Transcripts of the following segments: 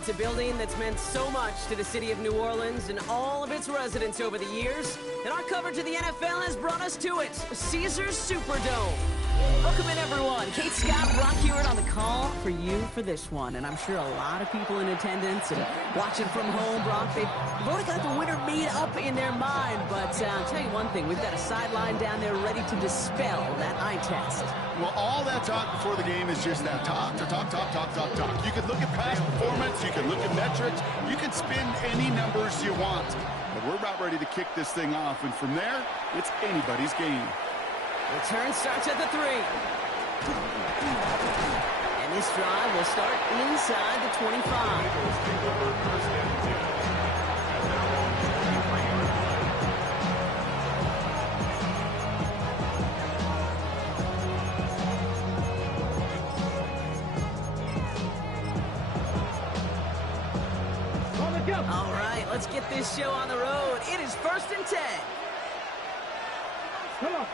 It's a building that's meant so much to the city of New Orleans and all of its residents over the years. And our coverage of the NFL has brought us to it, Caesars Superdome. Welcome in, everyone. Kate Scott, Brock Hewitt on the call for you for this one. And I'm sure a lot of people in attendance and watching from home, Brock, they've already got the winner made up in their mind. But I'll tell you one thing, we've got a sideline down there ready to dispel that eye test. Well, all that talk before the game is just that talk. You can look at past performance, you can look at metrics, you can spin any numbers you want. But we're about ready to kick this thing off, and from there, it's anybody's game. Return starts at the 3. And this drive will start inside the 25. All right, let's get this show on the road. It is 1st and 10. Come on.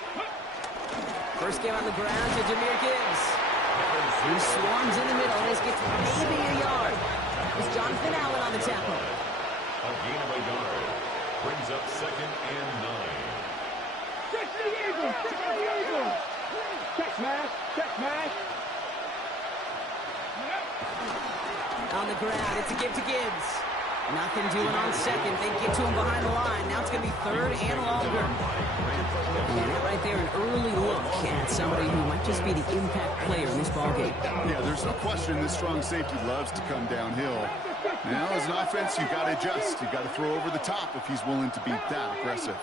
First game on the ground to Jahmyr Gibbs. He swarms in the middle. This gets maybe a yard. It's Jonathan Allen on the tackle. A gain of a yard. Brings up 2nd and 9. Catch the Eagles! Catch the Eagles! Catch smash! Catch smash! On the ground, it's a give to Gibbs. Nothing doing on 2nd. They get to him behind the line. Now it's going to be 3rd and longer. And right there, an early look at somebody who might just be the impact player in this ballgame. Yeah, there's no question this strong safety loves to come downhill. Now, as an offense, you've got to adjust. You've got to throw over the top if he's willing to be that aggressive.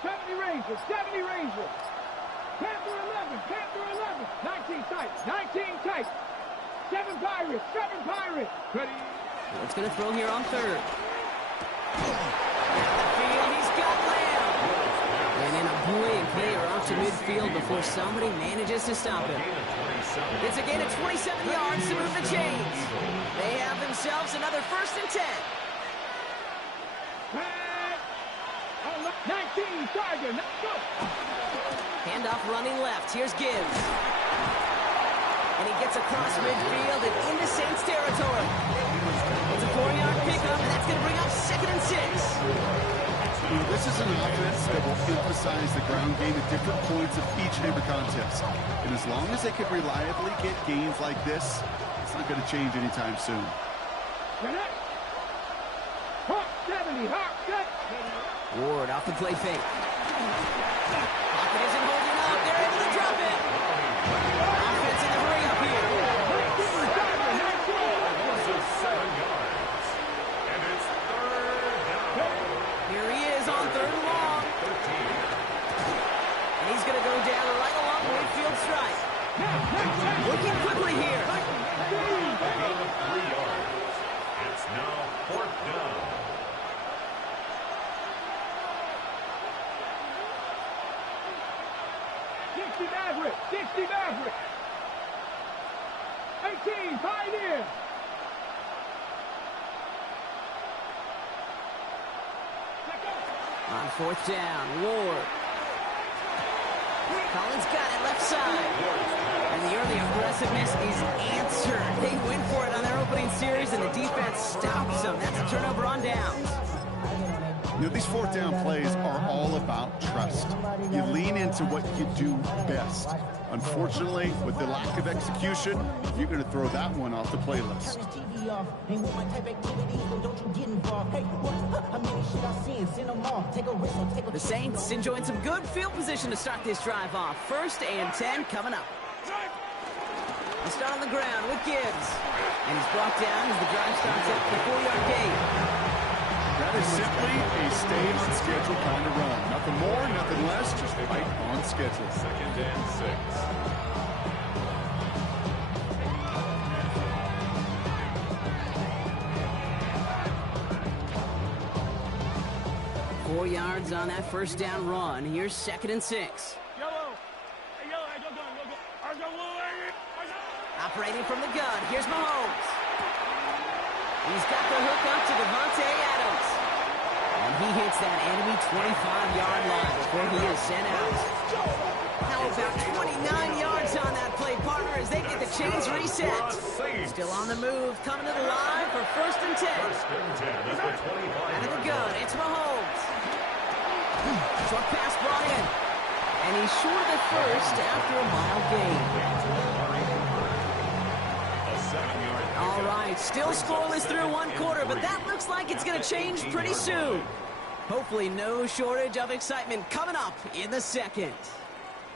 70 Rangers! 70 Rangers! Panther 11! Panther 11! 19 tight! 19 tight! 7 Pirates! 7 Pirates! Ready? What's going to throw here on 3rd? He's got Lamb. And in a blink, they are off to midfield before somebody manages to stop him. It's a gain of 27 yards to move the chains. They have themselves another 1st and 10. 19 Tiger! Let's go! Handoff running left. Here's Gibbs. And he gets across midfield and into Saints territory. It's a 4-yard pickup, and that's going to bring up 2nd and 6. This is an offense that will emphasize the ground game at different points of each and every contest. And as long as they can reliably get gains like this, it's not going to change anytime soon. Hawk 70! Hawk 70! Ward off the play fake. Pocket isn't holding up. They're able to drop it. Offense in the hurry up here. This is 7 yards. And it's 3rd down. Here he is on 3rd and long. 13. And he's going to go down right along the midfield stripe. Looking quickly here. A gain of 3 yards. It's now 4th down. 60 Maverick! 60 Maverick! 18 Pioneer! On 4th down, Ward. Collins got it left side. And the early aggressiveness is answered. They went for it on their opening series, and the defense stops them. That's a turnover on downs. You know, these 4th down plays are all about trust. You lean into what you do best. Unfortunately, with the lack of execution, you're going to throw that one off the playlist. The Saints enjoying some good field position to start this drive off. 1st and 10 coming up. They start on the ground with Gibbs. And he's brought down as the drive starts at the 4-yard gate. That is simply a stay-on-schedule kind of run. Nothing more, nothing less, just right on schedule. 2nd and 6. 4 yards on that 1st down run. Here's 2nd and 6. Operating from the gun. Here's Mahomes. He's got the hook up to Devontae Adams. And he hits that enemy 25-yard line before he is sent out. Now about 29 yards on that play, partner, as they get the chains reset. Still on the move, coming to the line for 1st and 10. Out of the gun, it's Mahomes. Short pass brought in. And he's short of the first after a mile gain. All right, still scoreless through 1 quarter, but that looks like it's going to change pretty soon. Hopefully no shortage of excitement coming up in the 2nd.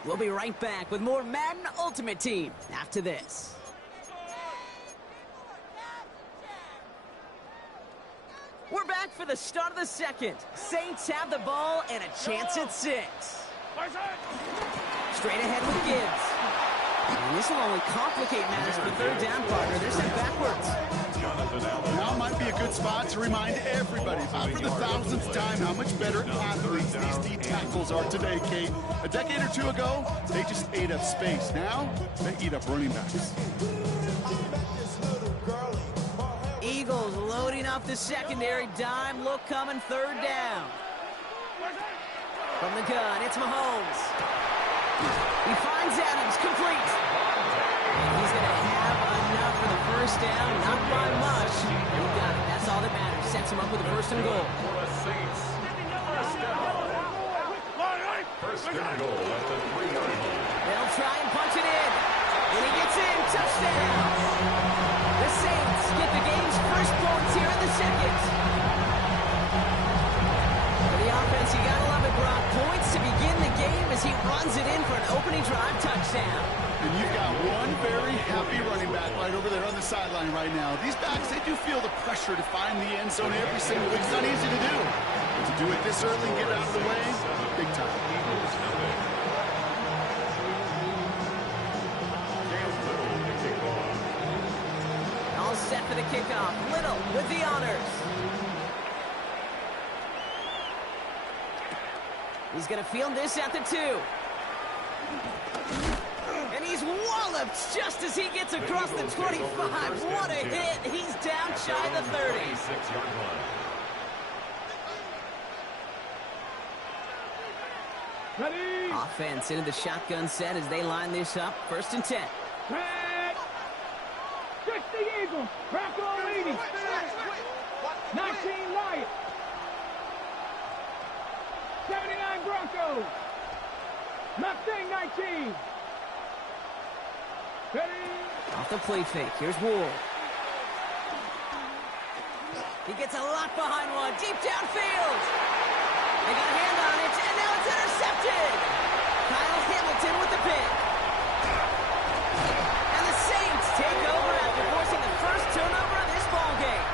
We'll be right back with more Madden Ultimate Team after this. We're back for the start of the 2nd. Saints have the ball and a chance at 6. Straight ahead with Gibbs. And this will only complicate matters for 3rd down, partner. They're sent backwards. Now might be a good spot to remind everybody, about for the 1000th time, how much better athletes these D tackles are today, Kate. A decade or 2 ago, they just ate up space. Now, they eat up running backs. Eagles loading up the secondary. Dime look coming 3rd down. From the gun, it's Mahomes. He finds Adams, complete. And he's going to have enough for the 1st down, not by much. He got it. That's all that matters. Sets him up with a 1st and goal. First and goal at the 3-yard line. They'll try and punch it in. And he gets in. Touchdown. The Saints get the game's first points here in the 2nd. For the offense, you gotta love it, Brock. Points to begin the game as he runs it in for an opening drive touchdown. And you've got one very happy running back right over there on the sideline right now. These backs, they do feel the pressure to find the end zone every single week. It's not easy to do. But to do it this early and get out of the way, big time. All set for the kickoff. Little with the honors. He's going to field this at the 2. And he's walloped just as he gets across the 25. What a hit. He's down shy of the 30. Ready. Offense into the shotgun set as they line this up. 1st and 10. Red. 60 Eagles. Bronco leading. 19 Lions. 79 Broncos. Mustang 19. Ready. Off the play fake. Here's Ward. He gets a lot behind one. Deep downfield. They got a hand on it, and now it's intercepted. Kyle Hamilton with the pick. And the Saints take over after forcing the first turnover of this ball game.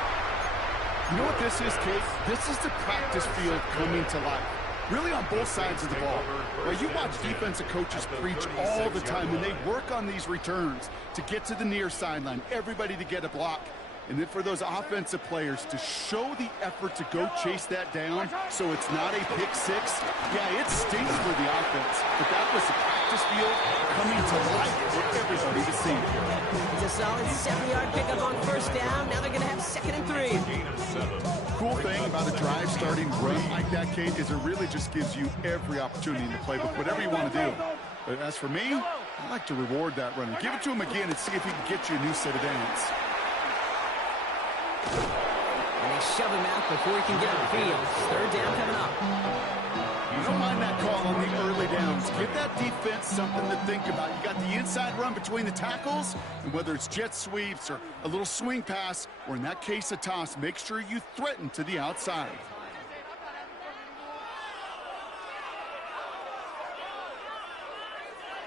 You know what this is, Kate? This is the practice field coming to life. Really on both sides of the ball. Well, you watch defensive coaches preach all the time, and they work on these returns to get to the near sideline, everybody to get a block. And then for those offensive players to show the effort to go chase that down so it's not a pick 6. Yeah, it stinks for the offense, but that was the practice field coming to life for everybody to see. It's a solid 70-yard pickup on 1st down. Now they're going to have 2nd and 3. Cool thing about a drive starting run like that, Kate, is it really just gives you every opportunity in the playbook, whatever you want to do. But as for me, I like to reward that runner. Give it to him again and see if he can get you a new set of downs. And they shove him out before he can get on the field. 3rd down coming up. You don't mind that call on the early downs. Give that defense something to think about. You got the inside run between the tackles, and whether it's jet sweeps or a little swing pass, or in that case a toss, make sure you threaten to the outside.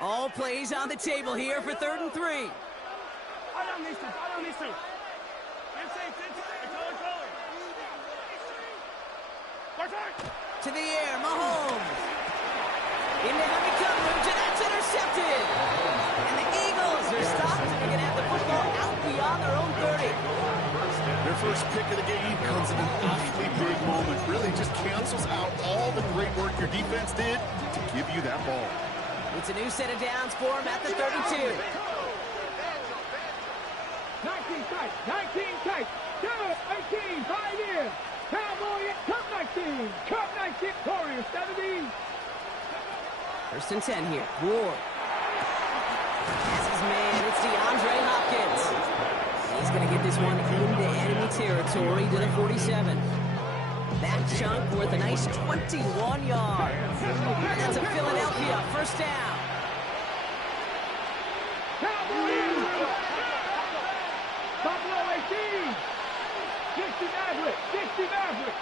All plays on the table here for 3rd and 3. I don't need to. To the air, Mahomes. Into heavy coverage, and that's intercepted. And the Eagles are stopped, and they're going to have the football out beyond their own 30. Their first pick of the game comes at an awfully big moment. Really just cancels out all the great work your defense did to give you that ball. It's a new set of downs for him at the 32. 19 tight. 19 tight. 18, 5 years. Cowboy, Cup 19. Cup 19. Warriors 70. First and 10 here. Ward. That's his man. It's DeAndre Hopkins. He's going to get this one into enemy territory to the 47. That chunk worth a nice 21 yards. And that's a Philadelphia first down. Buffalo 18. 60 Maverick. 60 Maverick.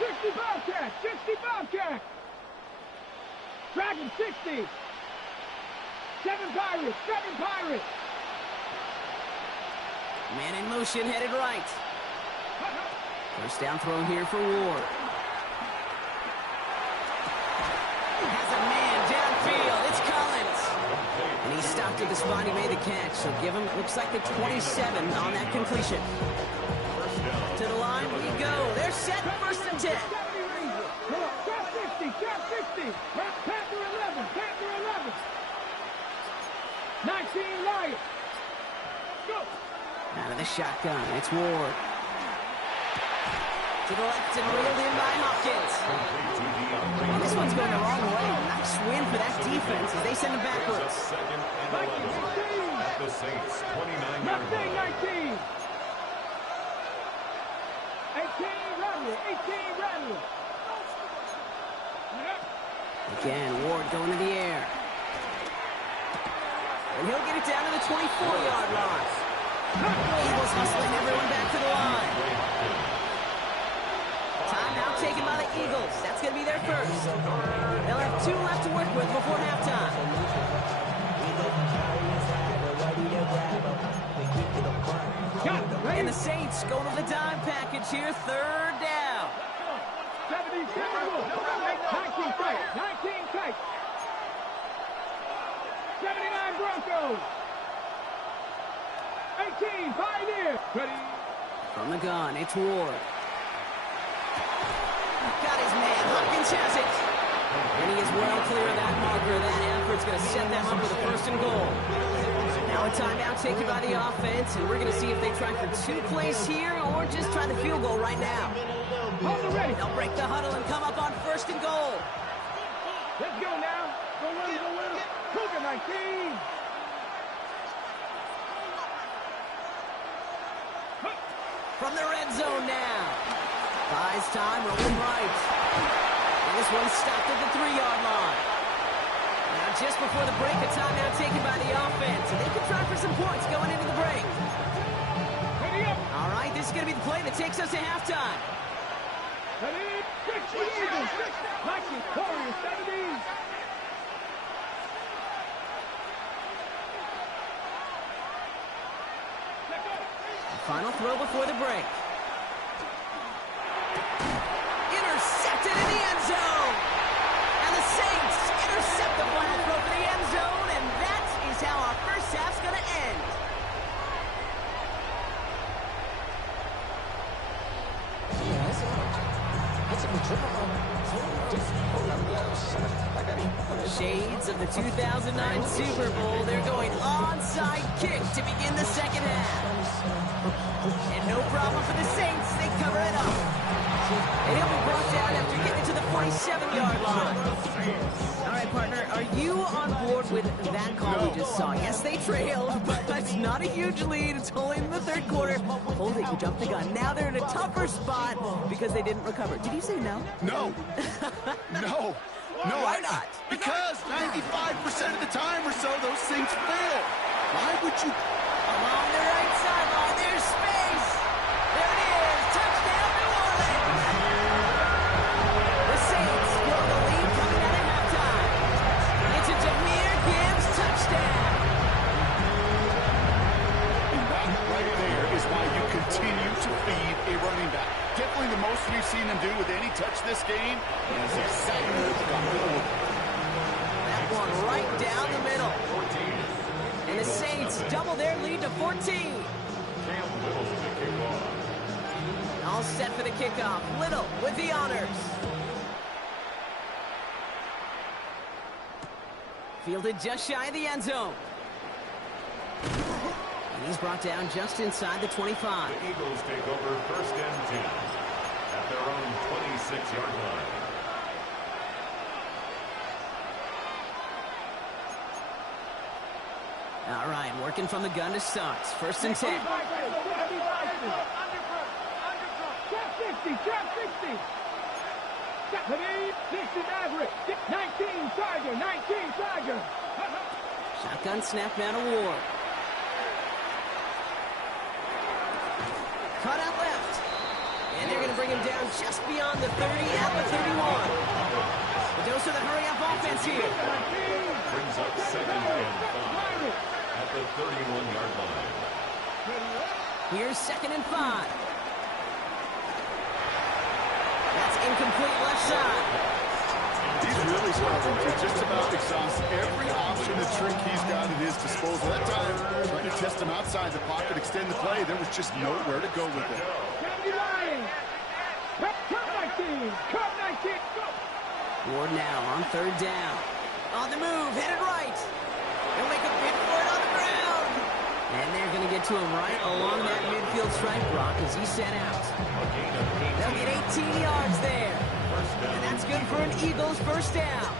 60 Bobcat. 60 Bobcat. Dragon 60. 7 Pirates. 7 Pirates. Man in motion, headed right. First down throw here for Ward. Has a man downfield. It's Collins. And he stopped at the spot he made the catch. So give him, looks like the 27 on that completion. To the line we go. They're set. First and 10. Cap 60. Cap 60. Panther 11. Panther 11. 19 Lions. Go. Out of the shotgun. It's Ward. To the left and reeled in by Hopkins. And this one's going the wrong way. Nice win for that defense as they send him backwards. Second and 11 at the Saints 29-yard line. 19. 18 Rattler. 18 Rattler. Again, Ward going to the air. And he'll get it down to the 24-yard line. Eagles hustling everyone back to the line. Timeout taken by the Eagles. That's going to be their first. They'll have 2 left to work with before halftime. And the Saints go to the dime package here. Third down. 77 19 tight. 19 tight. 79 Broncos. 18 Pioneer. Ready. From the gun, it's Ward. Got his man. Hopkins has it. And he is well clear of that marker. That effort's going to set them up with a first and goal. Now a timeout taken by the offense, and we're going to see if they try for 2 plays here or just try the field goal right now. Hold it ready. They'll break the huddle and come up on first and goal. Let's go now. Go with it. Go with it. Cougar 19. From the red zone now. Buys time, rolling right. And this one's stopped at the 3-yard line. Now just before the break, a timeout taken by the offense. And they can try for some points going into the break. Ready up. All right, this is going to be the play that takes us to halftime. Ready. 60 Eagles. 90 Warriors. 70. Final throw before the break. Intercepted in the end zone. And the Saints intercept the final throw for the end zone, and that is how our first half's going to end. Shades of the 2009 Super Bowl. They're going onside kick to begin the second half. And no problem for the Saints. They cover it up. And he'll be brought down after getting to the 47-yard line. All right, partner, are you on board with that call we just saw? Yes, they trailed, but it's not a huge lead. It's only in the third quarter. Hold it, you jumped the gun. Now they're in a tougher spot because they didn't recover. Did you say no? No. No. No, Why not? Because 95% of the time or so, those things fail. Why would you? Along the right sideline, there's space. There it is. Touchdown, New Orleans. The Saints grow the lead coming out of halftime. It's a Jahmyr Gibbs touchdown. And that right there is why you continue to feed a running back. Definitely the most we've seen him do with any touch this game. And it's exactly what the goal. That one right down the middle. And the Saints double their lead to 14. All set for the kickoff. Little with the honors. Fielded just shy of the end zone. And he's brought down just inside the 25. The Eagles take over first and 10 at their own 26-yard line. All right, working from the gun to start. First and 10. Trap 60, trap 60. 60 Maverick. 19 Tiger, 19 Tiger. Shotgun snap now to Ward. Cut out left. And they're going to bring him down just beyond the 30 at the 31. The dose of the hurry-up offense here. Brings up second and 5 at the 31-yard line. Here's second and 5. That's incomplete left side. He's really struggling to just about exhaust every option and trick he's got at his disposal. That time, trying to test him outside the pocket, extend the play, there was just nowhere to go with it. 79. Cut 19. Cut 19. Go. Ward now on third down. On the move, headed right. He'll make a big for it on the ground. And they're going to get to him right along that midfield stripe, Brock, as he set out. They'll get 18 yards there. And that's good for an Eagles first down.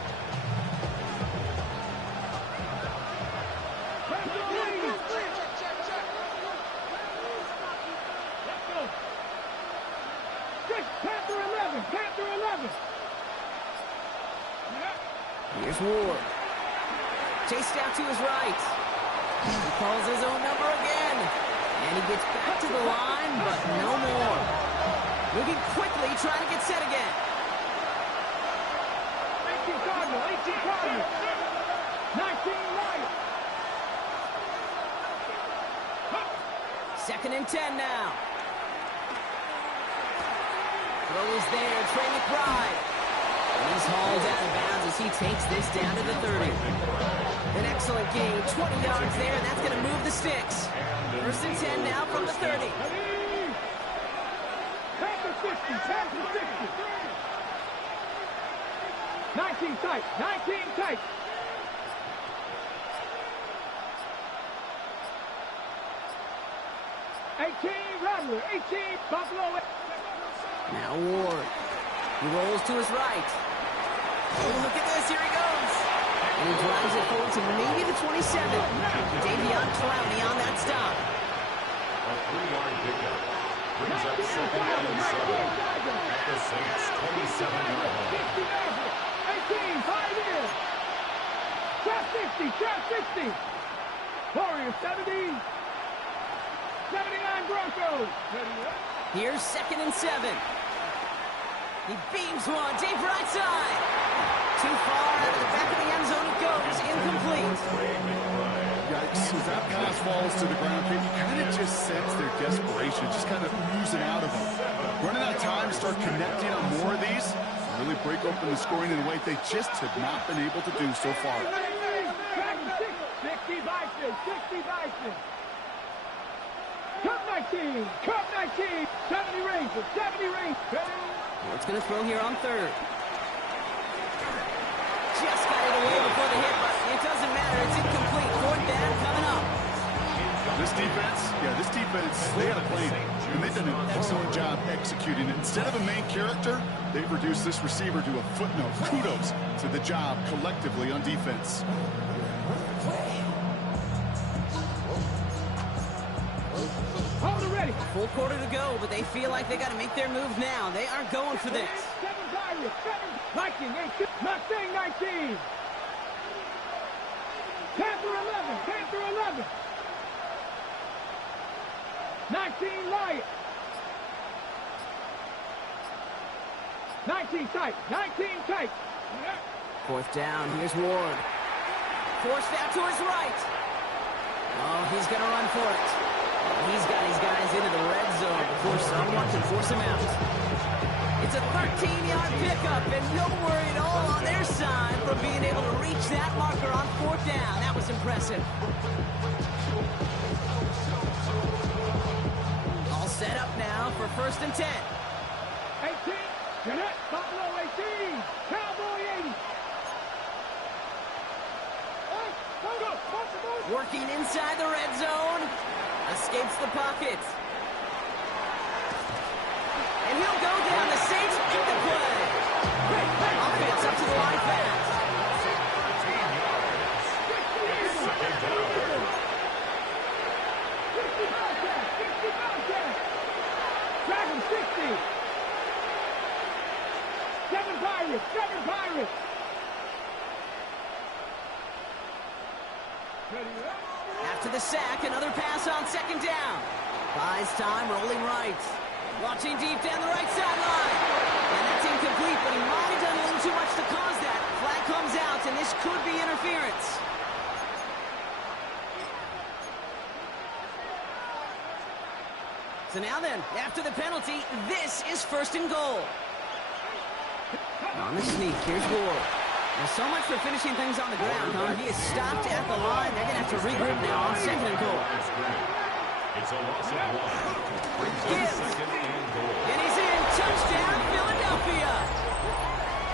Panther 11. Panther 11. Here's Ward. Chased out to his right. He calls his own number again. And he gets back to the line, but no more. Moving quickly, trying to get set again. 18 Cardinal. 18 Cardinal. 19 Lion. Second and 10 now. Throw is there, Trey McBride. And he's hauled out of bounds as he takes this down to the 30. An excellent gain, 20 yards there, and that's going to move the sticks. First and 10 now from the 30. Panther 60. Panther 60. 19 tight. 19 tight. Rattler. 18 Buffalo. Now Ward. He rolls to his right. Oh, look at this. Here he goes. And he drives it forward to maybe the 27. Davion Clowney on that stop. A 3-yard pickup. Brings up second and 7 at the Saints' 27-yard line. 18, 5 in. Trap 60, trap 60. Warriors 70. 79 Broncos. Here's second and 7. He beams one, deep right side. Too far out of the back of the end zone it goes, incomplete. Yikes, as that pass falls to the ground, you kind of just sense their desperation, just kind of oozing out of them. Running out of time to start connecting on more of these, really break open the scoring in a way they just have not been able to do so far. 60 Bison, 60 Bison. Cup 19, Cup 19, 70 Rangers, 70 Rangers. What's going to throw here on third? Just got it away before the hit, but it doesn't matter. It's incomplete. Fourth down coming up. This defense, they had a plan, and they've done an excellent job executing it. Instead of a main character, they've reduced this receiver to a footnote. Kudos to the job collectively on defense. Hold it ready. Full quarter to go, but they feel like they got to make their move now. They are going for this. 7 Pirates, 7 Viking, 18, Mustang 19. Panther 11, Panther 11. 19 Lion. 19 tight, 19 tight. Fourth down, here's Ward. Forced out to his right. Oh, he's going to run for it. He's got his guys into the red zone before someone can force him out. It's a 13-yard pickup, and no worry at all on their side for being able to reach that marker on fourth down. That was impressive. All set up now for first and 10. 18, Jeanette, Buffalo 18, Cowboy 80. Working inside the red zone. Escapes the pocket. And he'll go down. The Saints make the play. Offense up to the line fast. Drag him 60. 7 Pirates. 7 Pirates. After the sack, another pass on second down. Buys time, rolling right. Launching deep down the right sideline. And that's incomplete, but he might have done a little too much to cause that. Flag comes out, and this could be interference. So now then, after the penalty, this is first and goal. On the sneak, here's Ward. Well, so much for finishing things on the ground, huh? He is stopped at the line. They're going to have to regroup now on second and goal. It's a loss of one. Brings up second and goal. And he's in. Touchdown, Philadelphia.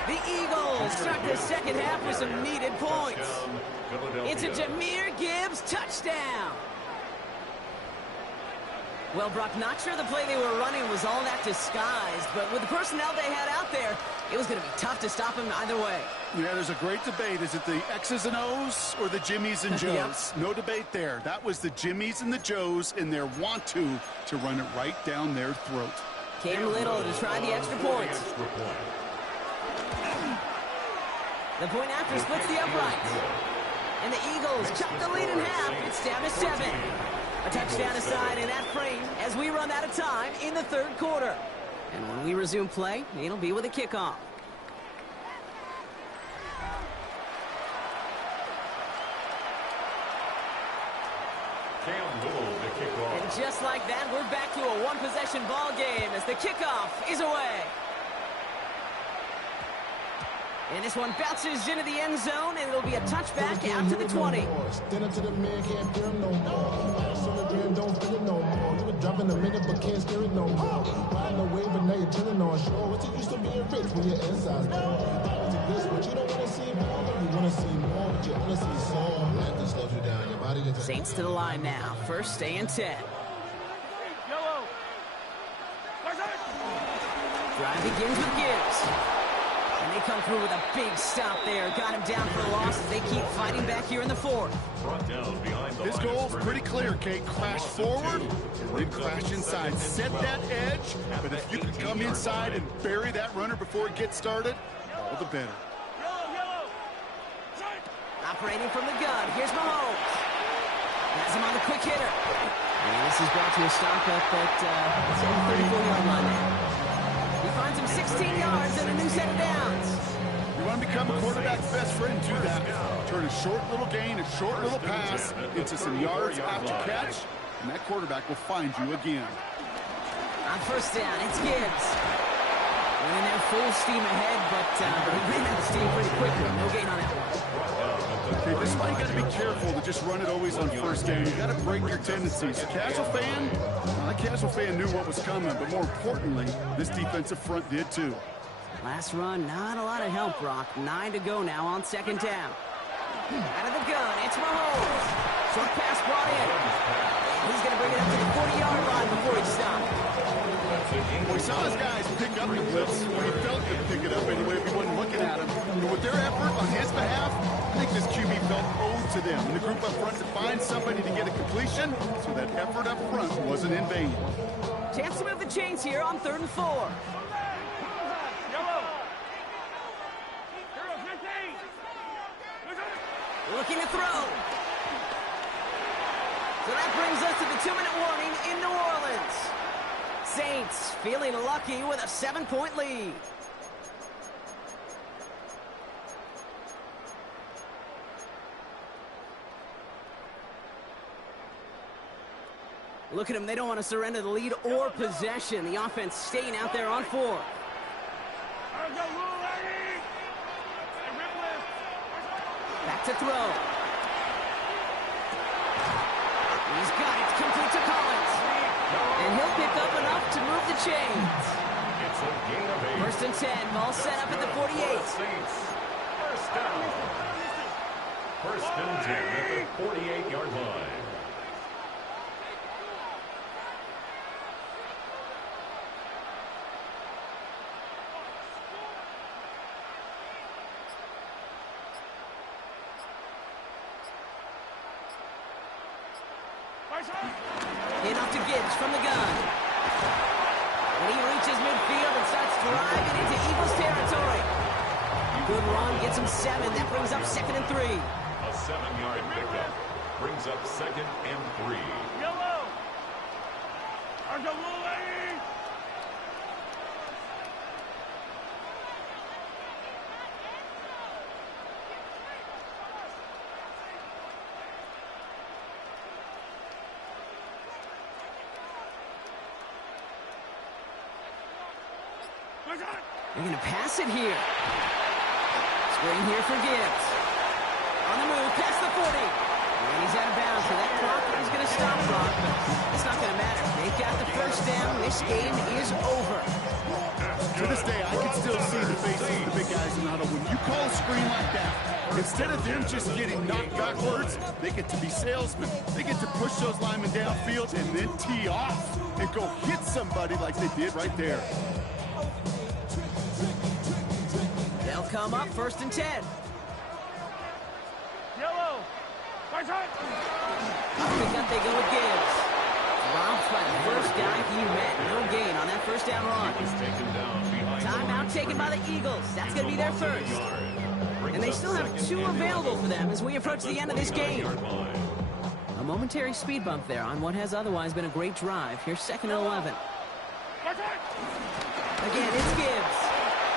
The Eagles start the second half with some needed points. It's a Jahmyr Gibbs touchdown. Well, Brock, not sure the play they were running was all that disguised, but with the personnel they had out there, it was going to be tough to stop him either way. Yeah, there's a great debate. Is it the X's and O's or the Jimmies and Joes? Yep. No debate there. That was the Jimmies and the Joes in their want-to run it right down their throat. Cam Little to try the extra point. The point after splits the uprights. And the Eagles cut the lead in half. It's down to 7. A touchdown aside in that frame as we run out of time in the third quarter. And when we resume play, it'll be with a kickoff. And just like that, we're back to a one-possession ball game as the kickoff is away. And this one bounces into the end zone, and it'll be a touchback out to the 20. Dropping a minute, but can't steer it no more. Riding the wave, but now you're chilling on shore. What's it used to being rich when you're inside? But you don't want to see more. You want to see more, but you want to see some. That slows you down. Your body gets. Saints to the line now. First and 10. Drive begins with Gibbs. And they come through with a big stop there. Got him down for a loss as they keep fighting back here in the fourth. His goal's pretty clear, Kate. Crash forward and then crash inside. Set that edge, but if you can come inside and bury that runner before it gets started, all the better. Operating from the gun, here's Mahomes. Has him on the quick hitter. And this is brought to a stop up at the 34-yard line now. He finds him 16 yards and a new set of downs. You want to become a quarterback's best friend, do that. Turn a short little gain, a short little pass into some yards after catch, and that quarterback will find you again. On first down, it's Gibbs. Running there full steam ahead, but he ran out of steam pretty quickly. No gain on that one. Okay, this is why you got to be careful to just run it always on first down. You got to break your tendencies. Casual fan, well, that casual fan knew what was coming, but more importantly, this defensive front did too. Last run, not a lot of help, Brock. 9 to go now on second down. Out of the gun, it's Mahomes. Short pass brought in. He's going to bring it up to the 40-yard line before he stops. We saw his guys pick up the blitz. He felt him pick it up anyway if he wasn't looking at him. But with their effort on his behalf, I think this QB felt owed to them. And the group up front to find somebody to get a completion, so that effort up front wasn't in vain. Chance to move the chains here on 3rd and 4. Looking to throw. So that brings us to the 2-minute warning in New Orleans. Saints feeling lucky with a 7-point lead. Look at them. They don't want to surrender the lead or possession. The offense staying out there on 4. Back to throw. He's got it. Complete to Collins. And he'll pick up enough to move the chains. It's a gain of 8. First and 10. Ball set up at the 48. First down. First and 10 at the 48-yard line. In off to Gibbs from the gun. And he reaches midfield and starts driving into Eagles territory. Good run, gets him 7. That brings up 2nd and 3. A 7-yard pickup brings up 2nd and 3. Yellow. Argalulay. They're going to pass it here. Screen here for Gibbs. On the move, past the 40. And he's out of bounds, so that clock is going to stop clock, but it's not going to matter. They've got the first down. This game is over. To this day, I can still see the faces of the big guys in the huddle. When you call a screen like that, instead of them just getting knocked backwards, they get to be salesmen. They get to push those linemen downfield and then tee off and go hit somebody like they did right there. They'll come up 1st and 10. Yellow. Right side. Up the gut they go with Gibbs. Dropped by the first guy he met. No gain on that first down run. Timeout taken by the Eagles. That's going to be their first. And they still have 2 available for them as we approach the end of this game. A momentary speed bump there on what has otherwise been a great drive. Here's 2nd and 11. Again, it's Gibbs.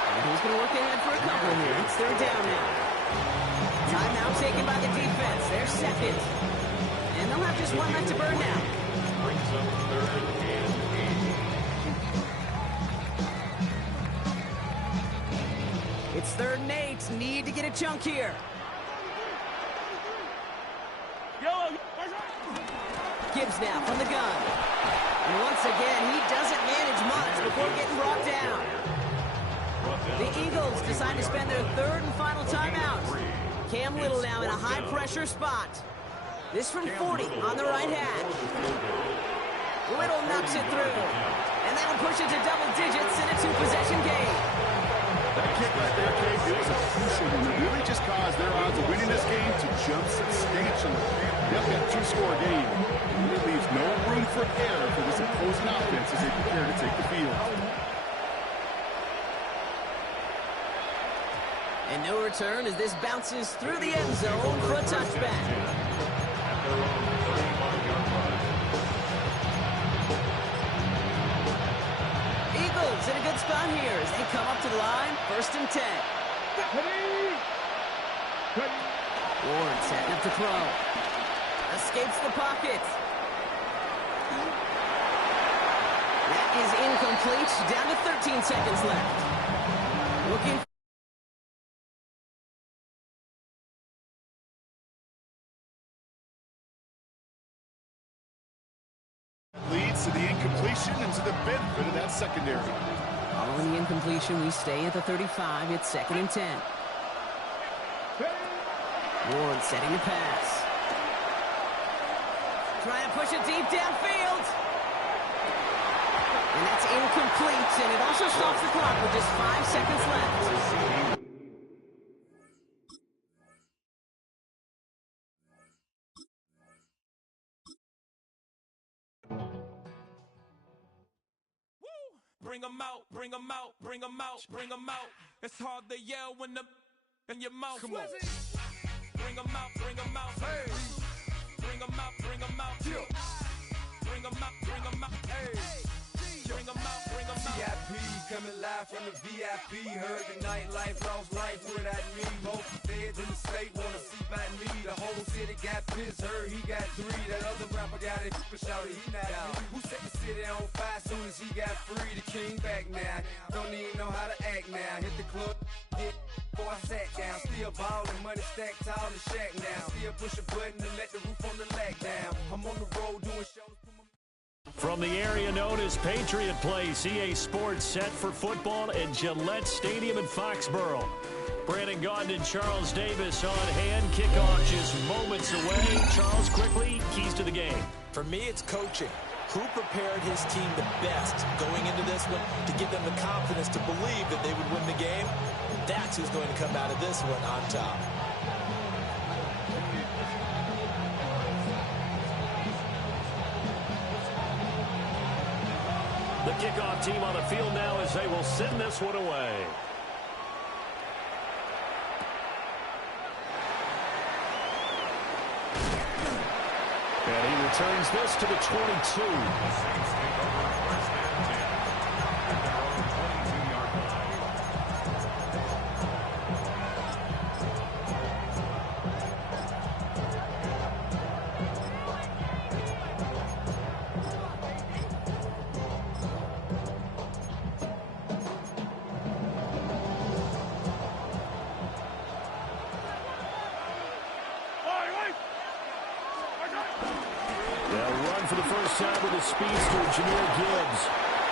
And he's going to work ahead for a couple here. It's 3rd down now. Timeout taken by the defense. They're 2nd. And they'll have just 1 left to burn now. Brings up 3rd and 8. It's 3rd and 8. Need to get a chunk here. Gibbs now from the gun. And once again, he doesn't manage much before getting brought down. The Eagles decide to spend their 3rd and final timeout. Cam Little now in a high-pressure spot. This from 40 on the right hash. Little knocks it through. And that'll push it to double digits in a 2-possession game. That kick right there, Cade, it was a crucial one. It really just caused their odds of winning this game to jump substantially. They've got a 2-score game. And it leaves no room for error for this opposing offense as they prepare to take the field. And no return as this bounces through the end zone for a touchback. Eagles in a good spot here as they come up to the line. 1st and 10. Ward setting up to throw. Escapes the pocket. That is incomplete. Down to 13 seconds left. Looking leads to the incompletion and to the benefit of that secondary. following the incompletion, we stay at the 35. It's 2nd and 10. Ward setting the pass. Trying to push it deep downfield. And that's incomplete, and it also stops the clock with just 5 seconds left. Bring 'em out, bring 'em out, bring 'em out, bring 'em out. It's hard to yell when the in your mouth. Come on. Bring 'em out, bring 'em out. Hey. Bring 'em out, bring 'em out. Bring 'em out, bring 'em out. Hey. Bring 'em out, bring 'em out. VIP coming live from the VIP. Heard the nightlife, lost life without me. Both feds in the state wanna see by me. The whole city got pissed, heard he got 3. That other rapper got it, but shouted he not out. Who set the city on fire soon as he got free? The king back now, don't even know how to act now. Hit the club, hit before I sat down. Still ballin', money stacked tall in the shack now. Still push a button to let the roof on the lag down. I'm on the road doing shows. From the area known as Patriot Place, EA Sports set for football at Gillette Stadium in Foxborough. Brandon Gaudin and Charles Davis on hand. Kickoff just moments away. Charles, quickly, keys to the game. For me, it's coaching. Who prepared his team the best going into this one to give them the confidence to believe that they would win the game? That's who's going to come out of this one on top. The kickoff team on the field now as they will send this one away. And he returns this to the 22. For the first time with his speedster, Jahmyr Gibbs.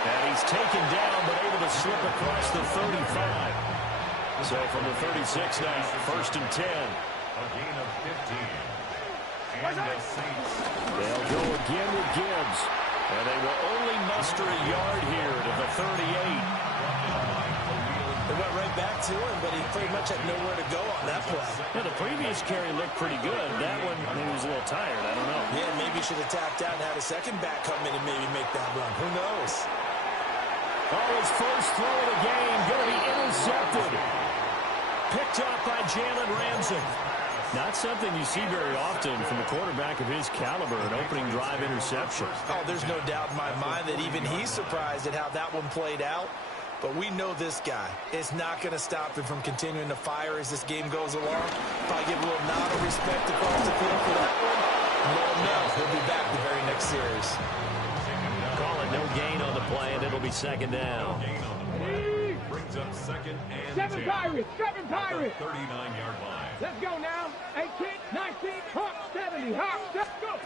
And he's taken down, but able to slip across the 35. So from the 36 now, 1st and 10. A gain of 15. And the Saints. They'll go again with Gibbs. And they will only muster a yard here to the 38. They went right back to him, but he pretty much had nowhere to go on that play. Yeah, the previous carry looked pretty good. That one, he was a little tired. I don't know. Yeah, maybe he should have tapped out and had a second back come in and maybe make that run. Who knows? Oh, his first throw of the game going to be intercepted. Picked up by Jalen Ramsey. Not something you see very often from a quarterback of his caliber, an opening drive interception. Oh, there's no doubt in my mind that even he's surprised at how that one played out. But we know this guy is not going to stop him from continuing to fire as this game goes along. Probably give a little nod of respect across the field for that one. And let him know he'll be back the very next series. Call it no gain on the play, and it'll be second down. Brings up 2nd and 7 10. Pirates, 7 Pirates. 39-yard line. Let's go now. 18, 19, Hawks 70, Hawks, let's go.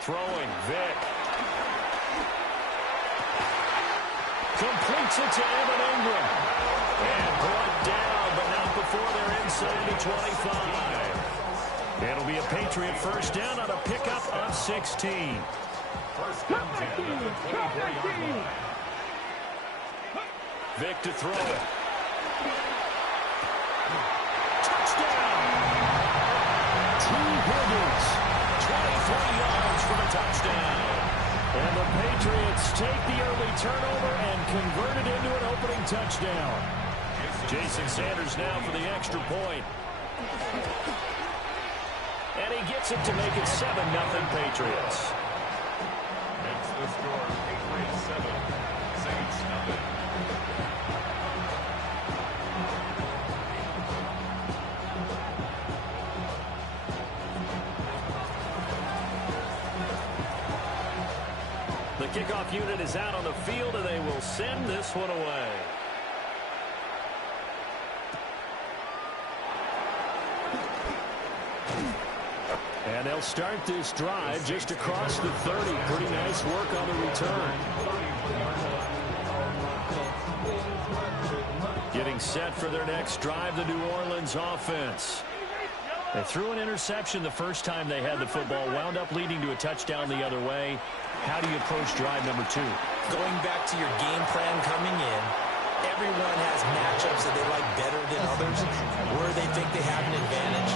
Throwing, Vic. Completes it to Evan Ingram. And brought down, but not before they're inside the 25. It'll be a Patriot first down on a pickup of 16. First and 10 at the 23-yard line. Vic to throw it. Touchdown! T. Higgins, 23 yards for the touchdown. And the Patriots take the early turnover and convert it into an opening touchdown. Jason Sanders now for the extra point. And he gets it to make it 7-0 Patriots. That's the score, Patriots 7, Saints nothing. The kickoff unit is out on the field, and they will send this one away. And they'll start this drive just across the 30. Pretty nice work on the return. Getting set for their next drive, the New Orleans offense. They threw an interception the first time they had the football, wound up leading to a touchdown the other way. How do you approach drive number 2? Going back to your game plan coming in, everyone has matchups that they like better than others, where they think they have an advantage.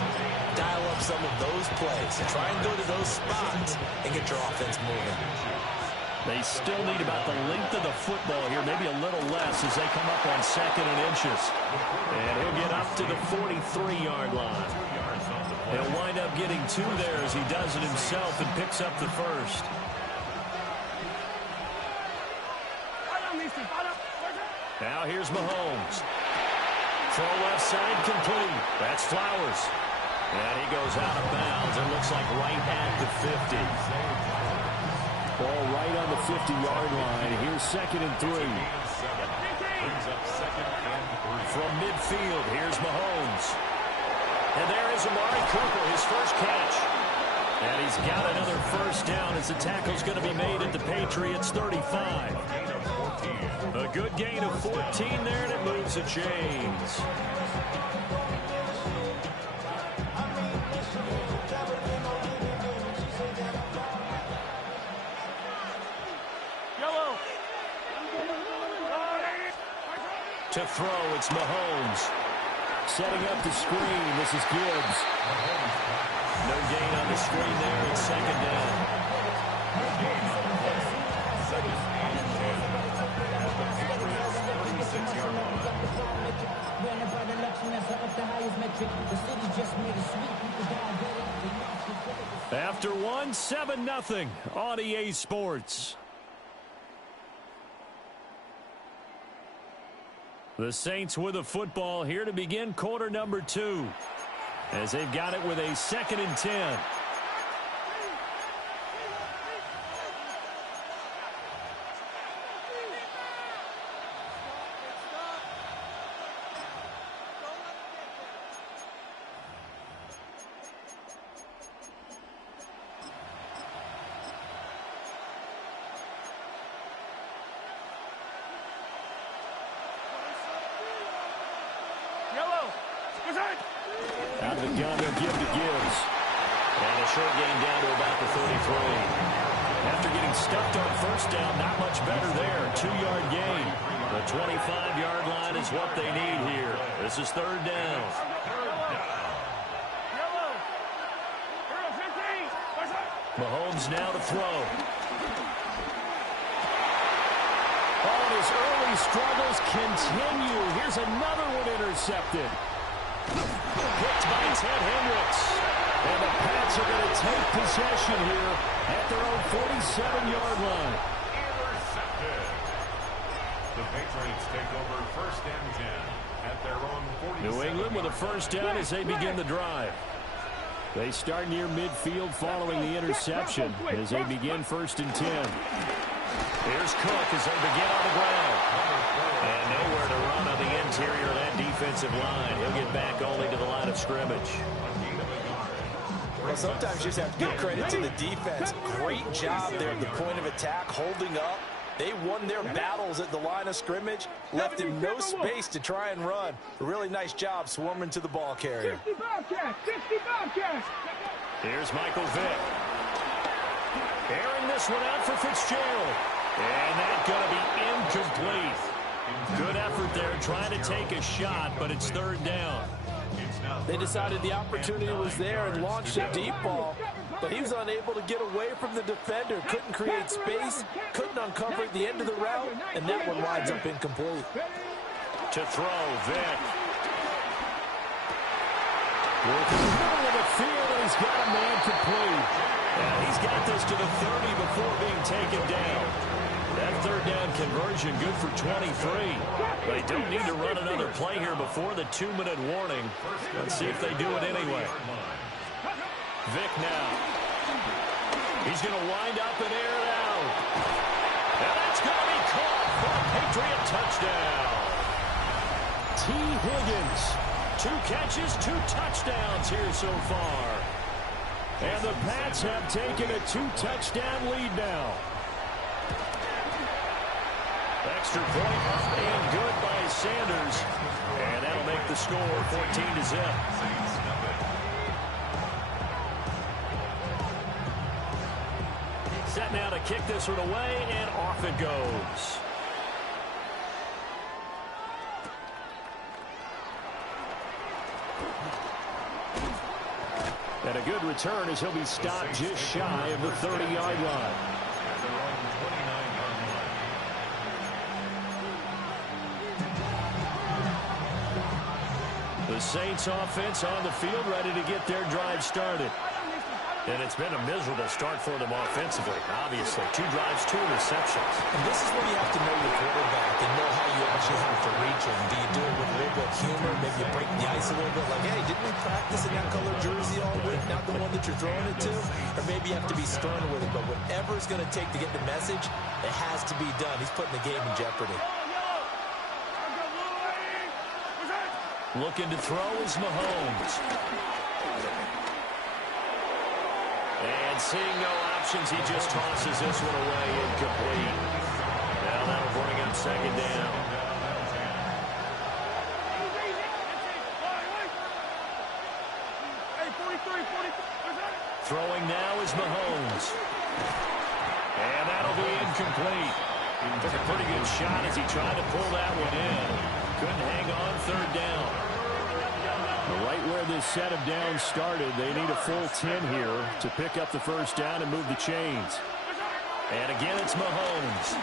Dial up some of those plays. Try and go to those spots and get your offense moving. They still need about the length of the football here, maybe a little less as they come up on 2nd and inches. And he'll get up to the 43-yard line. He'll wind up getting 2 there as he does it himself and picks up the first. Now here's Mahomes. Throw left side complete. That's Flowers. And he goes out of bounds. It looks like right at the 50. Ball right on the 50-yard line. Here's 2nd and 3. Brings up 2nd and 3. From midfield, here's Mahomes. And there is Amari Cooper, his first catch. And he's got another first down as the tackle's going to be made at the Patriots' 35. A good gain of 14 there, and it moves the chains. To throw, it's Mahomes. Setting up the screen, this is Gibbs. No gain on the screen there, it's 2nd down. after one, 7-0 on EA Sports. The Saints with the football here to begin quarter number 2, as they've got it with a 2nd and 10. Out of the gun, they'll give to Gibbs. And a short gain down to about the 33. After getting stuffed on first down, not much better there. 2-yard gain. The 25-yard line is what they need here. This is 3rd down. Mahomes now to throw. Oh, his early struggles continue. Here's another one intercepted. Picked by Ted Hendricks. And the Pats are going to take possession here at their own 47-yard line. Intercepted. The Patriots take over 1st and 10 at their own 47. New England with a 1st down as they begin the drive. They start near midfield following the interception as they begin 1st and 10. Here's Cook as they begin on the ground. And nowhere to run on the interior of that defensive line. He'll get back only to the line of scrimmage. Well, sometimes you just have to give credit to the defense. Great job there at the point of attack, holding up. They won their battles at the line of scrimmage, left him no space to try and run. A really nice job swarming to the ball carrier. 60 Bobcats! 60 Bobcats! Here's Michael Vick. Airing this one out for Fitzgerald. And that's going to be incomplete. Good effort there trying to take a shot, but it's 3rd down. They decided the opportunity was there and launched a deep ball, but he was unable to get away from the defender. Couldn't create space, couldn't uncover at the end of the route, and that one winds up incomplete. To throw, Vick. Working the middle of the field, and he's got a man complete. And he's got this to the 30 before being taken down. That 3rd down conversion good for 23. They don't need to run another play here before the 2-minute warning. Let's see if they do it anyway. Vick now. He's going to wind up and air it out. And that's going to be caught for a Patriot touchdown. T. Higgins. 2 catches, 2 touchdowns here so far. And the Pats have taken a 2-touchdown lead now. Extra point up and good by Sanders. And that'll make the score 14-0. Set now to kick this one away, and off it goes. And a good return as he'll be stopped just shy of the 30-yard line. The Saints offense on the field ready to get their drive started. And it's been a miserable start for them offensively, obviously. 2 drives, 2 receptions. And this is where you have to know your quarterback and know how you actually have to reach him. Do you do it with a little bit of humor? Maybe you break the ice a little bit, like, hey, didn't we practice in that color jersey all week, not the one that you're throwing it to? Or maybe you have to be sterner with it. But whatever it's going to take to get the message, it has to be done. He's putting the game in jeopardy. Looking to throw is Mahomes. And seeing no options, he just tosses this one away, incomplete. Now that'll bring up 2nd down. Throwing now is Mahomes. And that'll be incomplete. Took a pretty good shot as he tried to pull that one in. Couldn't hang on 3rd down. Right where this set of downs started, they need a full 10 here to pick up the 1st down and move the chains. And again, it's Mahomes.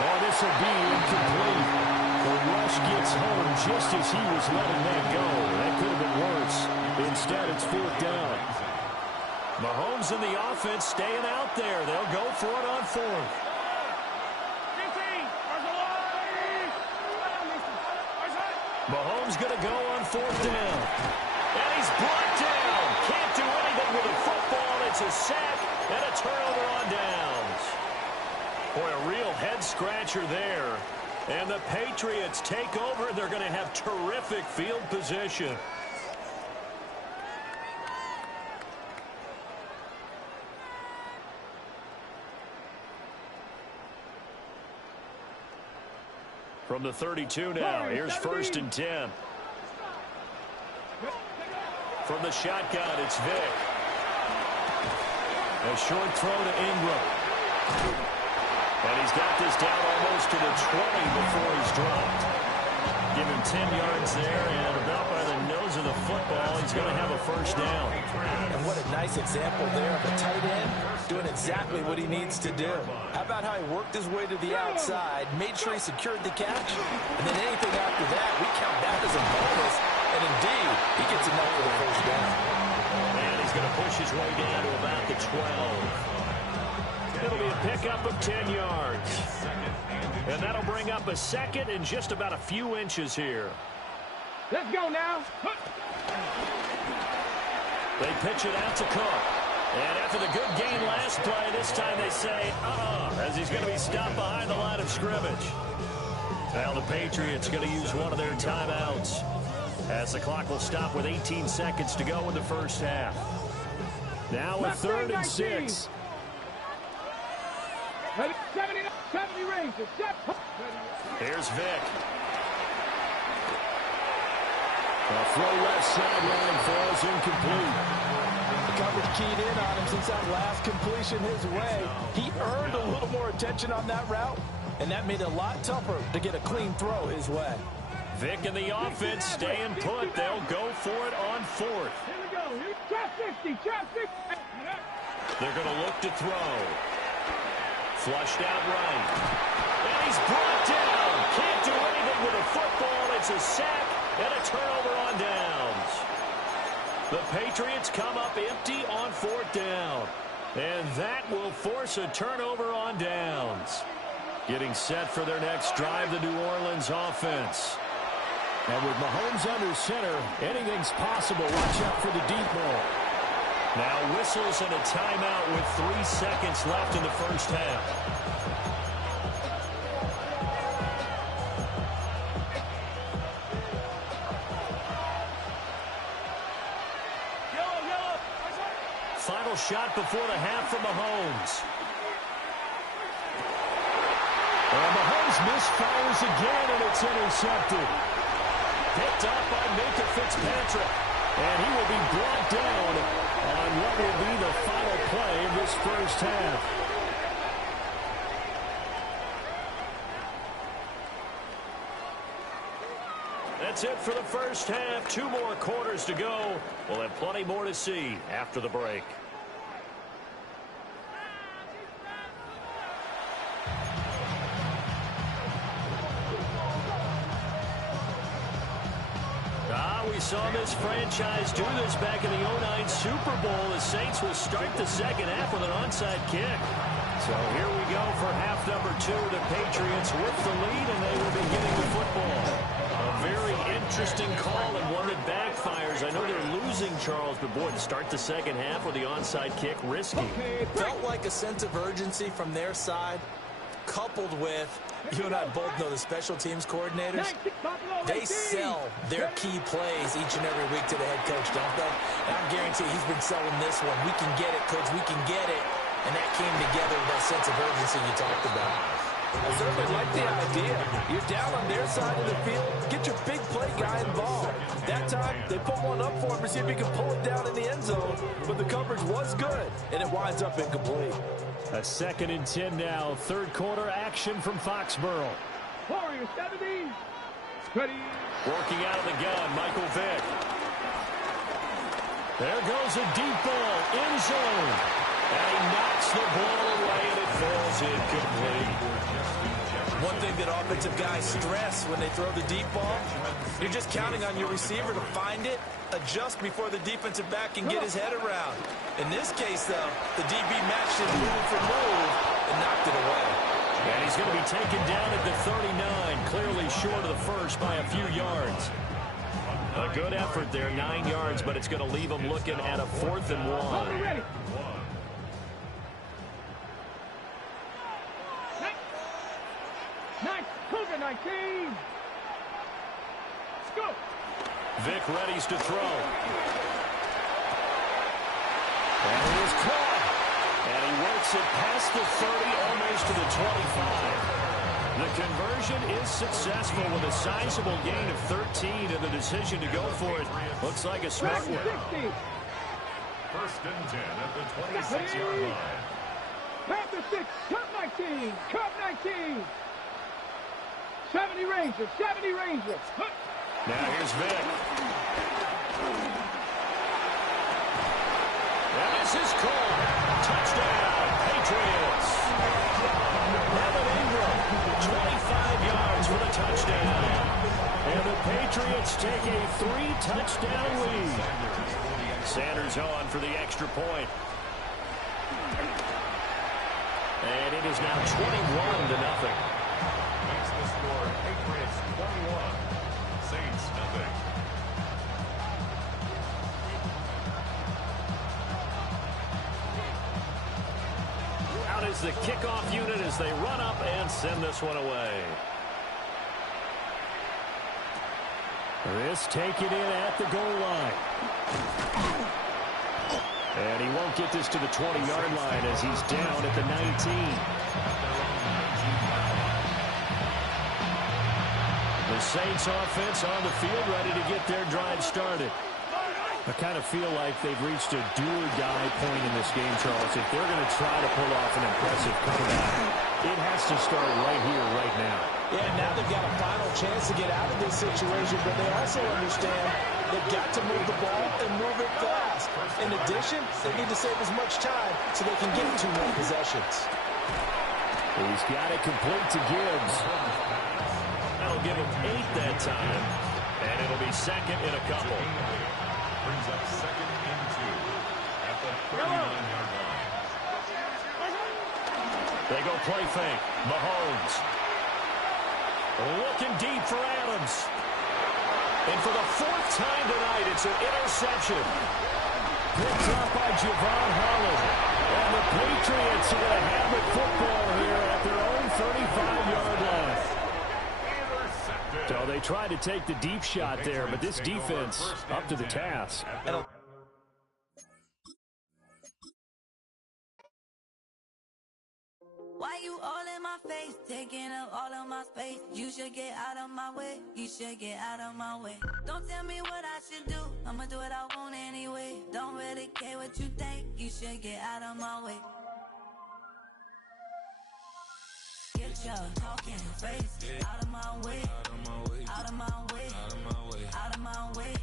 Oh, this will be incomplete. The rush gets home just as he was letting that go. That could have been worse. Instead, it's 4th down. Mahomes and the offense staying out there. They'll go for it on fourth. Mahomes going to go on fourth down. And he's brought down. Can't do anything with the football. It's a sack and a turnover on downs. Boy, a real head-scratcher there. And the Patriots take over. They're going to have terrific field position. From the 32 now, here's 1st and 10. From the shotgun, it's Vick. A short throw to Ingram. And he's got this down almost to the 20 before he's dropped. Give him 10 yards there, and about by the nose of the football, he's going to have a first down. And what a nice example there of a tight end doing exactly what he needs to do. How about how he worked his way to the outside, made sure he secured the catch, and then anything after that, we count that as a bonus. And indeed, he gets enough for the first down. And he's going to push his way down to about the 12. It'll be a pickup of 10 yards. And that'll bring up a second and just about a few inches here. Let's go now. They pitch it out to Cook. And after the good gain last play, this time they say, as he's going to be stopped behind the line of scrimmage. Now the Patriots going to use one of their timeouts, as the clock will stop with 18 seconds to go in the first half. Now a 3rd and 6. 70 Rangers. Here's Vick. A throw left sideline falls incomplete. The coverage keyed in on him since that last completion his way. He earned a little more attention on that route, and that made it a lot tougher to get a clean throw his way. Vick and the offense staying put. They'll go for it on 4th. Here we go. Trap 60. Trap 60. They're going to look to throw. Flushed out right. And he's brought down. Can't do anything with a football. It's a sack and a turnover on downs. The Patriots come up empty on 4th down. And that will force a turnover on downs. Getting set for their next drive, the New Orleans offense. And with Mahomes under center, anything's possible. Watch out for the deep ball. Now whistles and a timeout with 3 seconds left in the first half. Final shot before the half from Mahomes. And Mahomes misfires again, and it's intercepted. Picked up by Minka Fitzpatrick. And he will be brought down on what will be the final play of this first half. That's it for the first half. 2 more quarters to go. We'll have plenty more to see after the break. We saw this franchise do this back in the 09 Super Bowl. The Saints will start the second half with an onside kick. So here we go for half number 2. The Patriots with the lead, and they will be getting the football. A very interesting call and one that backfires. I know they're losing, Charles, but boy, to start the second half with the onside kick, risky. Felt like a sense of urgency from their side, coupled with, you and I both know the special teams coordinators, they sell their key plays each and every week to the head coach, don't they? And I guarantee he's been selling this one. We can get it, coach, we can get it. And that came together with that sense of urgency you talked about. I certainly like the idea. You're down on their side of the field. Get your big play guy involved. That time, they put one up for him to see if he can pull it down in the end zone. But the coverage was good, and it winds up incomplete. A 2nd and 10 now. 3rd quarter action from Foxborough. Warriors 70. Ready. Working out of the gun, Michael Vick. There goes a deep ball, end zone. And he knocks the ball away, and it falls incomplete. One thing that offensive guys stress when they throw the deep ball, you're just counting on your receiver to find it, adjust before the defensive back can get his head around. In this case, though, the DB matched him move for move and knocked it away. And he's going to be taken down at the 39, clearly short of the first by a few yards. A good effort there, 9 yards, but it's going to leave him looking at a 4th and 1. Ready. Nice. Cougar 19. Scoop. Vic readies to throw. And he is caught. And he works it past the 30, almost to the 25. The conversion is successful with a sizable gain of 13, and the decision to go for it looks like a smart one. 60. First and 10 at the 26-yard line. Panther 6. Cub 19. Cub 19. 70 Rangers. 70 Rangers. Now here's Vic. And this is called. Touchdown, Patriots. Evan Ingram, 25 yards for the touchdown. And the Patriots take a 3-touchdown lead. Sanders on for the extra point. And it is now 21-0. Makes the score Patriots 21, Saints nothing. Out is the kickoff unit as they run up and send this one away. This taken in at the goal line. And he won't get this to the 20-yard line as he's down at the 19. The Saints offense on the field ready to get their drive started. I kind of feel like they've reached a do-or-die point in this game, Charles. If they're going to try to pull off an impressive comeback, it has to start right here, right now. Yeah, now they've got a final chance to get out of this situation, but they also understand they've got to move the ball and move it fast. In addition, they need to save as much time so they can get 2 more possessions. He's got it complete to Gibbs. That'll give him 8 that time, and it'll be second in a couple. Brings up second and 2 at the 39-yard line. They go play fake. Mahomes. Looking deep for Adams. And for the 4th time tonight, it's an interception. Picked up by Javon Holland. And the Patriots are going to have the football here at their own 35-yard line. So they tried to take the deep shot there, but this defense up to the task. Why you all in my face, taking up all of my space? You should get out of my way, you should get out of my way. Don't tell me what I should do, I'ma do what I want anyway. Don't really care what you think, you should get out of my way. Get your talking face out of my way, out of my way, out of my way.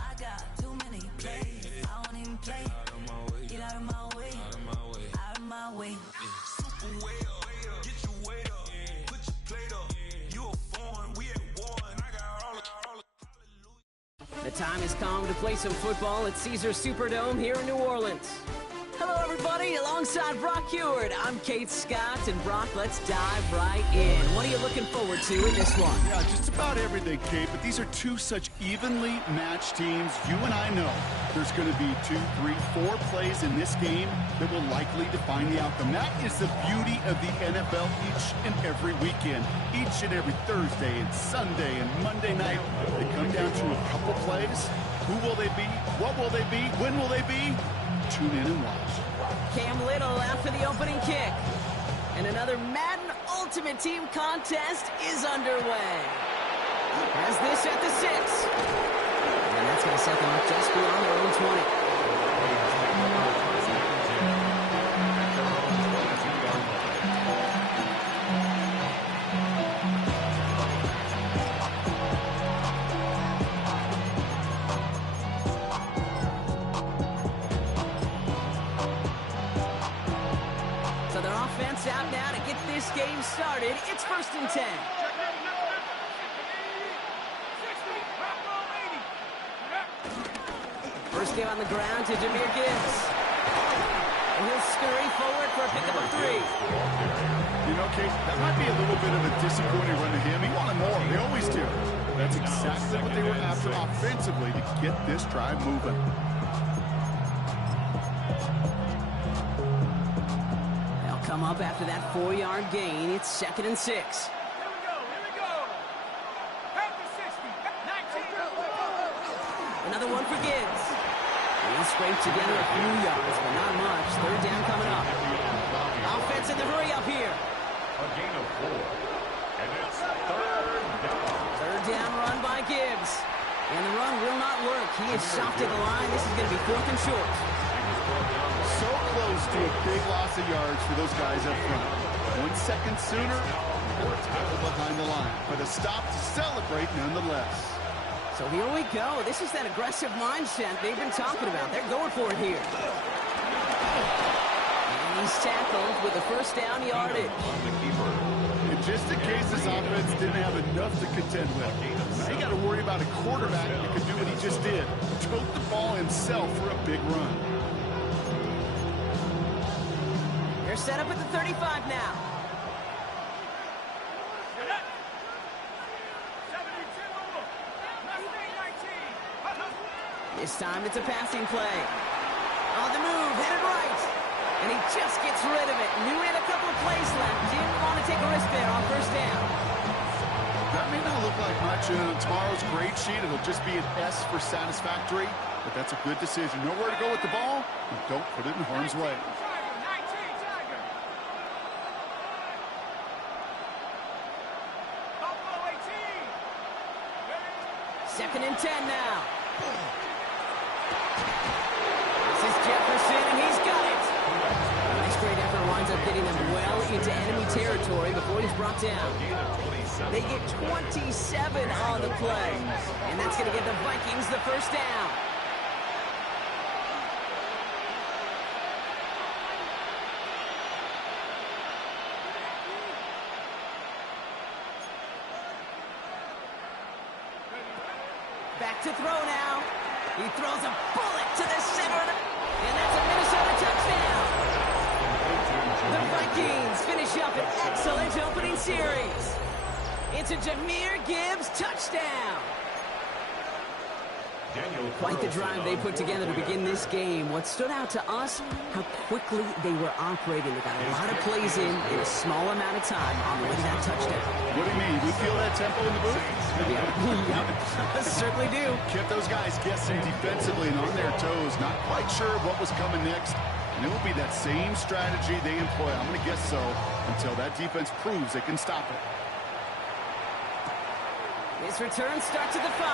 I got too many plays, I don't even play. Get out of my way, out of my way. Super way up, get your weight up, put your plate up. You a foreign, we at war, and I got all of. The time has come to play some football at Caesars Superdome here in New Orleans. Hello, everybody. Alongside Brock Heward, I'm Kate Scott. And Brock, let's dive right in. What are you looking forward to in this one? Yeah, just about everything, Kate, but these are 2 such evenly matched teams. You and I know there's going to be 2, 3, 4 plays in this game that will likely define the outcome. That is the beauty of the NFL each and every weekend. Each and every Thursday and Sunday and Monday night, they come down to a couple plays. Who will they be? What will they be? When will they be? Tune in and watch. Cam Little after the opening kick. And another Madden Ultimate Team contest is underway. Has this at the 6. And that's going to set them up just beyond their own 20. Out now to get this game started. It's 1st and 10. First game on the ground to Jahmyr Gibbs. And he'll scurry forward for a pickup of 3. You know, Kate, that might be a little bit of a disappointing run to him. He wanted more. They always do. That's exactly what they were after offensively to get this drive moving. They'll come up after that 4-yard gain. It's 2nd and 6. Here we go. Half the 60. 19. Another one for Gibbs. He'll scrape together a few yards, but not much. 3rd down coming up. Offense in the hurry up here. A gain of 4. And it's 3rd down. 3rd down run by Gibbs. And the run will not work. He is soft at the line. This is going to be 4th and short. So close to a big loss of yards for those guys up front. 1 second sooner, or tackle behind the line. But a stop to celebrate nonetheless. So here we go. This is that aggressive mindset they've been talking about. They're going for it here. And he's tackled with a 1st down yardage. And just in case this offense didn't have enough to contend with, now you got to worry about a quarterback that can do what he just did. Tote the ball himself for a big run. They're set up at the 35 now. This time it's a passing play. On the move, headed right. And he just gets rid of it. Knew he had a couple of plays left. Didn't want to take a risk there on 1st down. That may not look like much on tomorrow's grade sheet. It'll just be an S for satisfactory. But that's a good decision. Know where to go with the ball, and don't put it in harm's way. 2nd and 10 now. This is Jefferson, and he's got it. Nice great effort winds up getting them well into enemy territory before he's brought down. They get 27 on the play, and that's going to get the Vikings the 1st down. Back to throw now. He throws a bullet to the center, and that's a Minnesota touchdown. The Vikings finish up an excellent opening series. It's a Jahmyr Gibbs touchdown. Quite the drive they put together to begin this game. What stood out to us, how quickly they were operating. They got a lot of plays in a small amount of time on the way to that touchdown. What do you mean? We feel that tempo in the booth? Yep. Certainly do. Kept those guys guessing defensively and on their toes. Not quite sure what was coming next. And it will be that same strategy they employ. I'm going to guess so until that defense proves they can stop it. His return starts at the 5.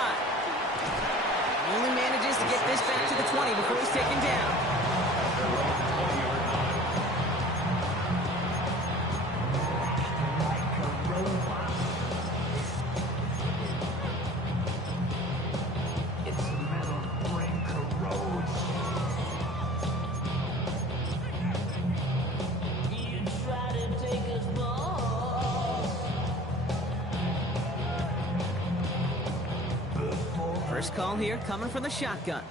Only manages to get this back to the 20 before he's taken down. First call here coming from the shotgun.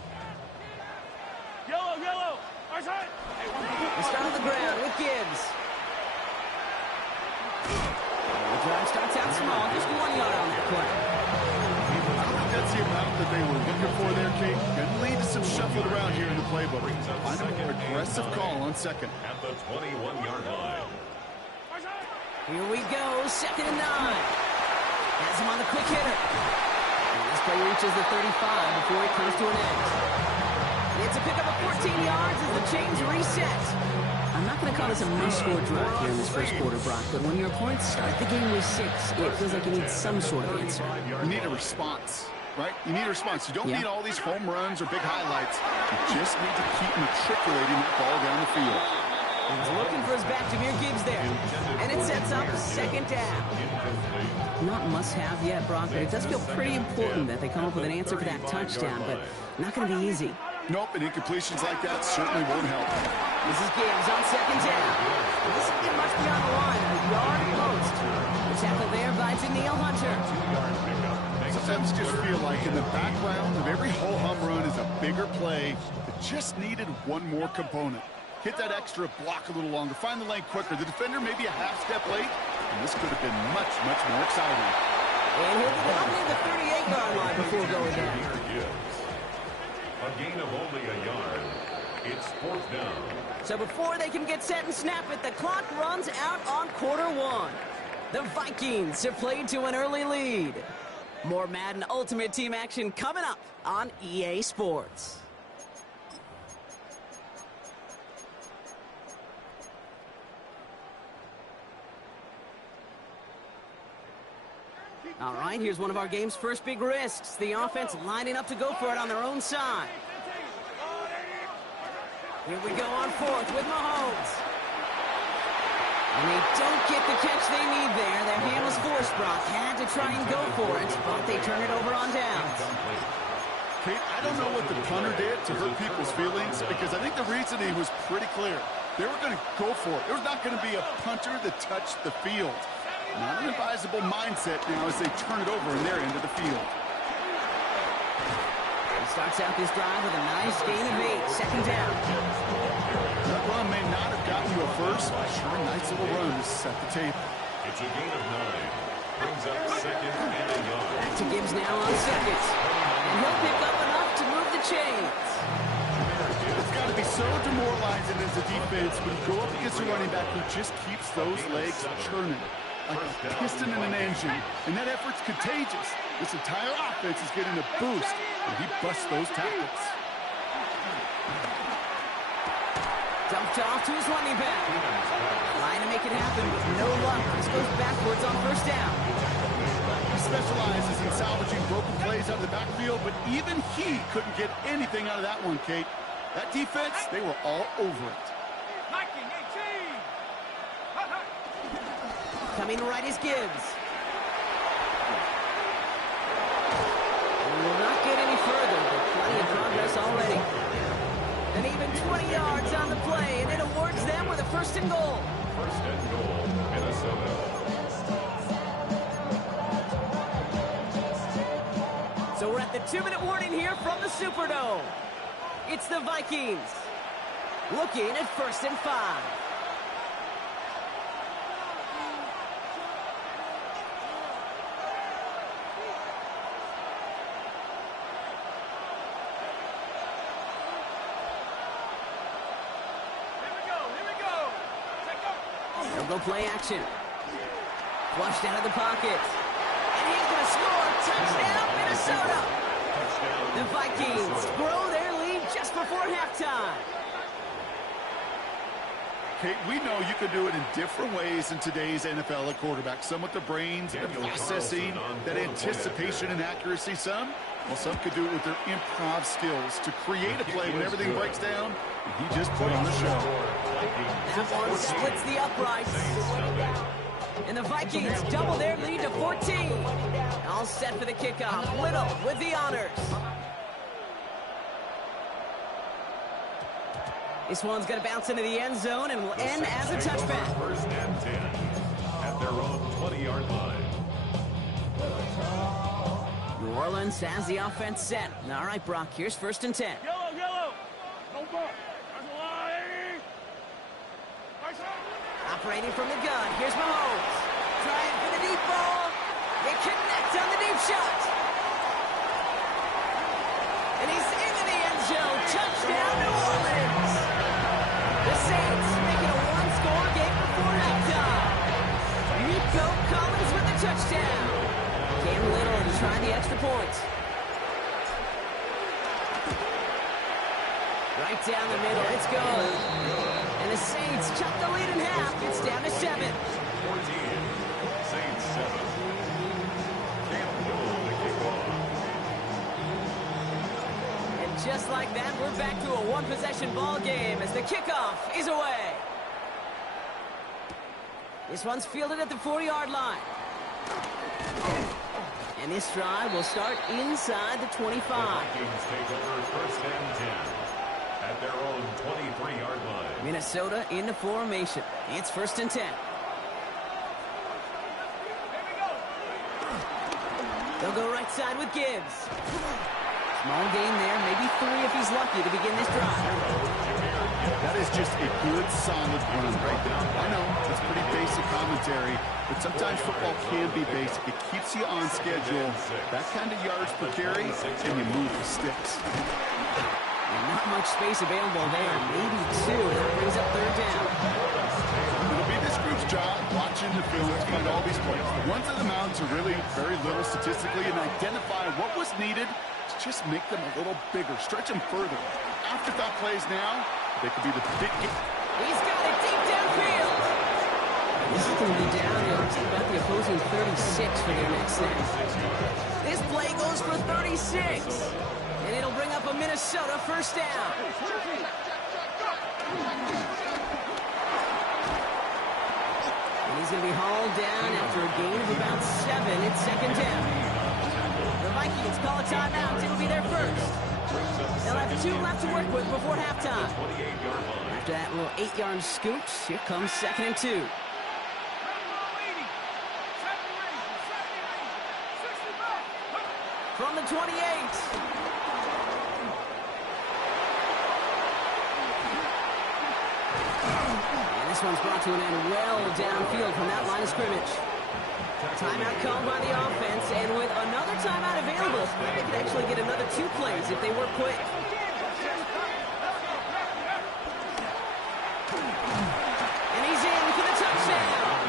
Yellow. They start on the ground with Gibbs. The drive starts out small, just 1 yard on that play. I don't think that's the amount that they were looking for there, Kate. Could lead to some shuffling around here in the playbook. Find a more aggressive call on 2nd. At the 21-yard line. Here we go, 2nd and 9. Has him on the quick hitter. And this play reaches the 35 before it comes to an end. It's a pickup of 14 yards as the chains reset. I'm not going to call this a no-score drive here in this first quarter, Brock, but when your opponents start the game with 6, it feels like you need some sort of answer. You need a response, right? You need a response. You don't need all these home runs or big highlights. You just need to keep matriculating that ball down the field. He's looking for his back, Jahmyr Gibbs there. And it sets up 2nd down. Not must-have yet, Brock, but it does feel pretty important that they come up with an answer for that touchdown, but not going to be easy. Nope, and incompletions like that certainly won't help. This is Gibbs on second down. This must be on the line, a yard post. The tackle there by Daniil Hunter. Sometimes just feel like in the background of every ho-hum run is a bigger play that just needed one more component. Hit that extra block a little longer, find the lane quicker. The defender maybe a half step late, and this could have been much, much more exciting. And he'll get it near the 38-yard line before going down. A gain of only a yard. It's fourth down. So before they can get set and snap it, the clock runs out on quarter one. The Vikings have played to an early lead. More Madden Ultimate Team action coming up on EA Sports. All right, here's one of our game's first big risks. The offense lining up to go for it on their own side. Here we go on fourth with Mahomes. And they don't get the catch they need there. Their hand was forced, Brock. Had to try and go for it, but they turn it over on downs. Kate, I don't know what the punter did to hurt people's feelings because I think the reasoning was pretty clear. They were going to go for it. There was not going to be a punter that touched the field. Not an advisable mindset now as they turn it over in their end of the field. He starts out this drive with a nice gain of 8, second down. That run may not have gotten you a first, but sure a nice little run to set the table. It's a gain of 9. Brings up second and a yard. Back to Gibbs now on second. And he'll pick up enough to move the chains. It's got to be so demoralizing as a defense when you go up against a running back who just keeps those legs churning. Like a piston in an engine, and that effort's contagious. This entire offense is getting a boost, and he busts those tackles. Dumped off to his running back. Trying to make it happen with no luck. This goes backwards on first down. He specializes in salvaging broken plays out of the backfield, but even he couldn't get anything out of that one, Kate. That defense, they were all over it. Coming right is Gibbs. Will not get any further, but plenty of progress already. And even 20 yards on the play, and it awards them with a first and goal. First and goal, Minnesota. So we're at the 2-minute warning here from the Superdome. It's the Vikings looking at first and 5. They'll go play action. Flushed out of the pocket. And he's going to score. Touchdown, Minnesota. The Vikings grow their lead just before halftime. Kate, we know you can do it in different ways in today's NFL at quarterback. Some with the brains, the processing, that anticipation and accuracy. Some could do it with their improv skills to create a play when everything breaks down. And he just put on the show. That one splits the uprights. And the Vikings double their lead to 14. All set for the kickoff. Little with the honors. This one's going to bounce into the end zone and will end as a touchback. First and 10 at their own 20-yard line. New Orleans has the offense set. All right, Brock, here's first and 10. Yellow. No ball. Operating from the gun. Here's Mahomes. Trying for the deep ball. They connect on the deep shot. And he's into the end zone. Touchdown, New Orleans. The Saints make it a one-score game before halftime. Nico Collins with the touchdown. Cam Little to try the extra point. Right down the middle. It's good. And the Saints cut the lead in half. It's down to 7. 14. Saints 7. Cam Little to kick off. And just like that, we're back to a one-possession ball game as the kickoff is away. This one's fielded at the 40-yard line. And this drive will start inside the 25. The Vikings take over first and 10. at their own 23-yard line. Minnesota in the formation. It's 1st and 10. They'll go right side with Gibbs. Small gain there, maybe 3 if he's lucky to begin this drive. That is just a good, solid run right now. I know, it's pretty basic commentary, but sometimes football can be basic. It keeps you on schedule. That kind of yards per carry, and you move the sticks. And not much space available there. Maybe 2. That brings up 3rd down. It'll be this group's job watching the film to find all these plays. The ones that amount to really very little statistically and identify what was needed to just make them a little bigger, stretch them further. Afterthought plays now, they could be the big game. He's got it deep downfield. This is going to be down at about the opposing 36 for their next snap. This play goes for 36. And it'll bring up a Minnesota 1st down. And he's going to be hauled down after a gain of about 7. It's 2nd down. The Vikings call a timeout. It'll be their first. They'll have 2 left to work with before halftime. After that little 8-yard scoot, here comes 2nd and 2. From the 28. And this one's brought to an end well downfield from that line of scrimmage. Timeout called by the offense, and with another timeout available, they could actually get another 2 plays if they work quick. And he's in for the touchdown.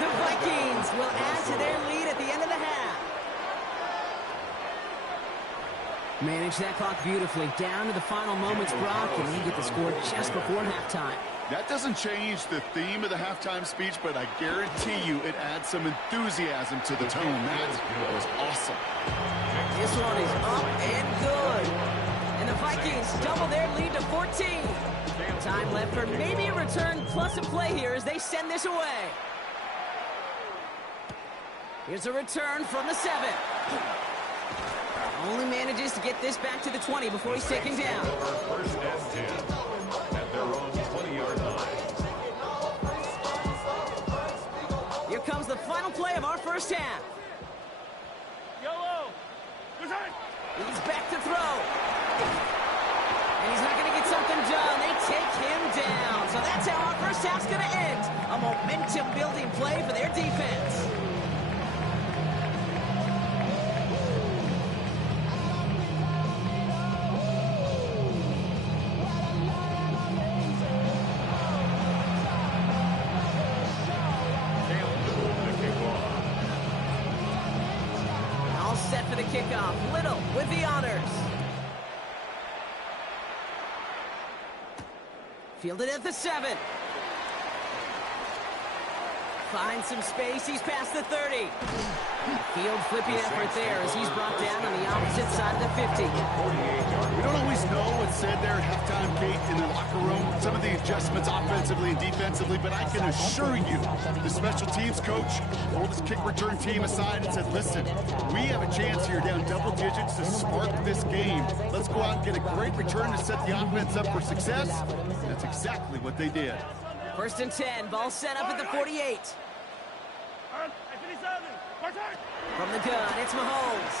The Vikings will add to their lead at the end of the half. Manage that clock beautifully. Down to the final moments, Brock, and they get the score just before halftime. That doesn't change the theme of the halftime speech, but I guarantee you it adds some enthusiasm to the tone. That was awesome. This one is up and good. And the Vikings double their lead to 14. Time left for maybe a return plus a play here as they send this away. Here's a return from the 7. Only manages to get this back to the 20 before he's taken down. 1st and 10 at their own 20-yard line. Here comes the final play of our first half. He's back to throw. And he's not going to get something done. They take him down. So that's how our first half's going to end. A momentum-building play for their defense. Set for the kickoff. Little with the honors. Fielded at the 7. Finds some space. He's past the 30. Field flipping effort there as he's brought down on the opposite side of the 50. We don't always know what's said there at halftime, Kate, in the locker room. Some of the adjustments offensively and defensively, but I can assure you the special teams coach pulled his kick return team aside and said, listen, we have a chance here down double digits to spark this game. Let's go out and get a great return to set the offense up for success. And that's exactly what they did. 1st and 10, ball set up at the 48. From the gun, it's Mahomes.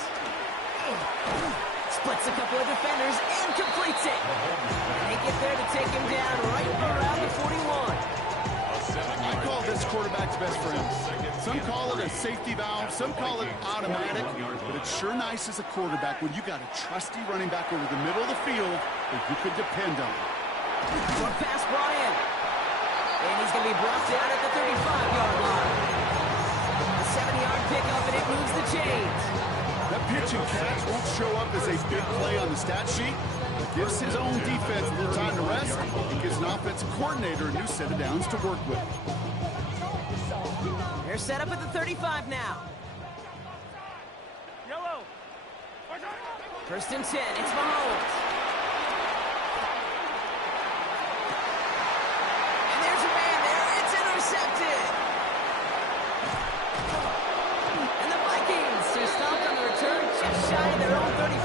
Splits a couple of defenders and completes it. And they get there to take him down right around the 41. I call this quarterback's best friend. Some call it a safety valve, some call it automatic, but it's sure nice as a quarterback when you got a trusty running back over the middle of the field that you could depend on. Short pass, Bryant. And he's going to be brought down at the 35-yard line. A 7-yard pickup, and it moves the chains. That pitch and catch won't show up as a big play on the stat sheet, but gives his own defense a little time to rest and gives an offensive coordinator a new set of downs to work with. They're set up at the 35 now. 1st and 10, it's Mahomes. And there's a man there, it's intercepted. And the Vikings are stopped on the return just shy of their own 35.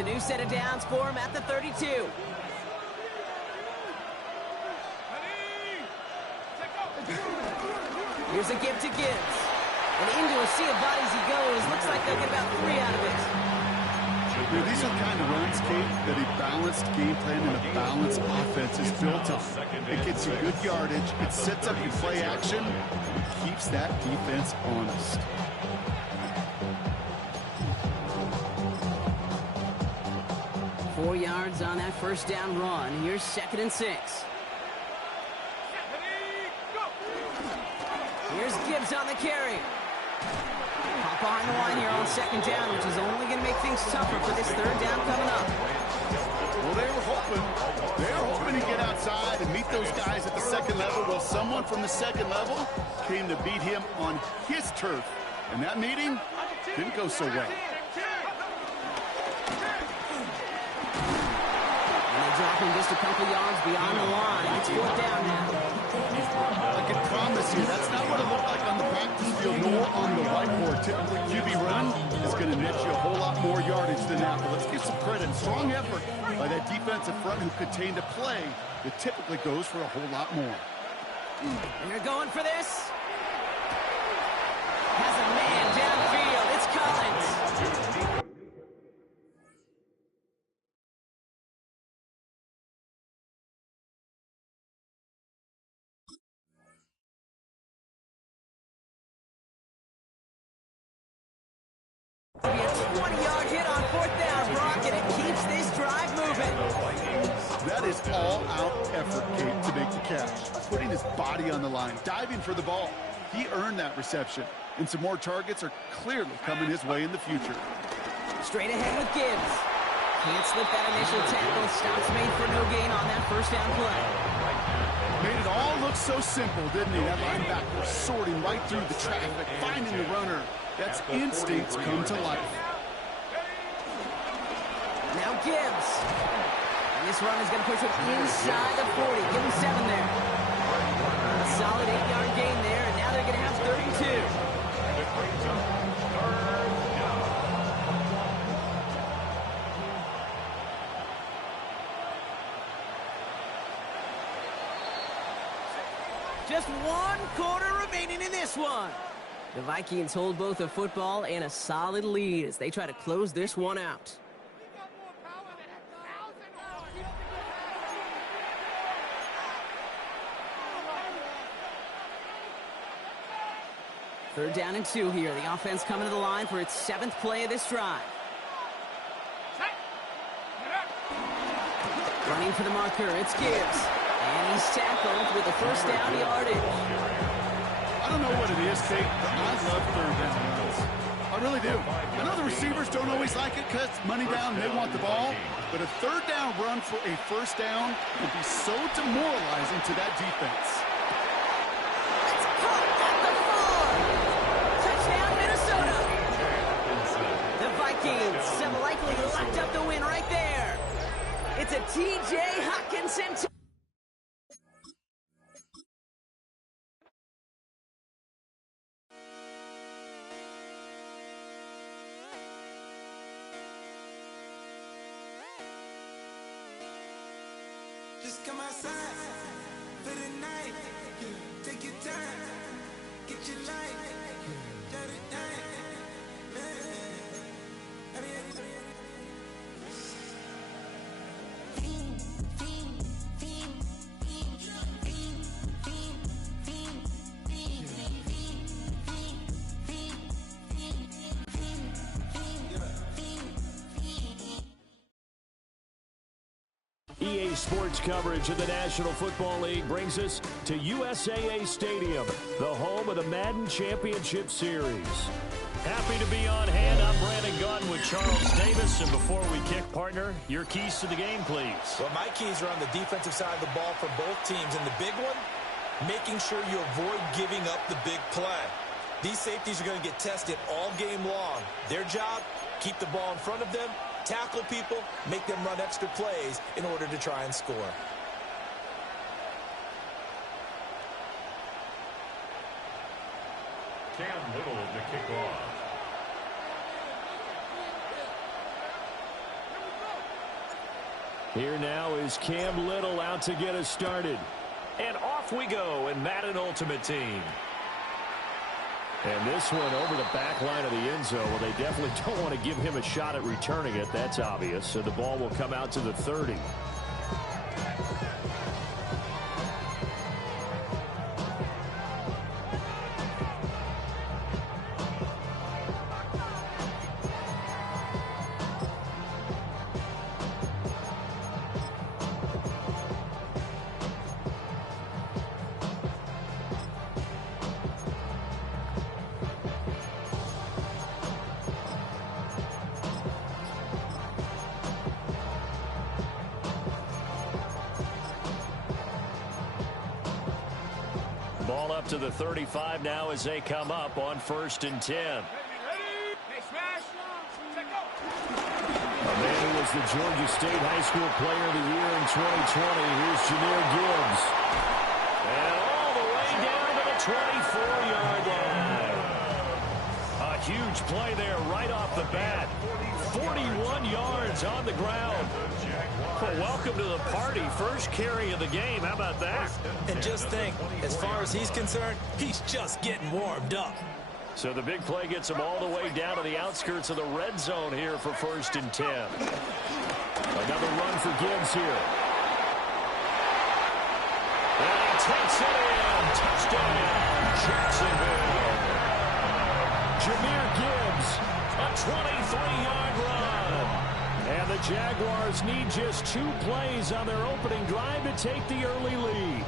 a new set of downs for him at the 32. Here's a give to Gibbs. And into a sea of bodies he goes. Looks like they'll get about 3 out of it. These are the kind of runs, Kate, that a balanced game plan and a balanced offense is built on. It gets you good yardage. It sets up your play action. It keeps that defense honest. Four yards on that first down run. Here's 2nd and 6. Here's Gibbs on the carry. Pop behind the line here on 2nd down, which is only going to make things tougher for this 3rd down coming up. Well, they were hoping to get outside and meet those guys at the 2nd level. Well, someone from the 2nd level came to beat him on his turf. And that meeting didn't go so well. Dropping just a couple yards beyond the line. It's 4th down now. I can promise you, that's not what it looked like on the practice field nor on the whiteboard. Typically, QB run is going to net you a whole lot more yardage than that. But let's give some credit. Strong effort by that defensive front who contained a play that typically goes for a whole lot more. They're going for this. Has a man downfield. It's Collins. Be a 20-yard hit on 4th down, Brock, and it keeps this drive moving. That is all-out effort, Kate, to make the catch. Putting his body on the line, diving for the ball. He earned that reception, and some more targets are clearly coming his way in the future. Straight ahead with Gibbs. Can't slip that initial tackle. Stops made for no gain on that 1st down play. Made it all look so simple, didn't he? That linebacker sorting right through the traffic, finding the runner. That's instincts come to life. Now Gibbs. And this run is going to push him inside the 40. Give him 7 there. A solid 8-yard gain there, and now they're going to have 32. Just 1 quarter remaining in this one. The Vikings hold both a football and a solid lead as they try to close this one out. Third down and 2 here. The offense coming to the line for its 7th play of this drive. Running for the marker, it's Gibbs. And he's tackled with the 1st down yardage. I don't know what it is, Kate, but I love 3rd down runs. I really do. I know the receivers don't always like it because money down, they want the ball. But a 3rd down run for a 1st down can be so demoralizing to that defense. It's caught at the 4. Touchdown, Minnesota. The Vikings have likely locked up the win right there. It's a T.J. Hockenson. Just come outside for the night. Take your time, get your life. Let it down. EA Sports coverage of the National Football League brings us to USAA Stadium, the home of the Madden Championship Series. Happy to be on hand. I'm Brandon Gaudin with Charles Davis. And before we kick, partner, your keys to the game, please. Well, my keys are on the defensive side of the ball for both teams. And the big one, making sure you avoid giving up the big play. These safeties are going to get tested all game long. Their job, keep the ball in front of them, tackle people, make them run extra plays in order to try and score. Cam Little to kick off. Here now is Cam Little out to get us started. And off we go in Madden Ultimate Team. And this one over the back line of the end zone. Well, they definitely don't want to give him a shot at returning it. That's obvious. So the ball will come out to the 30. Ball up to the 35 now as they come up on 1st and 10. A man who was the Georgia State High School Player of the Year in 2020. Here's Jahmyr Gibbs. And all the way down to the 24-yard line. A huge play there right off the bat. 41 yards on the ground. Well, welcome to the party. First carry of the game. How about that? And just think, as far as he's concerned, he's just getting warmed up. So the big play gets him all the way down to the outskirts of the red zone here for 1st and 10. Another run for Gibbs here. And he takes it in. Touchdown, Jacksonville. Jahmyr Gibbs, a 23-yard run. And the Jaguars need just 2 plays on their opening drive to take the early lead.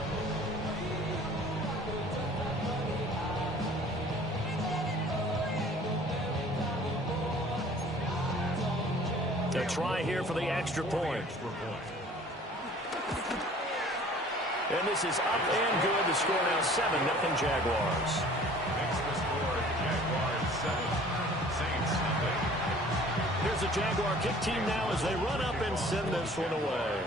A try here for the extra point. And this is up and good. The score now 7-0 Jaguars. Here's the Jaguar kick team now as they run up and send this one away.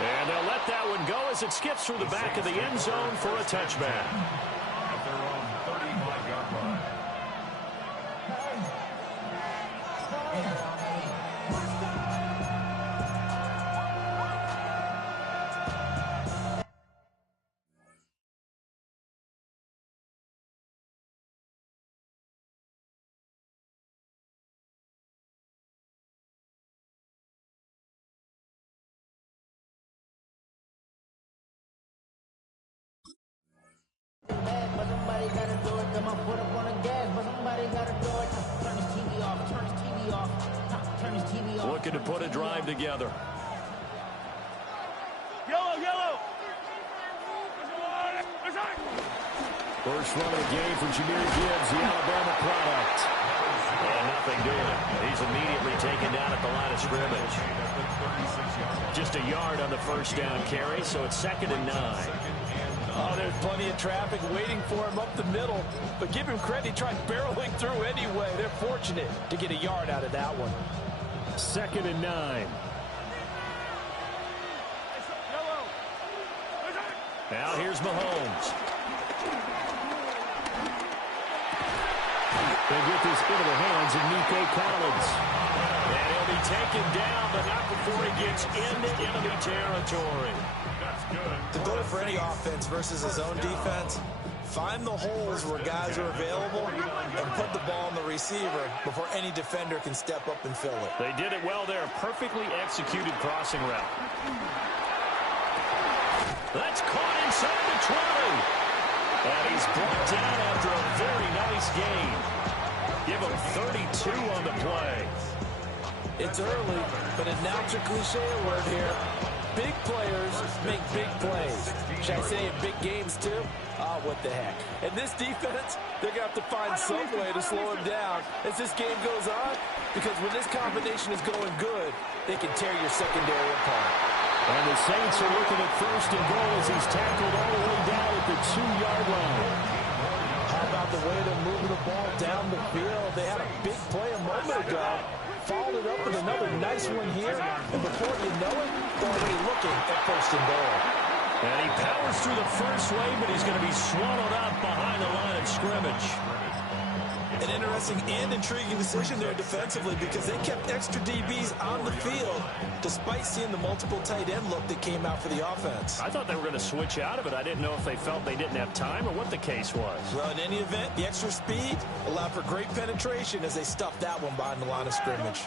And they'll let that one go as it skips through the back of the end zone for a touchback. At their own 35-yard line. But somebody gotta do it. Got my foot up on the gas, but somebody gotta do it. Turn his TV off, turn his TV off, turn his TV off. Looking to put a drive together. Yellow! First run of the game for Jahmyr Gibbs, the Alabama product. And nothing doing. He's immediately taken down at the line of scrimmage. Just a yard on the first down carry, so it's 2nd and 9. Oh, there's plenty of traffic waiting for him up the middle. But give him credit, he tried barreling through anyway. They're fortunate to get a yard out of that one. 2nd and 9. Now here's Mahomes. They get this into the hands of Nico Collins. And he'll be taken down, but not before he gets into enemy territory. The goal for any offense versus his own defense, find the holes where guys are available and put the ball on the receiver before any defender can step up and fill it. They did it well there. Perfectly executed crossing route. That's caught inside the 20. And he's brought down after a very nice gain. Give him 32 on the play. It's early, but announce a cliche word here. Big players make big plays. Should I say in big games too? Oh, what the heck. And this defense, they're going to have to find some way to slow him down as this game goes on, because when this combination is going good, they can tear your secondary apart. And the Saints are looking at 1st and goal as he's tackled all the way down at the 2-yard line. How about the way they're moving the ball down the field? They had a big play a moment ago. Followed it up with another nice one here. And before you know it, they're already looking at 1st and goal. And he powers through the first wave, but he's going to be swallowed up behind the line of scrimmage. An interesting and intriguing decision there defensively because they kept extra DBs on the field despite seeing the multiple tight end look that came out for the offense. I thought they were going to switch out of it. I didn't know if they felt they didn't have time or what the case was. Well, in any event, the extra speed allowed for great penetration as they stuffed that one behind the line of scrimmage.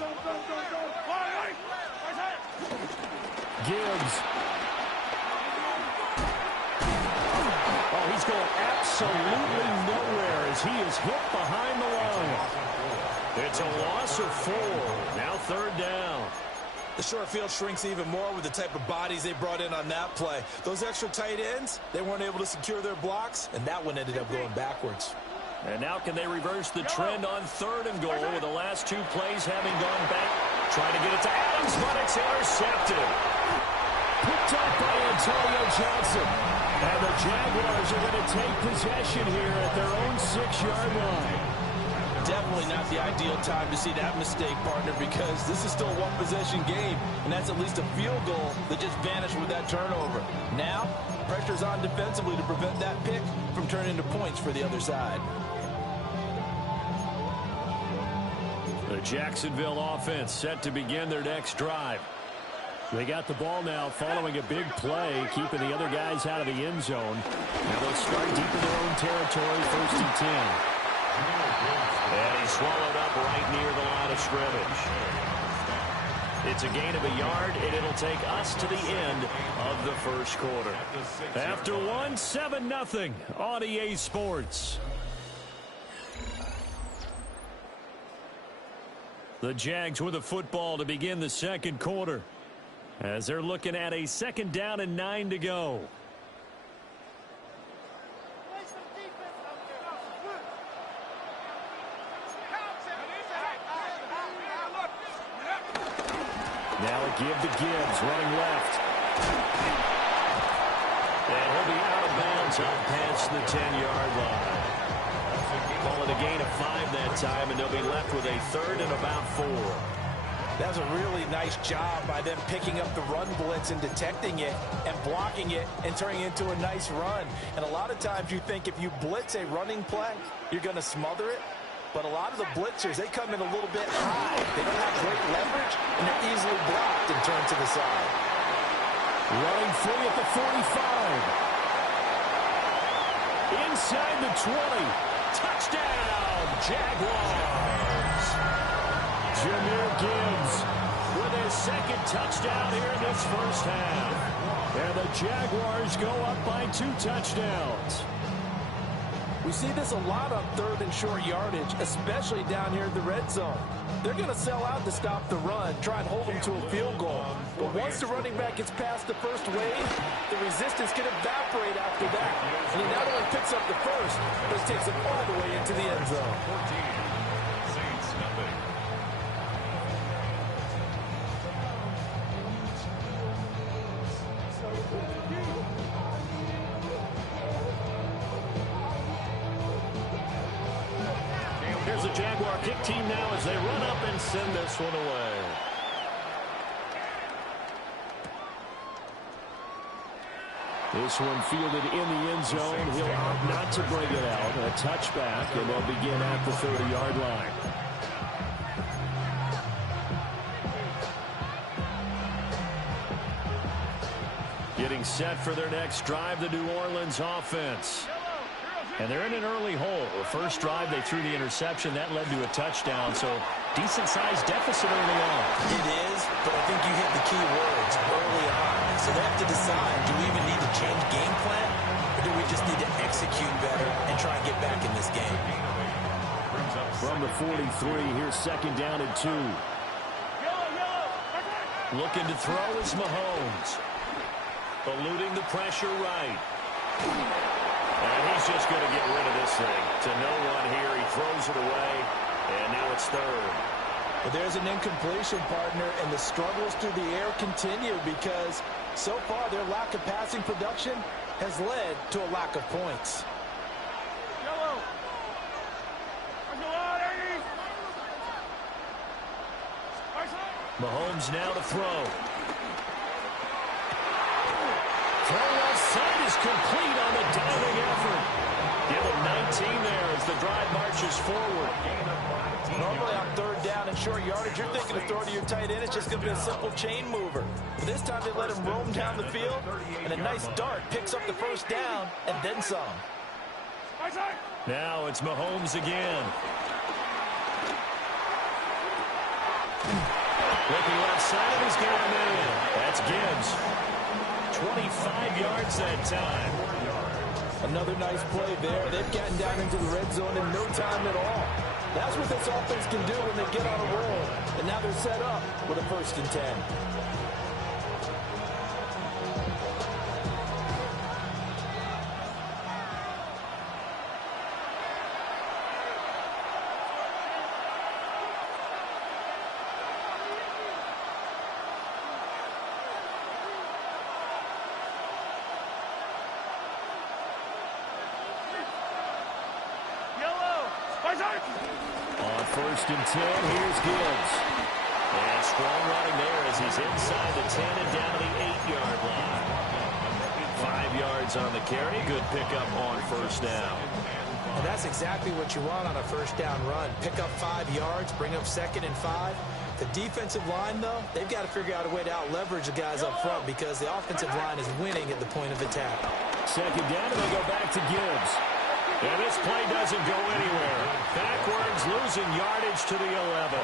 Gibbs. Oh, he's going absolutely nowhere as he is hit behind the line. It's a loss of 4. Now 3rd down. The short field shrinks even more with the type of bodies they brought in on that play. Those extra tight ends, they weren't able to secure their blocks, and that one ended up going backwards. And now can they reverse the trend on 3rd and goal with the last 2 plays having gone back? Trying to get it to Adams, but it's intercepted. Picked up by Antonio Johnson. And the Jaguars are going to take possession here at their own 6-yard line. Definitely not the ideal time to see that mistake, partner, because this is still a one-possession game, and that's at least a field goal that just vanished with that turnover. Now, pressure's on defensively to prevent that pick from turning into points for the other side. The Jacksonville offense set to begin their next drive. They got the ball now following a big play, keeping the other guys out of the end zone. Now they'll start deep in their own territory, 1st and 10. And he's swallowed up right near the line of scrimmage. It's a gain of a yard, and it'll take us to the end of the first quarter. After 1, 7-0 on EA Sports. The Jags with the football to begin the second quarter, as they're looking at a 2nd down and 9 to go. Now a give to Gibbs, running left. And he'll be out of bounds up past the 10-yard line. Call it a gain of 5 that time, and they'll be left with a 3rd and about 4. That was a really nice job by them picking up the run blitz and detecting it and blocking it and turning it into a nice run. And a lot of times you think if you blitz a running play, you're going to smother it. But a lot of the blitzers, they come in a little bit high. They don't have great leverage, and they're easily blocked and turned to the side. Running free at the 45. Inside the 20. Touchdown, Jaguars. Jahmyr Gibbs with his 2nd touchdown here in this first half. And the Jaguars go up by 2 touchdowns. We see this a lot on 3rd and short yardage, especially down here in the red zone. They're going to sell out to stop the run, try and hold them to a field goal. But once the running back gets past the first wave, the resistance can evaporate after that. And he not only picks up the first, but takes it all the way into the end zone. Here's the Jaguar kick team now as they run up and send this one away. This one fielded in the end zone. He'll opt not to bring it out. A touchback, and they'll begin at the 30-yard line. Getting set for their next drive, the New Orleans offense. And they're in an early hole. The first drive, they threw the interception. That led to a touchdown, so decent-sized deficit early on. It is, but I think you hit the key words early on. So they have to decide, do we even need to change game plan, or do we just need to execute better and try and get back in this game? From the 43, here's 2nd down and 2. Looking to throw is Mahomes. Eluding the pressure right. And he's just going to get rid of this thing. To no one here. He throws it away. And now it's 3rd. But there's an incompletion, partner, and the struggles through the air continue because so far their lack of passing production has led to a lack of points. Mahomes now to throw. Throw left side is complete on the diving effort. Give him 19 there as the drive marches forward. on short yardage, you're thinking of throwing to your tight end. It's just going to be a simple chain mover. But this time they let him roam down the field, and a nice dart picks up the first down and then some. Now it's Mahomes again. Looking left side, he's got him in. That's Gibbs. 25 yards that time. Another nice play there. They've gotten down into the red zone in no time at all. That's what this offense can do when they get on a roll. And now they're set up with a 1st and 10. On 1st and 10, here's Gibbs. And strong running there as he's inside the 10 and down to the 8-yard line. 5 yards on the carry. Good pickup on 1st down. And that's exactly what you want on a 1st down run. Pick up 5 yards, bring up 2nd and 5. The defensive line, though, they've got to figure out a way to out-leverage the guys up front because the offensive line is winning at the point of attack. 2nd down, and they go back to Gibbs. And this play doesn't go anywhere. Backwards, losing yardage to the 11.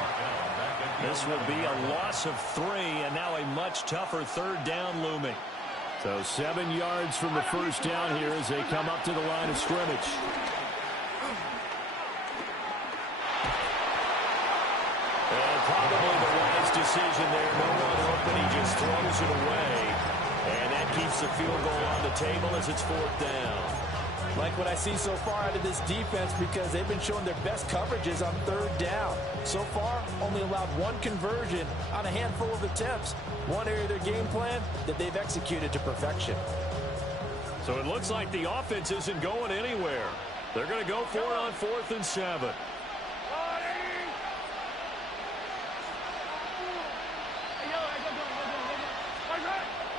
This will be a loss of 3, and now a much tougher 3rd down looming. So 7 yards from the 1st down here as they come up to the line of scrimmage. And probably the wise decision there. No one open, he just throws it away. And that keeps the field goal on the table as it's 4th down. Like what I see so far out of this defense because they've been showing their best coverages on 3rd down. So far, only allowed 1 conversion on a handful of attempts. One area of their game plan that they've executed to perfection. So it looks like the offense isn't going anywhere. They're going to go for it on 4th and 7.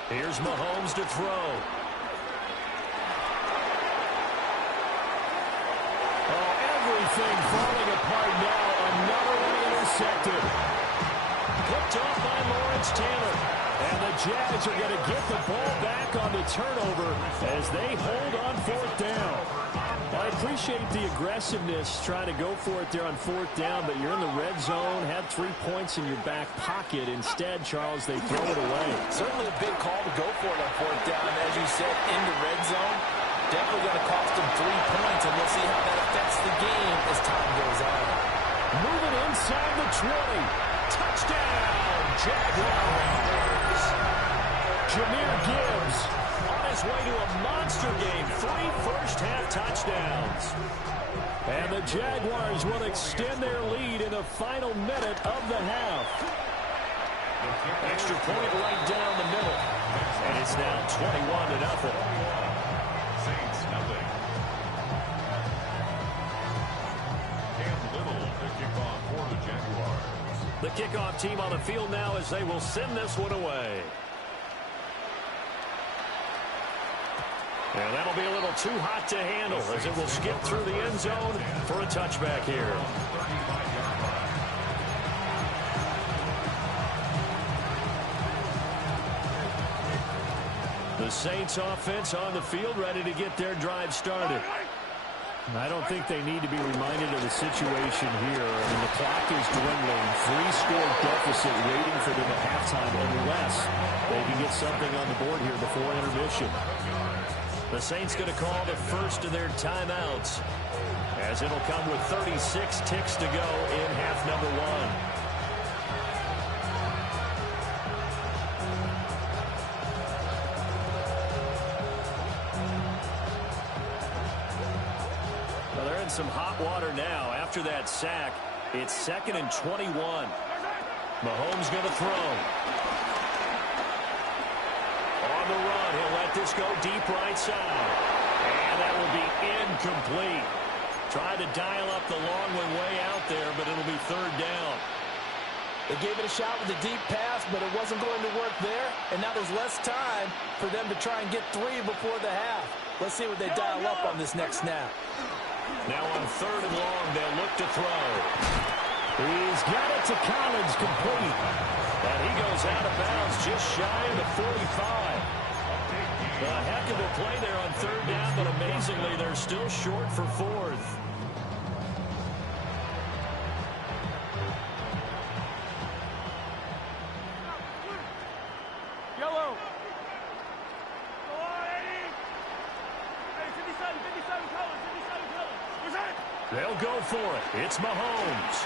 Here's Mahomes to throw. Everything falling apart now. Another one intercepted. Picked off by Lawrence Taylor. And the Jags are going to get the ball back on the turnover as they hold on 4th down. I appreciate the aggressiveness trying to go for it there on 4th down, but you're in the red zone, have 3 points in your back pocket. Instead, Charles, they throw it away. Certainly a big call to go for it on 4th down. As you said, in the red zone. Definitely going to cost them 3 points, and we'll see how that affects the game as time goes on. Moving inside the 20. Touchdown, Jaguars. Jahmyr Gibbs on his way to a monster game. 3 first-half touchdowns. And the Jaguars will extend their lead in the final minute of the half. Extra point right down the middle. And it's now 21-0. The kickoff team on the field now as they will send this one away. And that'll be a little too hot to handle as it will skip through the end zone for a touchback here. The Saints offense on the field ready to get their drive started. I don't think they need to be reminded of the situation here. I mean, the clock is dwindling. 3-score deficit waiting for them at halftime unless they can get something on the board here before intermission. The Saints going to call the first of their timeouts as it'll come with 36 ticks to go in half number 1. Some hot water now after that sack. It's 2nd and 21. Mahomes going to throw. On the run, he'll let this go deep right side. And that will be incomplete. Tried to dial up the long one way out there, but it'll be 3rd down. They gave it a shot with a deep pass, but it wasn't going to work there. And now there's less time for them to try and get 3 before the half. Let's see what they dial up on this next snap. Now on 3rd and long, they'll look to throw. He's got it to Collins, complete. And he goes out of bounds just shy of the 45. A heck of a play there on third down, but amazingly, they're still short for fourth. Yellow. Go on, Eddie. Hey, 57 colors, 57 colors. What's that? They'll go for it. It's Mahomes.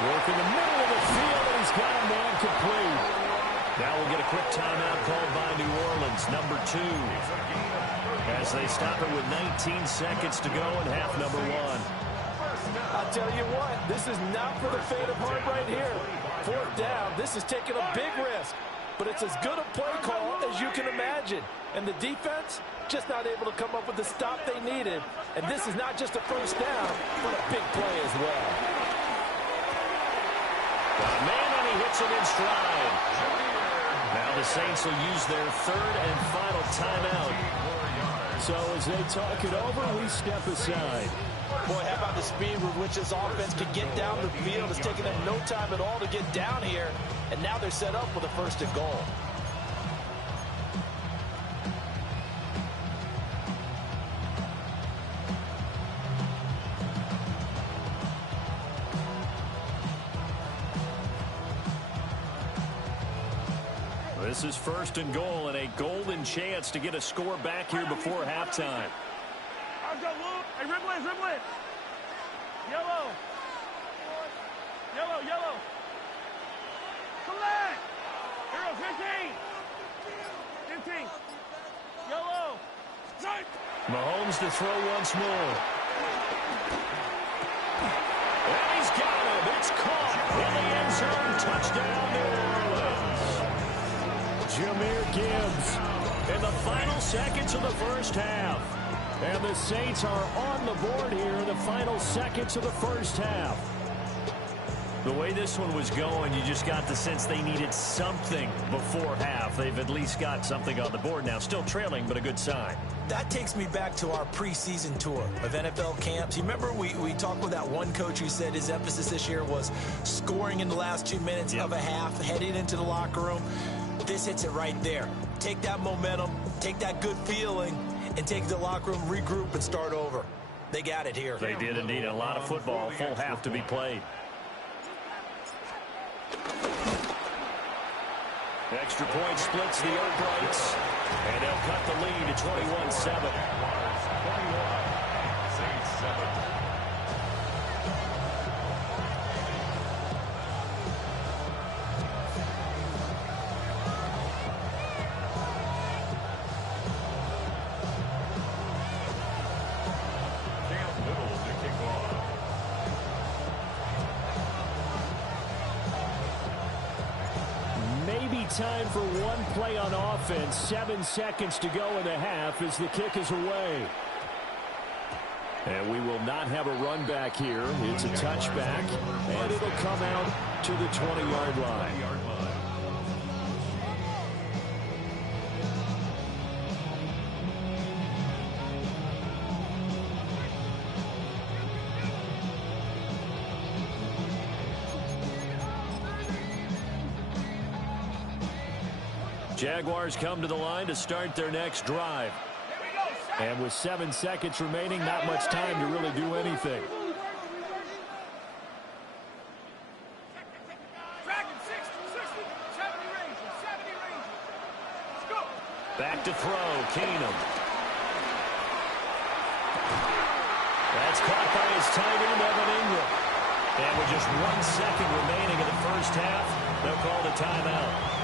Working the middle of the field, and he's got a man complete. Now we'll get a quick timeout called by New Orleans, number 2. As they stop it with 19 seconds to go in half number 1. I'll tell you what, this is not for the faint of heart right here. Fourth down, this is taking a big risk. But it's as good a play call as you can imagine. And the defense, just not able to come up with the stop they needed. And this is not just a first down, but a big play as well. Man, and he hits it in stride. Now the Saints will use their third and final timeout. So as they talk it over, we step aside. Boy, how about the speed with which this offense can get down the field? It's taken them no time at all to get down here. And now they're set up with a first and goal. This is first and goal and a golden chance to get a score back here before halftime. I've got Luke. Hey, Riblin. Yellow. Yellow. Collect. Hero, 15. Yellow. Mahomes to throw once more. And he's got him. It's caught in the end zone. Touchdown, New Orleans. Jahmyr Gibbs in the final seconds of the first half. And the Saints are on the board here in the final seconds of the first half. The way this one was going, you just got the sense they needed something before half. They've at least got something on the board now. Still trailing, but a good sign. That takes me back to our preseason tour of NFL camps. You remember we talked with that one coach who said his emphasis this year was scoring in the last 2 minutes of a half, heading into the locker room. This hits it right there. Take that momentum, take that good feeling, and take the locker room, regroup, and start over. They got it here. They did indeed. A lot of football, full half to be played. Extra point splits the uprights, and they'll cut the lead to 21-7. Time for one play on offense. 7 seconds to go in the half as the kick is away. And we will not have a run back here. It's a touchback, and it'll come out to the 20-yard line. Jaguars come to the line to start their next drive. And with 7 seconds remaining, not much time to really do anything. Back to throw, Keenum. That's caught by his tight end, Evan Ingram. And with just 1 second remaining in the first half, they'll call the timeout.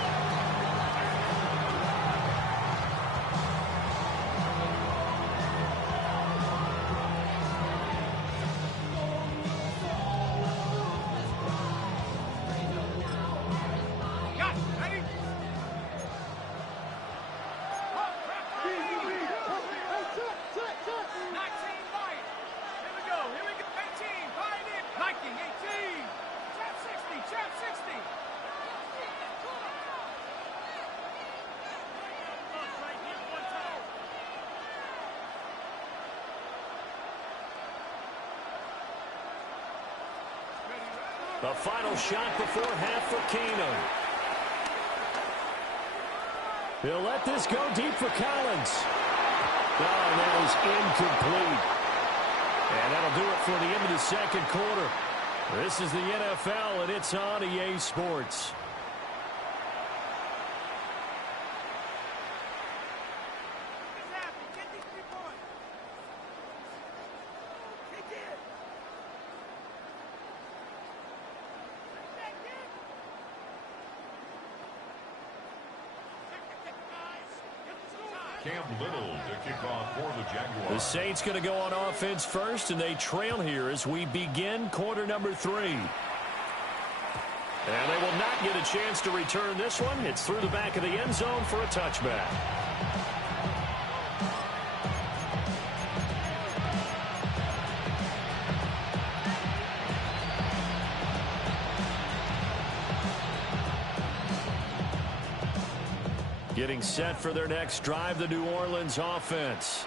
A final shot before half for Keenum. He'll let this go deep for Collins. Oh, that is incomplete. And that'll do it for the end of the second quarter. This is the NFL, and it's on EA Sports. The Saints going to go on offense first, and they trail here as we begin quarter number 3. And they will not get a chance to return this one. It's through the back of the end zone for a touchback. Getting set for their next drive, the New Orleans offense.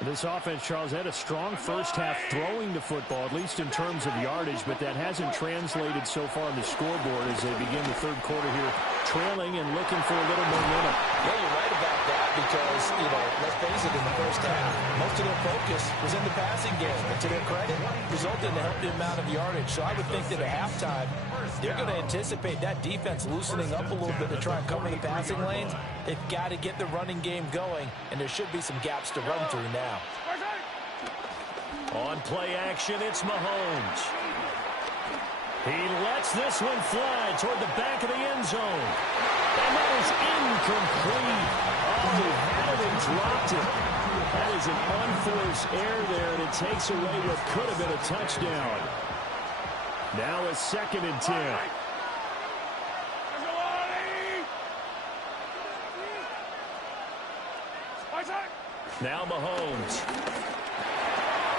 This offense, Charles, had a strong first half throwing the football, at least in terms of yardage, but that hasn't translated so far on the scoreboard as they begin the third quarter here, trailing and looking for a little momentum. Yeah, you're right about that because, let's face it, in the first half, most of their focus was in the passing game. And to their credit, resulted in a healthy amount of yardage. So I would think that at halftime, they're going to anticipate that defense loosening up a little bit to try and cover the passing lanes. They've got to get the running game going, and there should be some gaps to run through now. On play action, it's Mahomes. He lets this one fly toward the back of the end zone. And that is incomplete. Oh, he had it and dropped it. That is an unforced error there, and it takes away what could have been a touchdown. Now a 2nd and 10. Now Mahomes.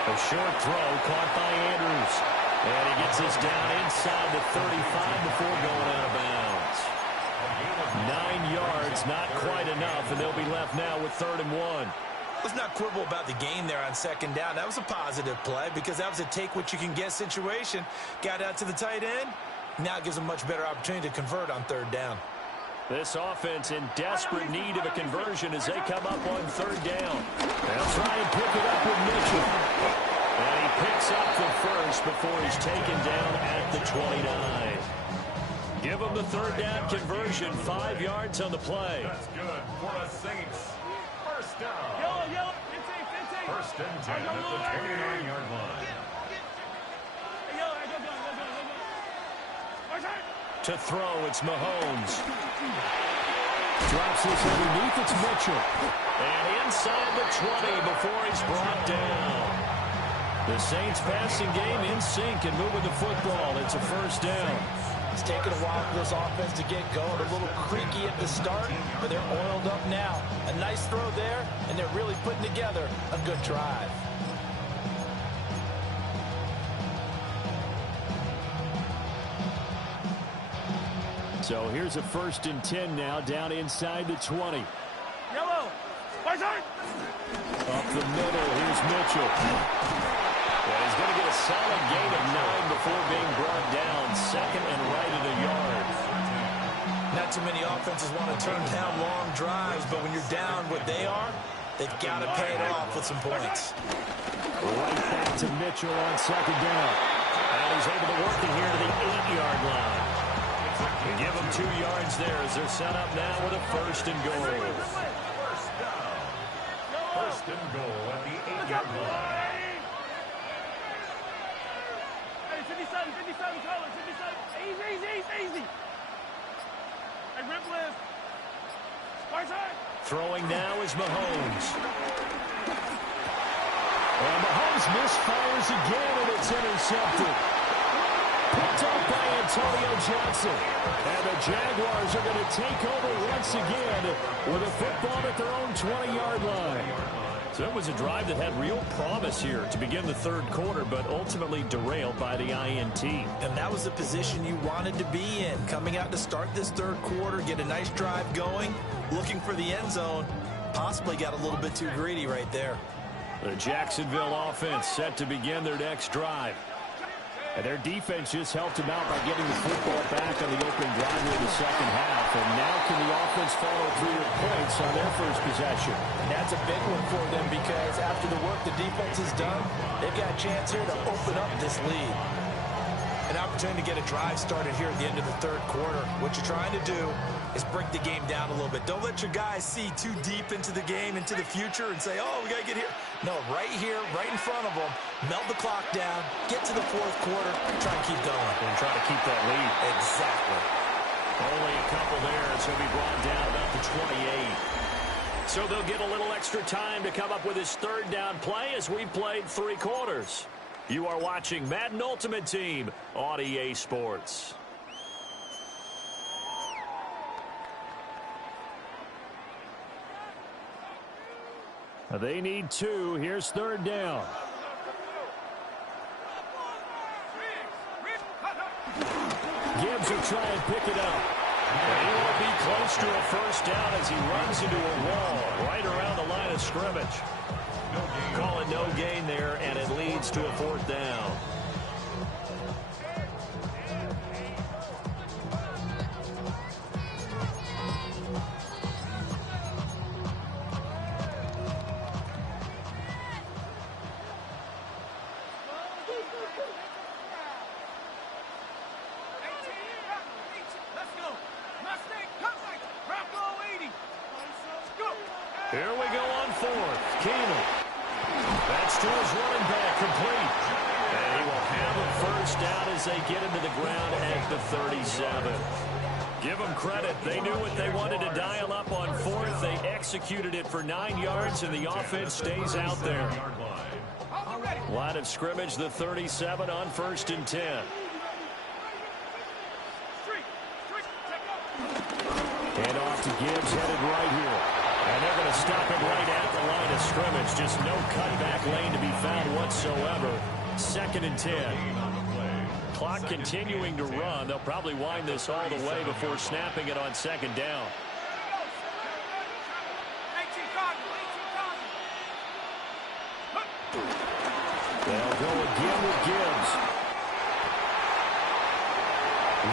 A short throw caught by Andrews. And he gets us down inside the 35 before going out of bounds. 9 yards, not quite enough, and they'll be left now with 3rd and 1. Let's not quibble about the gain there on 2nd down. That was a positive play because that was a take-what-you-can-get situation. Got out to the tight end. Now it gives them much better opportunity to convert on 3rd down. This offense in desperate need of a conversion as they come up on 3rd down. They'll try and pick it up with Mitchell. And he picks up the first before he's taken down at the 29. Give him the 3rd down conversion, 5 yards on the play. That's good for the Saints. First down. Yellow. 1st and 10 at the 29-yard line. To throw, it's Mahomes. Drops this underneath, it's Mitchell. And inside the 20 before he's brought down. The Saints passing game in sync and moving the football. It's a 1st down. It's taken a while for this offense to get going. A little creaky at the start, but they're oiled up now. A nice throw there, and they're really putting together a good drive. So here's a 1st and 10 now, down inside the 20. Yellow. Up the middle, here's Mitchell. And he's going to get a solid gain of 9 before being brought down. 2nd and right at a yard. Not too many offenses want to turn down long drives, but when you're down what they are, they've got to pay it off with some points. Right back to Mitchell on 2nd down. And he's able to work it here to the 8-yard line. Give them 2 yards there as they're set up now with a 1st and goal. 1st and goal at the 8-yard line. Hey, 57, color, 57. Easy. Hey, rip lift. Throwing now is Mahomes. And Mahomes misfires again, and it's intercepted. Picked up by Antonio Johnson. And the Jaguars are going to take over once again with a football at their own 20-yard line. So it was a drive that had real promise here to begin the 3rd quarter, but ultimately derailed by the INT. And that was the position you wanted to be in. Coming out to start this 3rd quarter, get a nice drive going, looking for the end zone. Possibly got a little bit too greedy right there. The Jacksonville offense set to begin their next drive. And their defense just helped them out by getting the football back on the opening drive in the second half. And now can the offense follow through with points on their first possession? That's a big one for them because after the work the defense has done, they've got a chance here to open up this lead. An opportunity to get a drive started here at the end of the third quarter. What you're trying to do is break the game down a little bit. Don't let your guys see too deep into the game, into the future, and say, oh, we got to get here. No, right here, right in front of them, melt the clock down, get to the fourth quarter, try and keep going. And try to keep that lead. Exactly. Only a couple there, so he'll be brought down about the 28. So they'll get a little extra time to come up with his third down play as we've played 3 quarters. You are watching Madden Ultimate Team on EA Sports. They need 2. Here's third down. Gibbs will try and pick it up. And he will be close to a first down as he runs into a wall right around the line of scrimmage. Call it no gain there, and it leads to a fourth down. Here we go on fourth. Keenum. That's to his running back, complete. And he will have a first down as they get into the ground at the 37. Give them credit. They knew what they wanted to dial up on fourth. They executed it for 9 yards, and the offense stays out there. Line of scrimmage, the 37 on 1st and 10. Hand off to Gibbs, headed right here. And they're going to stop it right at the line of scrimmage. Just no cutback lane to be found whatsoever. 2nd and 10. Clock continuing to run. They'll probably wind this all the way before snapping it on 2nd down. They'll go again with Gibbs.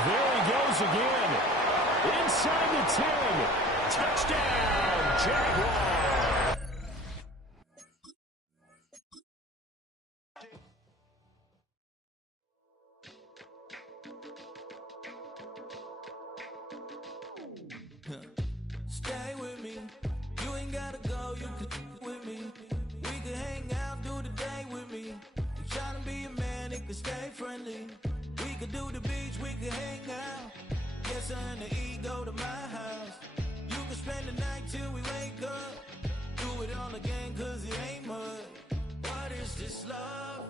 There he goes again. Inside the 10. Touchdown, Jaguar. Stay with me. You ain't gotta go, you can with me. We can hang out, do the day with me. You tryna be a man, it can stay friendly. We could do the beach, we can hang out. Get something to eat, go to my house. You can spend the night till we wake up. Do it all again, cause it ain't mud. What is this love?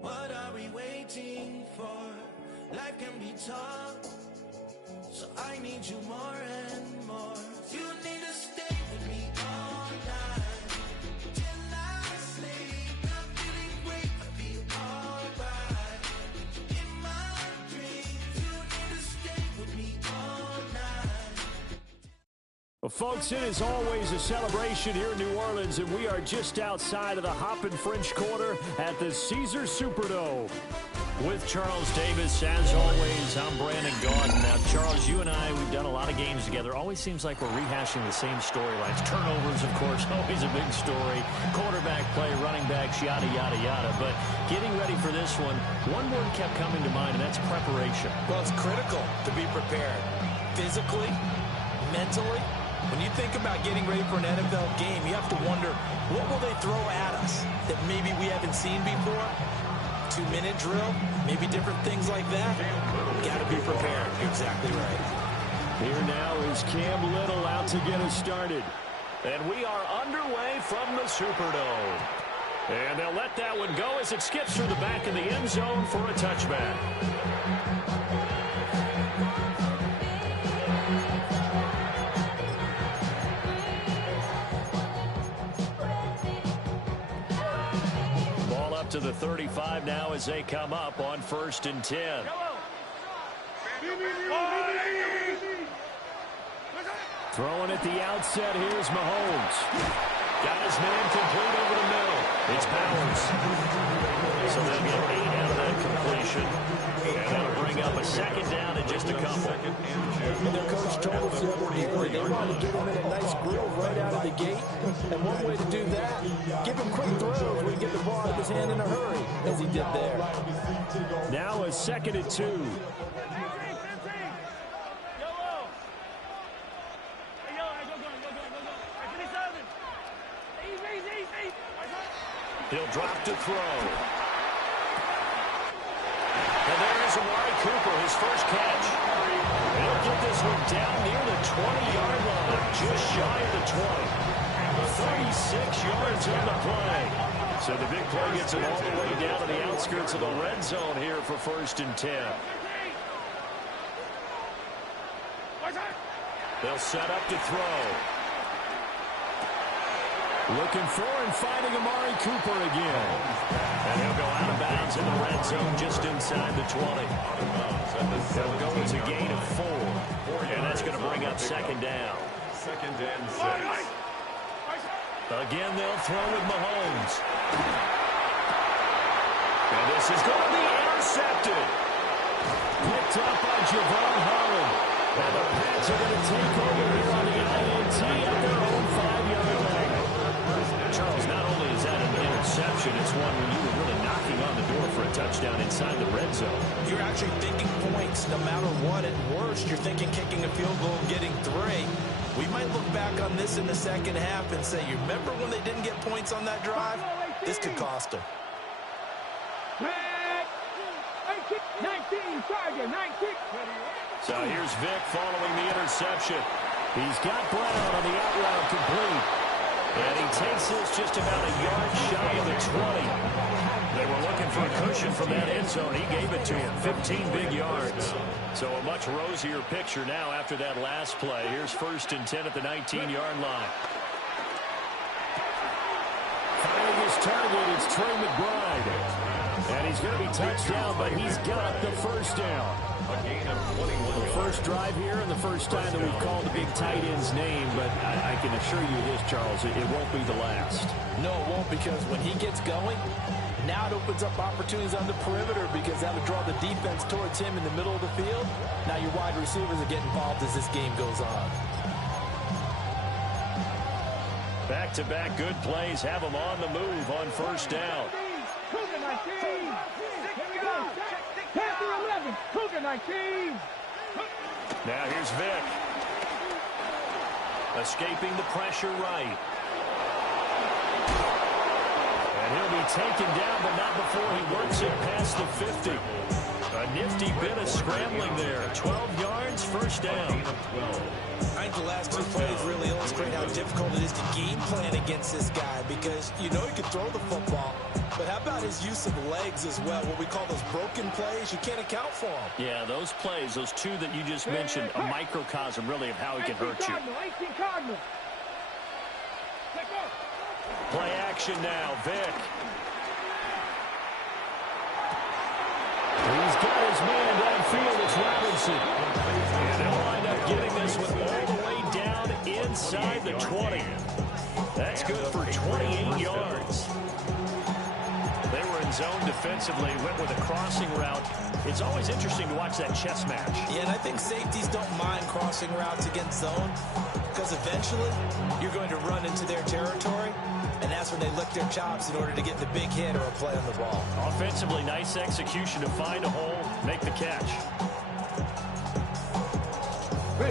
What are we waiting for? Life can be tough, so I need you more and more. You need to stay with me all night till I sleep. I'm feeling great, I feel alright. In my dreams, you need to stay with me all night. Well, folks, it is always a celebration here in New Orleans, and we are just outside of the Hoppin' French Quarter at the Caesars Superdome. With Charles Davis, as always, I'm Brandon Gaudin. Now, Charles, you and I, we've done a lot of games together. Always seems like we're rehashing the same storylines. Turnovers, of course, always a big story. Quarterback play, running backs, yada, yada, yada. But getting ready for this one word kept coming to mind, and that's preparation. Well, it's critical to be prepared. Physically, mentally. When you think about getting ready for an NFL game, you have to wonder, what will they throw at us that maybe we haven't seen before? 2-minute drill, maybe different things like that. Got to be prepared. Exactly right. Here now is Cam Little out to get us started. And we are underway from the Superdome. And they'll let that one go as it skips through the back of the end zone for a touchback. To the 35 now as they come up on 1st and 10. Throwing at the outset, here's Mahomes. Got his man complete over the middle. It's Powers. So they'll get 8 out of that completion. And that'll bring up a second down in just a couple. And their coach told us the other day they want to get him in a nice groove right out of the gate. And one way to do that, give him quick throws where he get the ball out of his hand in a hurry, as he did there. Now a 2nd and 2. He'll drop to throw. And there is Amari Cooper, his first catch. He'll get this one down near the 20-yard line, just shy of the 20. 36 yards on the play. So the big play gets it all the way down to the outskirts of the red zone here for 1st and 10. They'll set up to throw. Looking for and finding Amari Cooper again. And he'll go out of bounds in the red zone just inside the 20. He'll go as a gain of 4. And that's going to bring up 2nd down. 2nd and 6. Again, they'll throw with Mahomes. And this is going to be intercepted. Picked up by Javon Holland. And the Pats are going to take over here on the INT at their own 5-yard line. Charles, not only is that an interception, it's one when you were really knocking on the door for a touchdown inside the red zone. You're actually thinking points no matter what. At worst, you're thinking kicking a field goal and getting 3. We might look back on this in the second half and say, you remember when they didn't get points on that drive? This could cost them. 19, Tiger, 19. So here's Vic following the interception. He's got Brown on the out route complete. And he takes this just about a yard shy of the 20. They were looking for a cushion from that end zone. He gave it to him. 15 big yards. So a much rosier picture now after that last play. Here's 1st and 10 at the 19-yard line. Finding his target, it's Trey McBride. And he's going to be touched down, but he's got the first down. A gain of 21. The first drive here and the first time that we've called the big tight end's name, but I can assure you this, Charles, it won't be the last. No, it won't, because when he gets going, now it opens up opportunities on the perimeter because that would draw the defense towards him in the middle of the field. Now your wide receivers will get involved as this game goes on. Back-to-back good plays have them on the move on 1st down. Cougar 19. Here we go. Panther 11. Cougar 19. Now here's Vic. Escaping the pressure right. And he'll be taken down, but not before he works it past the 50. A nifty bit of scrambling there. 12 yards, 1st down. I think the last 2 plays really illustrate how difficult it is to game plan against this guy because you know he can throw the football, but how about his use of legs as well? What we call those broken plays, you can't account for them. Yeah, those plays, those 2 that you just mentioned, a microcosm really of how he can hurt you. 18 Cardinal. Play action now, Vic. He's got his man downfield. It's Robinson. And they'll wind up getting this one all the way down inside the 20. That's good for 28 yards. They were in zone defensively, went with a crossing route. It's always interesting to watch that chess match. Yeah, and I think safeties don't mind crossing routes against zone because eventually you're going to run into their territory, and that's when they lick their chops in order to get the big hit or a play on the ball. Offensively, nice execution to find a hole, make the catch.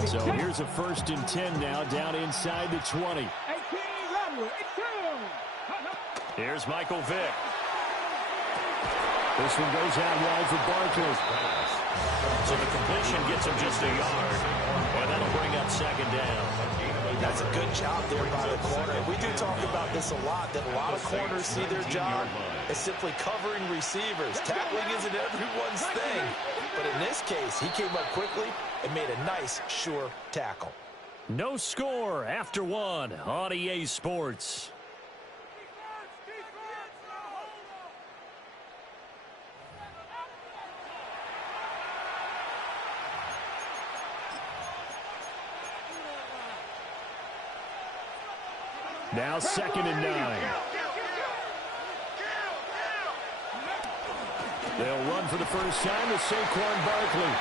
So here's a 1st and 10 now, down inside the 20. 18 Rodwell. Here's Michael Vick. This one goes out wide for Barkley. So the completion gets him just a yard, and that'll bring up 2nd down. That's a good job there by the corner. We do talk about this a lot, that a lot of corners see their job as simply covering receivers. Tackling isn't everyone's thing. But in this case, he came up quickly and made a nice, sure tackle. No score after 1 on EA Sports. Now 2nd and 9. They'll run for the first time with Saquon Barkley.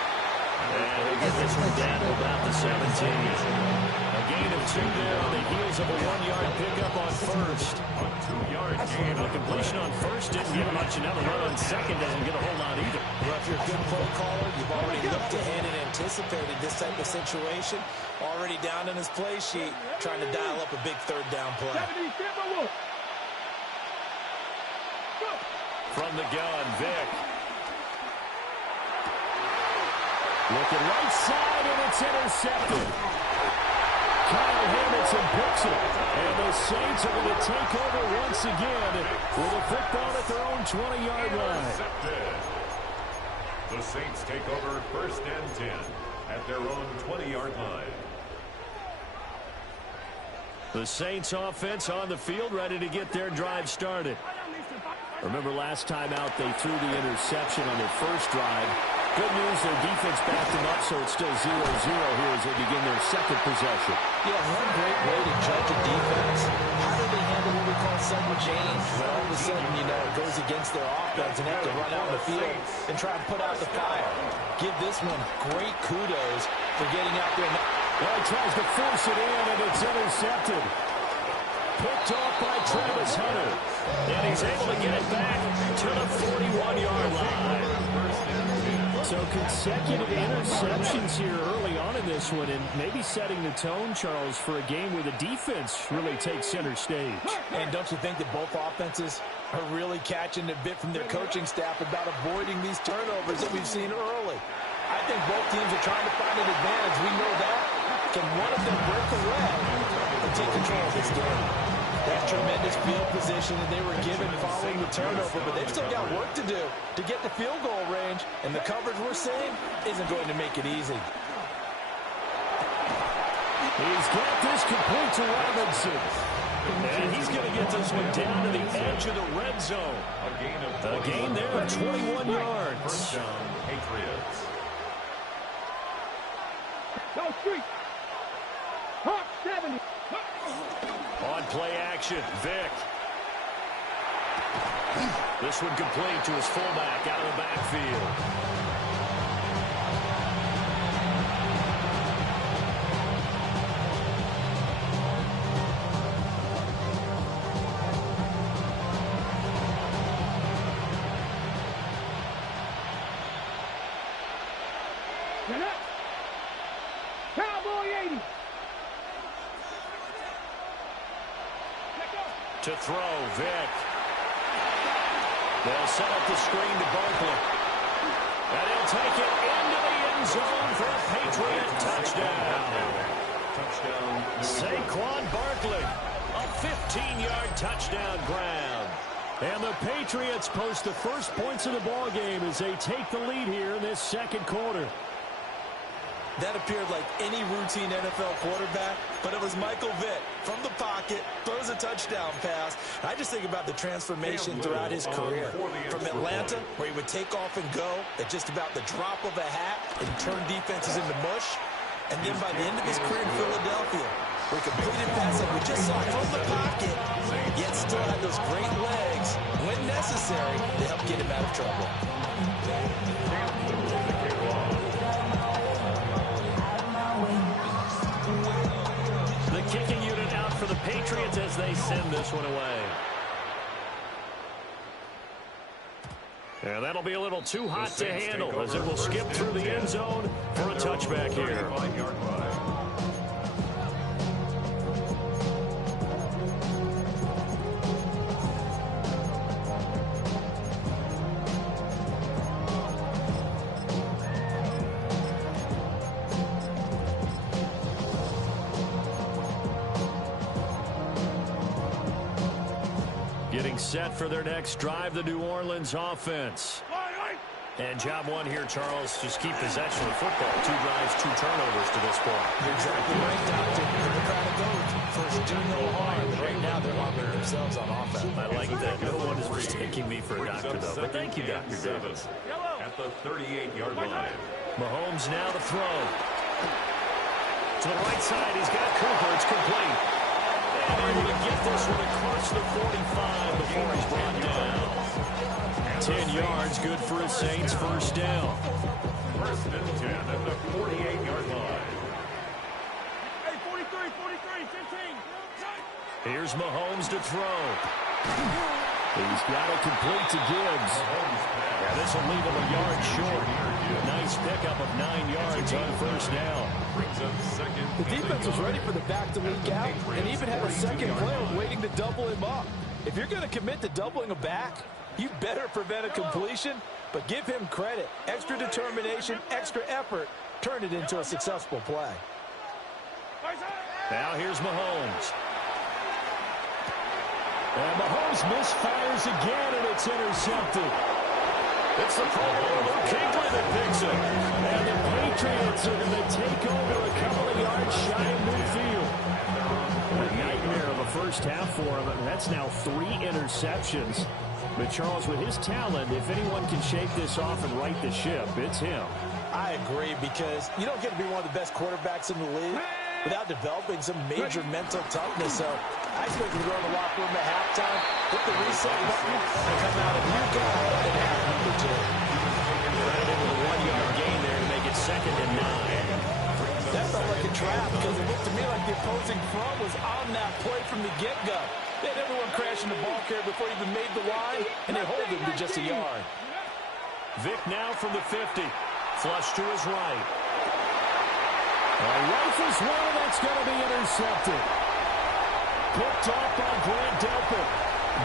And they get this one down to about the 17. A gain of 2 there on the heels of a 1-yard pickup on first. A 2-yard gain. The completion on first didn't get much. Another run on second doesn't get a whole lot either. Well, if you're a good play caller, you've already looked ahead and anticipated this type of situation. Already down in his play sheet, trying to dial up a big third down play. From the gun, Vick. Looking right side, and it's intercepted. Kyle Hamilton picks it. And the Saints are going to take over once again with a football at their own 20-yard line. The Saints take over 1st and 10 at their own 20-yard line. The Saints offense on the field, ready to get their drive started. Remember last time out, they threw the interception on their first drive. Good news, their defense backed them up, so it's still 0-0 here as they begin their second possession. Yeah, one great way to judge a defense. How do they handle what we call sudden change? When all of a sudden, you know, it goes against their offense and they have to run out on the field and try and put out the fire. Give this one great kudos for getting out there. Well, he tries to force it in, and it's intercepted. Picked off by Travis Hunter. And he's able to get it back to the 41-yard line. So consecutive interceptions here early on in this one, and maybe setting the tone, Charles, for a game where the defense really takes center stage. And don't you think that both offenses are really catching a bit from their coaching staff about avoiding these turnovers that we've seen early? I think both teams are trying to find an advantage. We know that. Can one of them break away and take control of this game? They have tremendous field position that they were given following the turnover, but they've still got work to do to get the field goal range, and the coverage we're seeing isn't going to make it easy. He's got this complete to Robinson. And he's going to get this one down to the edge of the red zone. A gain there of 21 yards. First down, Patriots. Go street. Hawk 70. On play action, Vick. This one complete to his fullback out of the backfield. Cowboy 80. To throw, Vick. They'll set up the screen to Barkley. And he'll take it into the end zone for a Patriot touchdown. Saquon Barkley, a 15-yard touchdown grab. And the Patriots post the first points of the ball game as they take the lead here in this second quarter. That appeared like any routine NFL quarterback, but it was Michael Vick from the pocket, throws a touchdown pass. I just think about the transformation throughout his career. From Atlanta, where he would take off and go at just about the drop of a hat and turn defenses into mush. And then by the end of his career in Philadelphia, where he completed passes like we just saw from the pocket, yet still had those great legs, when necessary, to help get him out of trouble. Kicking unit out for the Patriots as they send this one away. And that'll be a little too hot to handle as it will skip through the end zone for a touchback here. Getting set for their next drive, the New Orleans offense. And job one here, Charles, just keep possession of the football. 2 drives, 2 turnovers to this point. You're exactly right, Doctor. Give the crowd a coach. First, do no harm. Right now, they're arming themselves on offense. I like that. No one is mistaking me for a doctor, though. But thank you, Dr. Davis. At the 38-yard line. Mahomes now to throw. To the right side, he's got Cooper. It's complete. And able to get this one across the 45 before he's brought down. 10 yards, good for a Saints first down. First and 10 at the 48-yard line. Hey, 43, 15. Here's Mahomes to throw. He's got it complete to Gibbs. Yeah, this will leave him a yard short. Nice pickup of 9 yards on first down. The defense was ready for the back to leak out and even had a second player waiting to double him up. If you're going to commit to doubling a back, you better prevent a completion, but give him credit. Extra determination, extra effort, turn it into a successful play. Now here's Mahomes. And Mahomes misfires again, and it's intercepted. It's the Pro Bowler Luke Kuechly that picks it. And the Patriots are going to take over a couple of yards shy of midfield. A nightmare of a first half for him. That's now 3 interceptions. But Charles, with his talent, if anyone can shake this off and right the ship, it's him. I agree, because you don't get to be one of the best quarterbacks in the league without developing some major mental toughness. So I expect him to go in the locker room at halftime, hit the reset button, and come out a new guy in half number 2. Right into the 1-yard gain there to make it 2nd and 9. That felt like a trap, because it looked to me like the opposing front was on that play from the get-go. They had everyone crashing the ball carrier before he even made the line, and they hold him to just a yard. Vic now from the 50. Flush to his right. Rifles one, and that's going to be intercepted. Picked off by Grant Delpit.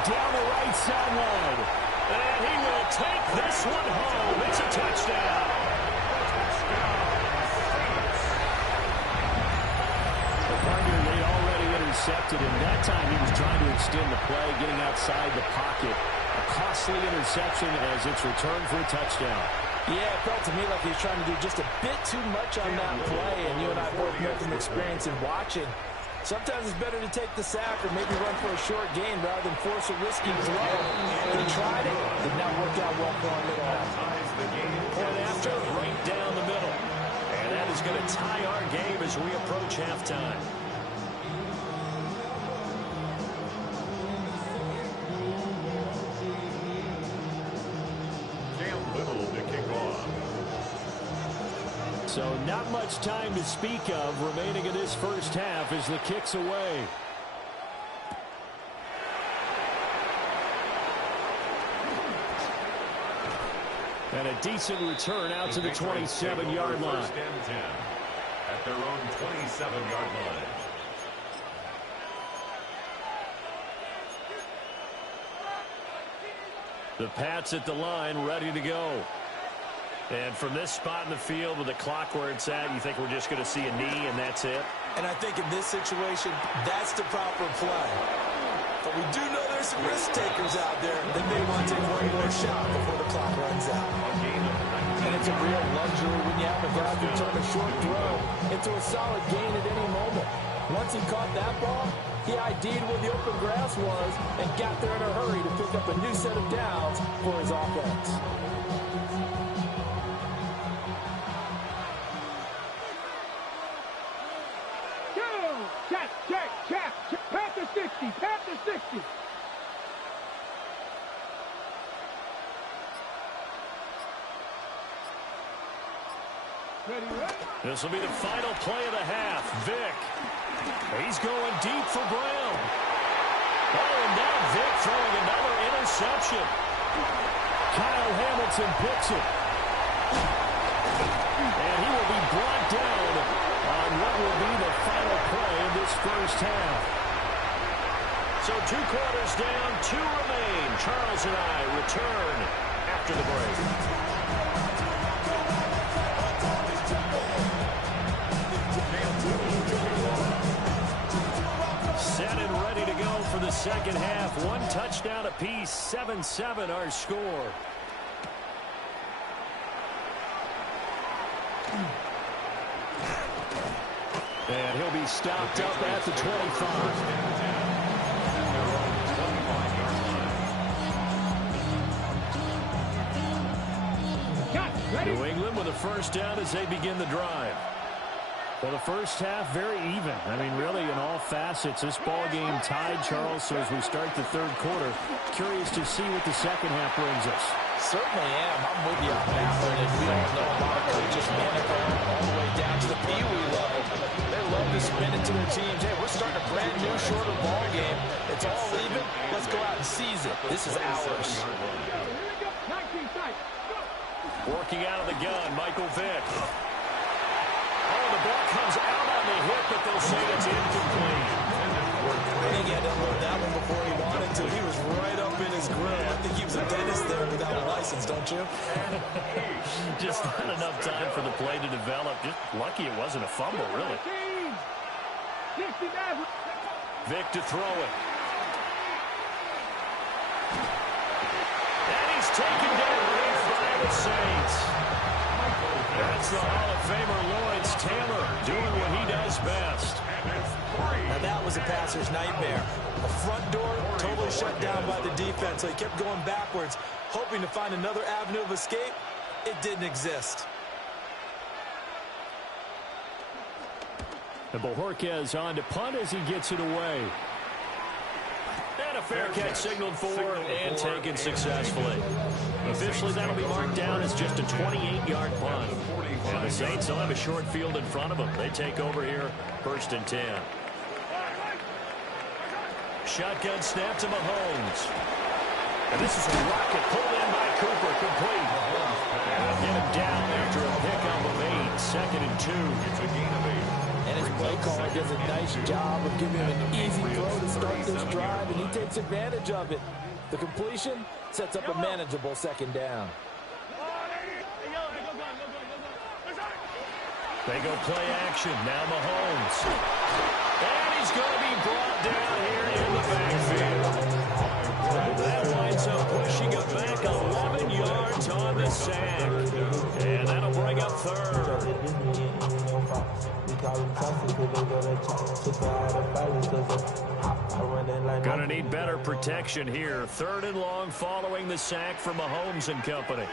Down the right sideline. And he will take this one home. It's a touchdown. The partner they already intercepted, and that time he was trying to extend the play, getting outside the pocket. A costly interception as it's returned for a touchdown. Yeah, it felt to me like he was trying to do just a bit too much on that play, and you and I both know from experience in watching. Sometimes it's better to take the sack or maybe run for a short gain rather than force a risky throw. He tried it. Did not work out well for him at all. Point after, right down the middle. And that is going to tie our game as we approach halftime. So not much time to speak of remaining in this first half as the kick's away. And a decent return out to the 27-yard line. First and 10 at their own 27-yard line. The Pats at the line, ready to go. And from this spot in the field with the clock where it's at, you think we're just going to see a knee and that's it? And I think in this situation, that's the proper play. But we do know there's some risk takers out there that may want to take one more shot before the clock runs out. And it's a real luxury when you have a guy who can turn a short throw into a solid gain at any moment. Once he caught that ball, he ID'd where the open grass was and got there in a hurry to pick up a new set of downs for his offense. Check. Panther 60. Ready. This will be the final play of the half. Vic. He's going deep for Brown. Oh, and now Vic throwing another interception. Kyle Hamilton picks it. And he will be brought down on what will be the final play of this first half. So 2 quarters down, 2 remain. Charles and I return after the break. Set and ready to go for the second half. 1 touchdown apiece, 7-7 our score. And he'll be stopped up at the 25. New England with a first down as they begin the drive. Well, the first half, very even. I mean, really, in all facets, this ball game tied, Charles. So as we start the third quarter, curious to see what the second half brings us. Certainly am. I'm with you on that one. And we all know a lot of coaches man up all the way down to the Pee-wee level. They love to spin it to their teams. Hey, we're starting a brand new, shorter ball game. It's all even. Let's go out and seize it. This is ours. Working out of the gun, Michael Vick. Oh, the ball comes out on the hit, but they'll say it's incomplete. I think he had to unload that one before he wanted to. He was right up in his grill. I think he was a dentist there without a license, don't you? Just not enough time for the play to develop. Just lucky it wasn't a fumble, really. Vick to throw it. And he's taken down by the Saints. That's the Hall of Famer Lawrence Taylor doing what he does best. Now that was a passer's nightmare. A front door totally shut down by the defense, so he kept going backwards, hoping to find another avenue of escape. It didn't exist. And Bojorquez on to punt as he gets it away. And a fair catch signaled for and taken successfully. Officially, that'll be marked down as just a 28-yard punt. And the Saints will have a short field in front of them. They take over here, 1st and 10. Shotgun snap to Mahomes. And this is a rocket pulled in by Cooper, complete. And get him down after a pickup of 8, 2nd and 2. It's a gain of 8. And his play caller does a nice job of giving him an easy throw to start this drive, and he takes advantage of it. The completion sets up a manageable 2nd down. They go play action. Now Mahomes. And he's going to be brought down here in the backfield. That winds up pushing him back 11 yards on the sack. And that'll bring up 3rd. Gonna need better protection here. 3rd and long following the sack from Mahomes and company.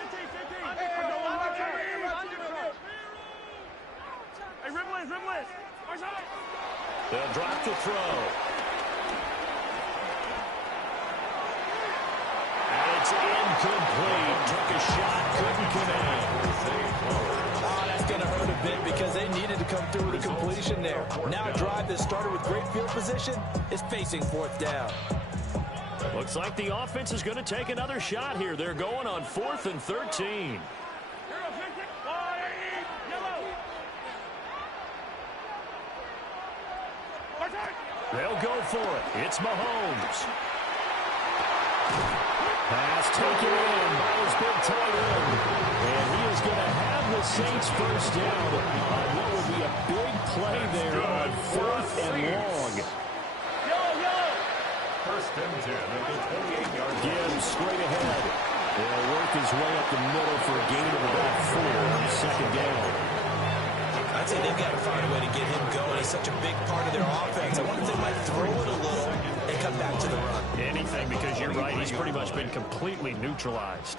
They'll drop the throw. And it's incomplete. Took a shot, couldn't connect. Oh, that's going to hurt a bit because they needed to come through with a completion there. Now a drive that started with great field position is facing 4th down. Looks like the offense is going to take another shot here. They're going on 4th and 13. They'll go for it. It's Mahomes. Pass taken in by his big tight end. And he is going to have the Saints 1st down on what would be a big play there on 4th and long. 1st and 10 at the 28-yard line. Gibbs straight ahead. They'll work his way up the middle for a gain of about 4 on 2nd down. I'd say they've got to find a way to get him going. He's such a big part of their offense. I wonder if they might throw it a little and come back to the run. Anything, because you're right. He's pretty much been completely neutralized.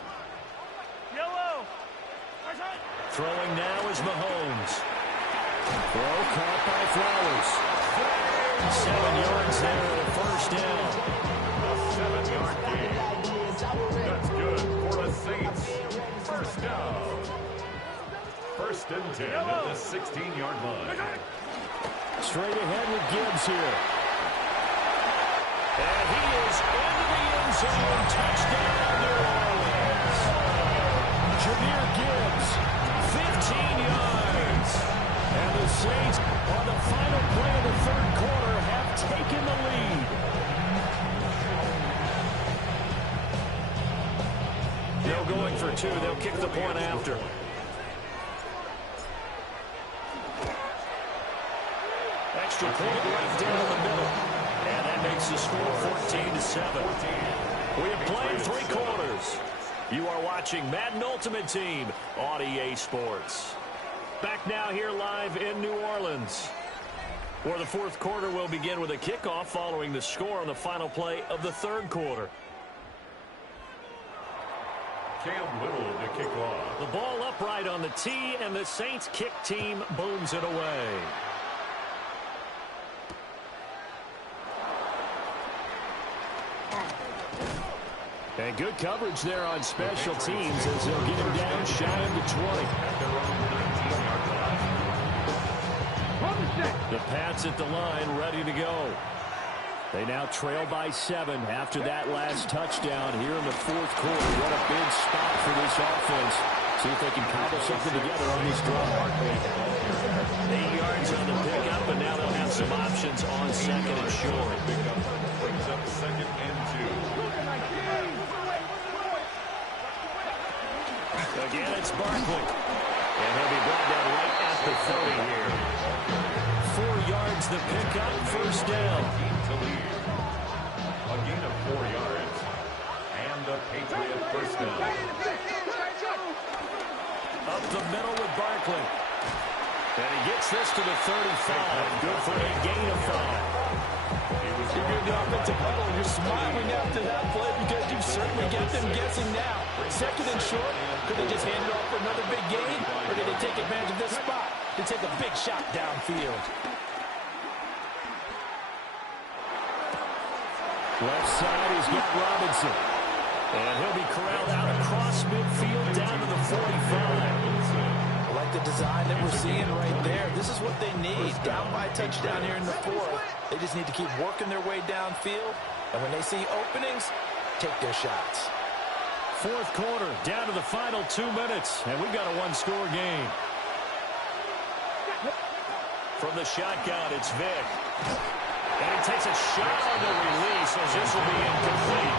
Throwing now is Mahomes. Throw caught by Flowers. 7 yards there at a 1st down. A 7-yard gain. That's good for the Saints. 1st down. 1st and 10 at the 16-yard line. Straight ahead with Gibbs here. And he is into the end zone. Touchdown, New Orleans. Jahmyr Gibbs, 15 yards. And the Saints, on the final play of the 3rd quarter, have taken the lead. They're going for 2. They'll kick the point after. Extra point right down the middle. And that makes the score 14-7. We have played 3 quarters. You are watching Madden Ultimate Team on EA Sports. Back now here live in New Orleans, where the 4th quarter will begin with a kickoff following the score on the final play of the 3rd quarter. Cam Little to kick off. The ball upright on the tee, and the Saints kick team booms it away. And good coverage there on special teams as they'll get him down shy of the 20. At their own 19-yard line. The Pats at the line, ready to go. They now trail by 7 after that last touchdown here in the fourth quarter. What a big spot for this offense. See if they can cobble something together on this drive. 8 yards on the pickup, and now they'll have some options on second and short. Brings up second and 2. Again, it's Barkley. And he'll be brought down right at the 30 here. 4 yards the pickup, first down. To lead. A gain of 4 yards. And the Patriot first down. Up the middle with Barkley. And he gets this to the 35. Good for a gain of 5. If you're in the offensive huddle, you're smiling after that play because you've certainly got them guessing now. Second and short, could they just hand it off for another big gain? Or did they take advantage of this spot to take a big shot downfield? Left side, he's got Robinson. And he'll be corralled out across midfield down to the 45. I like the design that we're seeing right there. This is what they need. Down by a touchdown here in the fourth. They just need to keep working their way downfield. And when they see openings, take their shots. Fourth quarter, down to the final 2 minutes. And we've got a one-score game. From the shotgun, it's Vick. And he takes a shot on the release, as this will be incomplete.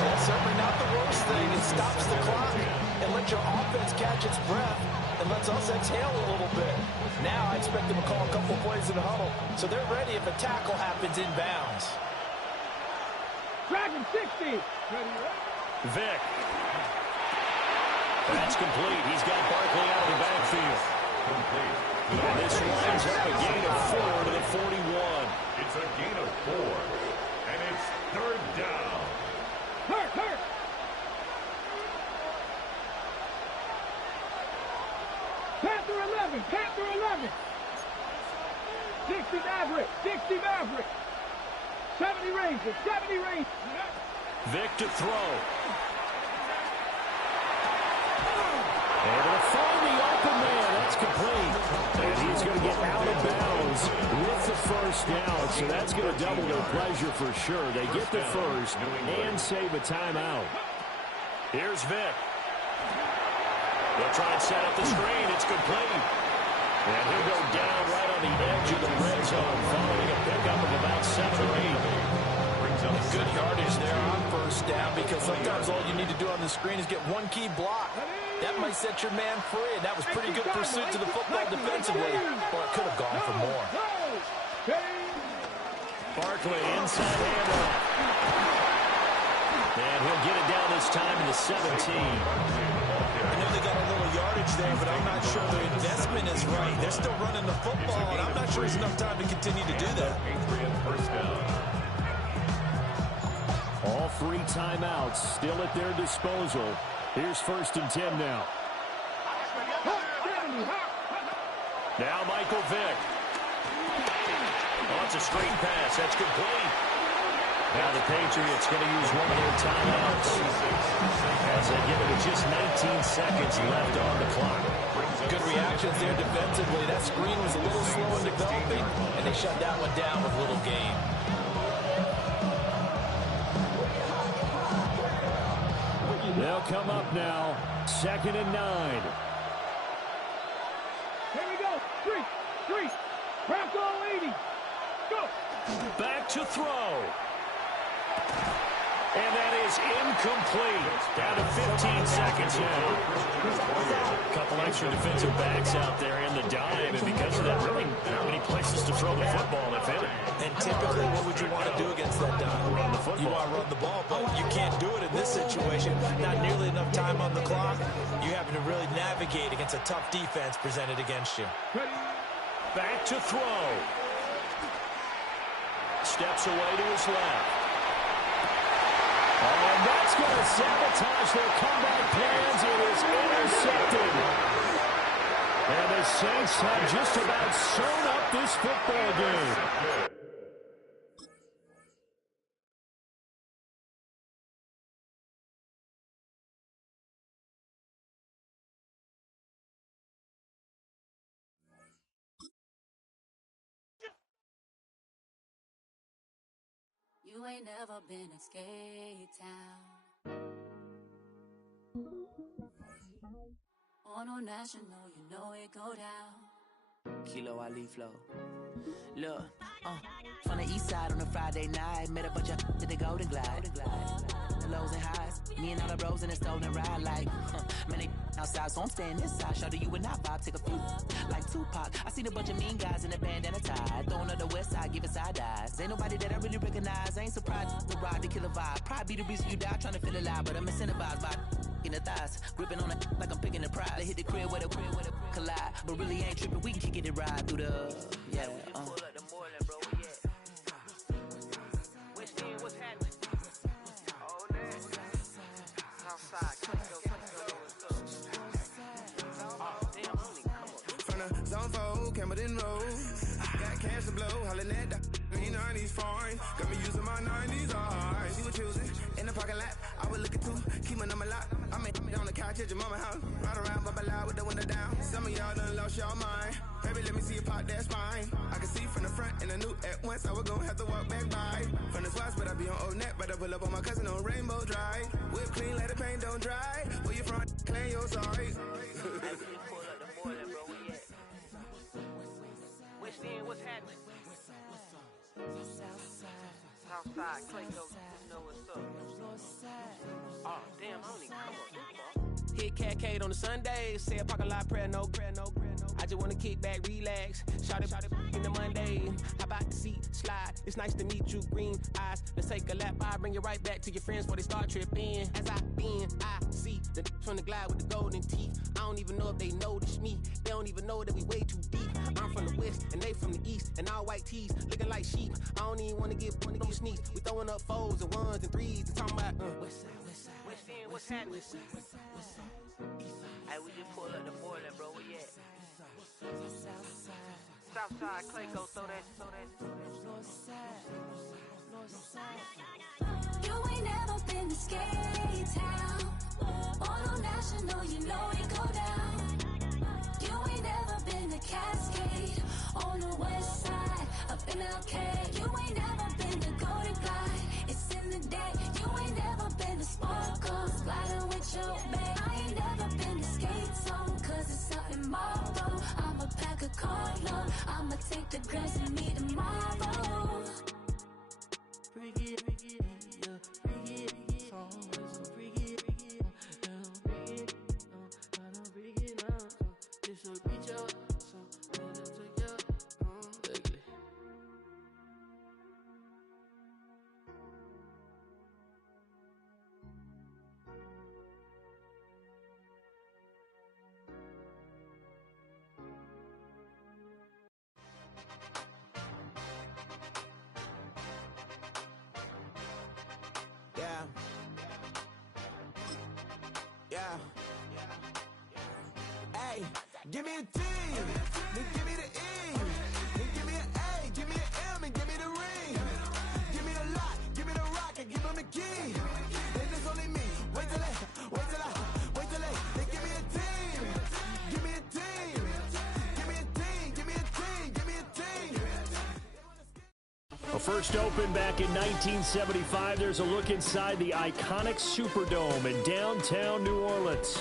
That's certainly not the worst thing. It stops the clock and lets your offense catch its breath and lets us exhale a little bit. Now I expect them to call a couple plays in the huddle so they're ready if a tackle happens inbounds. Dragon 60. Vick. That's complete. He's got Barkley out of the backfield. Complete. And this winds up a gain of 4 to the 41. It's a gain of 4. And it's third down. Hurt. Panther 11. 60 Maverick. 70 Rangers. Vick to throw. Able to find the open man. That's complete. And he's going to get out of bounds with the first down. So that's going to double their pleasure for sure. They get the first and save a timeout. Here's Vick. They'll try and set up the screen. It's complete. And he'll go down right on the edge of the red zone, following a pickup of about 7 or 8. Brings up good yardage there on first down because sometimes all you need to do on the screen is get one key block. That might set your man free, and that was pretty good pursuit to the football defensively. Or it could have gone for more. Barkley inside handoff. And he'll get it down this time to the 17. I know they got a little yardage there, but I'm not sure the investment is right. They're still running the football, and I'm not sure it's enough time to continue to do that. First down. All 3 timeouts still at their disposal. Here's first and 10 now. Now Michael Vick. Oh, it's a screen pass. That's complete. Now the Patriots going to use one of their timeouts as they give it with just 19 seconds left on the clock. Good reactions there defensively. That screen was a little slow in developing, and they shut that one down with little gain. They'll come up now, 2nd and 9. Here we go. Three. Bronco 80. Go. Back to throw. And that is incomplete. Down to 15 seconds now. A couple extra defensive backs out there in the dime, and because of that, really not many places to throw the football, if any. And typically, what would you want to do against that dime? Run the football. You want to run the ball, but you can't do it in this situation. Not nearly enough time on the clock. You having to really navigate against a tough defense presented against you. Back to throw. Steps away to his left. And that's going to sabotage their comeback plans. It is intercepted. And the Saints have just about sewn up this football game. You ain't never been in skate town. On no national, you know it go down. Kilo Ali flow. Look, from the east side on a Friday night, met a bunch of to the Golden Glide. The lows and highs, me and all the bros in a stolen ride like, man, they outside, so I'm staying inside. Shout to you and I vibe, take a few, like Tupac. I seen a bunch of mean guys in a bandana tie, throwing up the west side, giving side eyes. Ain't nobody that I really recognize, I ain't surprised to ride the killer vibe. Probably be the reason you die, trying to feel alive, but I'm incentivized by in the thighs, gripping on it like I'm picking the prize. They hit the crib where the collide, but really ain't tripping. We can kick it ride through the yeah. Pull up the Moreland, bro. What's happening? Oh, Southside, from the zone 4, Campbellton Road. Got cash to blow, hollering at the green 90s foreign. Got me using my 90s, alright. She was choosing in the parking lot. I was looking too, keep my number locked. I'm on the couch at your mama house. Ride around, bubble loud with the window down. Some of y'all done lost y'all mind. Baby, let me see you pop that spine. I can see from the front and I knew at once I was gonna have to walk back by. From the spots, but I be on Old Net. But I pull up on my cousin on Rainbow Drive. Whip clean, let the paint don't dry. Where you from? Claim your sorry. What's happening? Southside, Clayco, you know what's up. Oh, damn, I don't even come up this far. Hit Catcade on a Sunday, say a parking lot prayer, no. I just wanna kick back, relax. Shout it in the Monday. How about the seat slide? It's nice to meet you, green eyes. Let's take a lap, I bring you right back to your friends before they start tripping. As I bend, I see the from the glide with the golden teeth. I don't even know if they notice me. They don't even know that we way too deep. I'm from the west and they from the east, and all white tees looking like sheep. I don't even wanna get one of them sneaks. We throwing up fours and ones and threes and talking about west side, what's happening? Hey, we just pull up the Moreland, bro. Where you at? Southside, Clayco, throw that. You ain't never been to skate town. On no national, you know it go down. You ain't never been to Cascade. On the west side, up in LK. You ain't never been to Golden Glide. It's in the day. You ain't never been to Sparkles, gliding with your babe. I ain't never been to Skate Zone, cause it's up in Marlboro. I'ma pack a car, I'ma take the grass and meet tomorrow. Bring it, yeah, bring it, song, so bring it, I don't bring it now. This will reach out, so let it take out, ugly. Yeah. Hey, give me a T, then give me the E, then give me an A, give me an M, and give me the ring. Give me the lock, give me the rock, and give them the key. Then it's only me. Wait till they give me a team. Give me a team. Give me a team. Give me a team. Give me a team. Well, first opened back in 1975. There's a look inside the iconic Superdome in downtown New Orleans.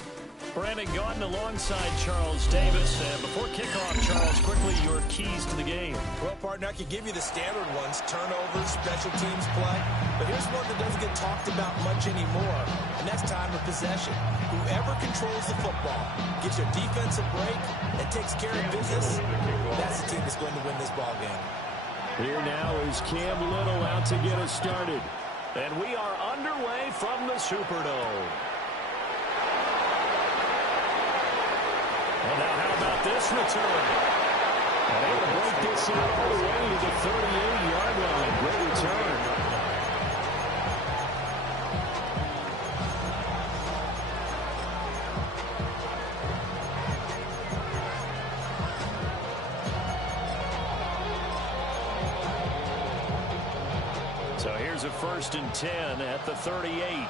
Brandon Gaudin alongside Charles Davis. And before kickoff, Charles, quickly your keys to the game. Well, partner, I could give you the standard ones, turnovers, special teams play. But here's one that doesn't get talked about much anymore, and that's time of possession. Whoever controls the football, gets your defensive break, and takes care of business, that's the team that's going to win this ball game. Here now is Cam Little out to get us started. And we are underway from the Superdome. And now how about this return? And able to break this out all the way to the 38-yard line. Great return. So here's a 1st and 10 at the 38.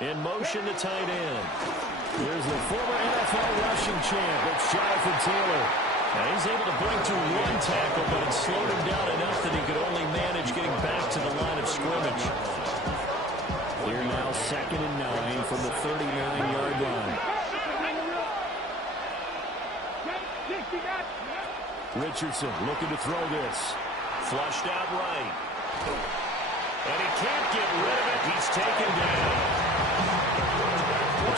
In motion to tight end. Here's the former NFL rushing champ. It's Jonathan Taylor. Now he's able to break through one tackle, but it slowed him down enough that he could only manage getting back to the line of scrimmage. Here now 2nd and 9 from the 39-yard line. Richardson looking to throw this. Flushed out right. And he can't get rid of it. He's taken down.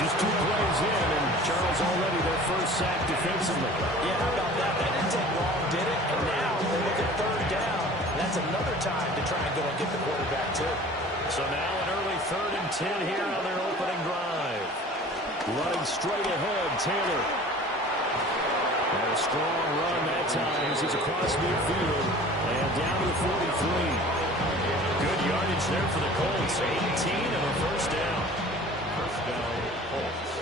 Just 2 plays in, and Charles already their first sack defensively. Yeah, how about that? That didn't take long, did it? And now they look at 3rd down. That's another time to try and go and get the quarterback, too. So now an early 3rd and 10 here on their opening drive. Running straight ahead, Taylor. And a strong run that time as he's across midfield and down to the 43. Good yardage there for the Colts. 18 and a first down. First down, Colts.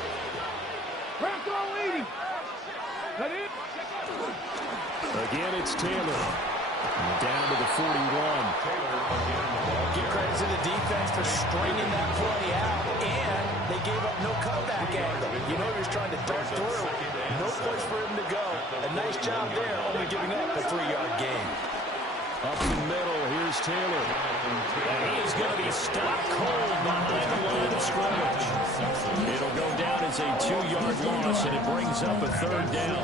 Again, it's Taylor. Down to the 41. Give credit to the defense for stringing that play out, and they gave up no comeback angle. You know he was trying to dart through. No place for him to go. A nice job there, only giving up a 3-yard gain. Up the middle, here's Taylor. And he is going to be stopped cold behind the line of scrimmage. It'll go down as a 2-yard loss, and it brings up a 3rd down.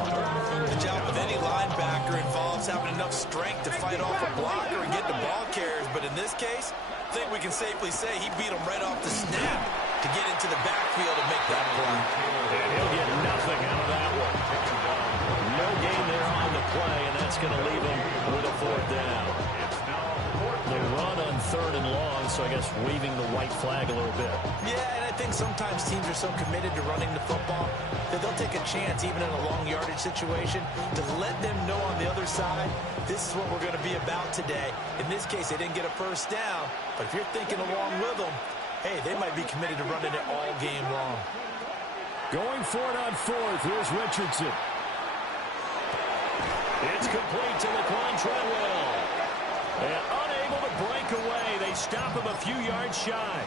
The job of any linebacker involves having enough strength to fight off a blocker and get the ball carriers, but in this case, I think we can safely say he beat him right off the snap to get into the backfield and make that play. And he'll get nothing out of that one. No gain there on the play, and that's going to leave him with a 4th down. They run on 3rd and long, so I guess waving the white flag a little bit. Yeah, and I think sometimes teams are so committed to running the football that they'll take a chance, even in a long yardage situation, to let them know on the other side, this is what we're going to be about today. In this case, they didn't get a first down, but if you're thinking along with them, hey, they might be committed to running it all game long. Going for it on 4th, here's Richardson. It's complete to Laquan Treadwell. And unable to break away. They stop him a few yards shy.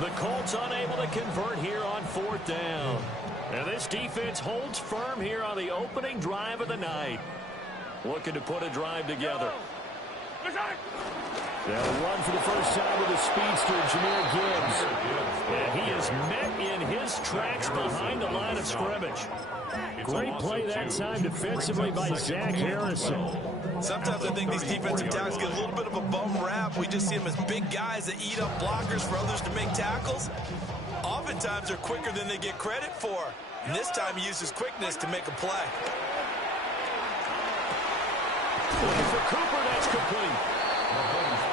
The Colts unable to convert here on 4th down. And this defense holds firm here on the opening drive of the night. Looking to put a drive together. They'll run for the first time with the speedster, Jahmyr Gibbs. And he is met in his tracks behind the line of scrimmage. Great play that time defensively by Zach Harrison. Sometimes I think these defensive tackles get a little bit of a bum rap. We just see them as big guys that eat up blockers for others to make tackles. Oftentimes they're quicker than they get credit for. And this time he uses quickness to make a play. Looking for Cooper, that's complete.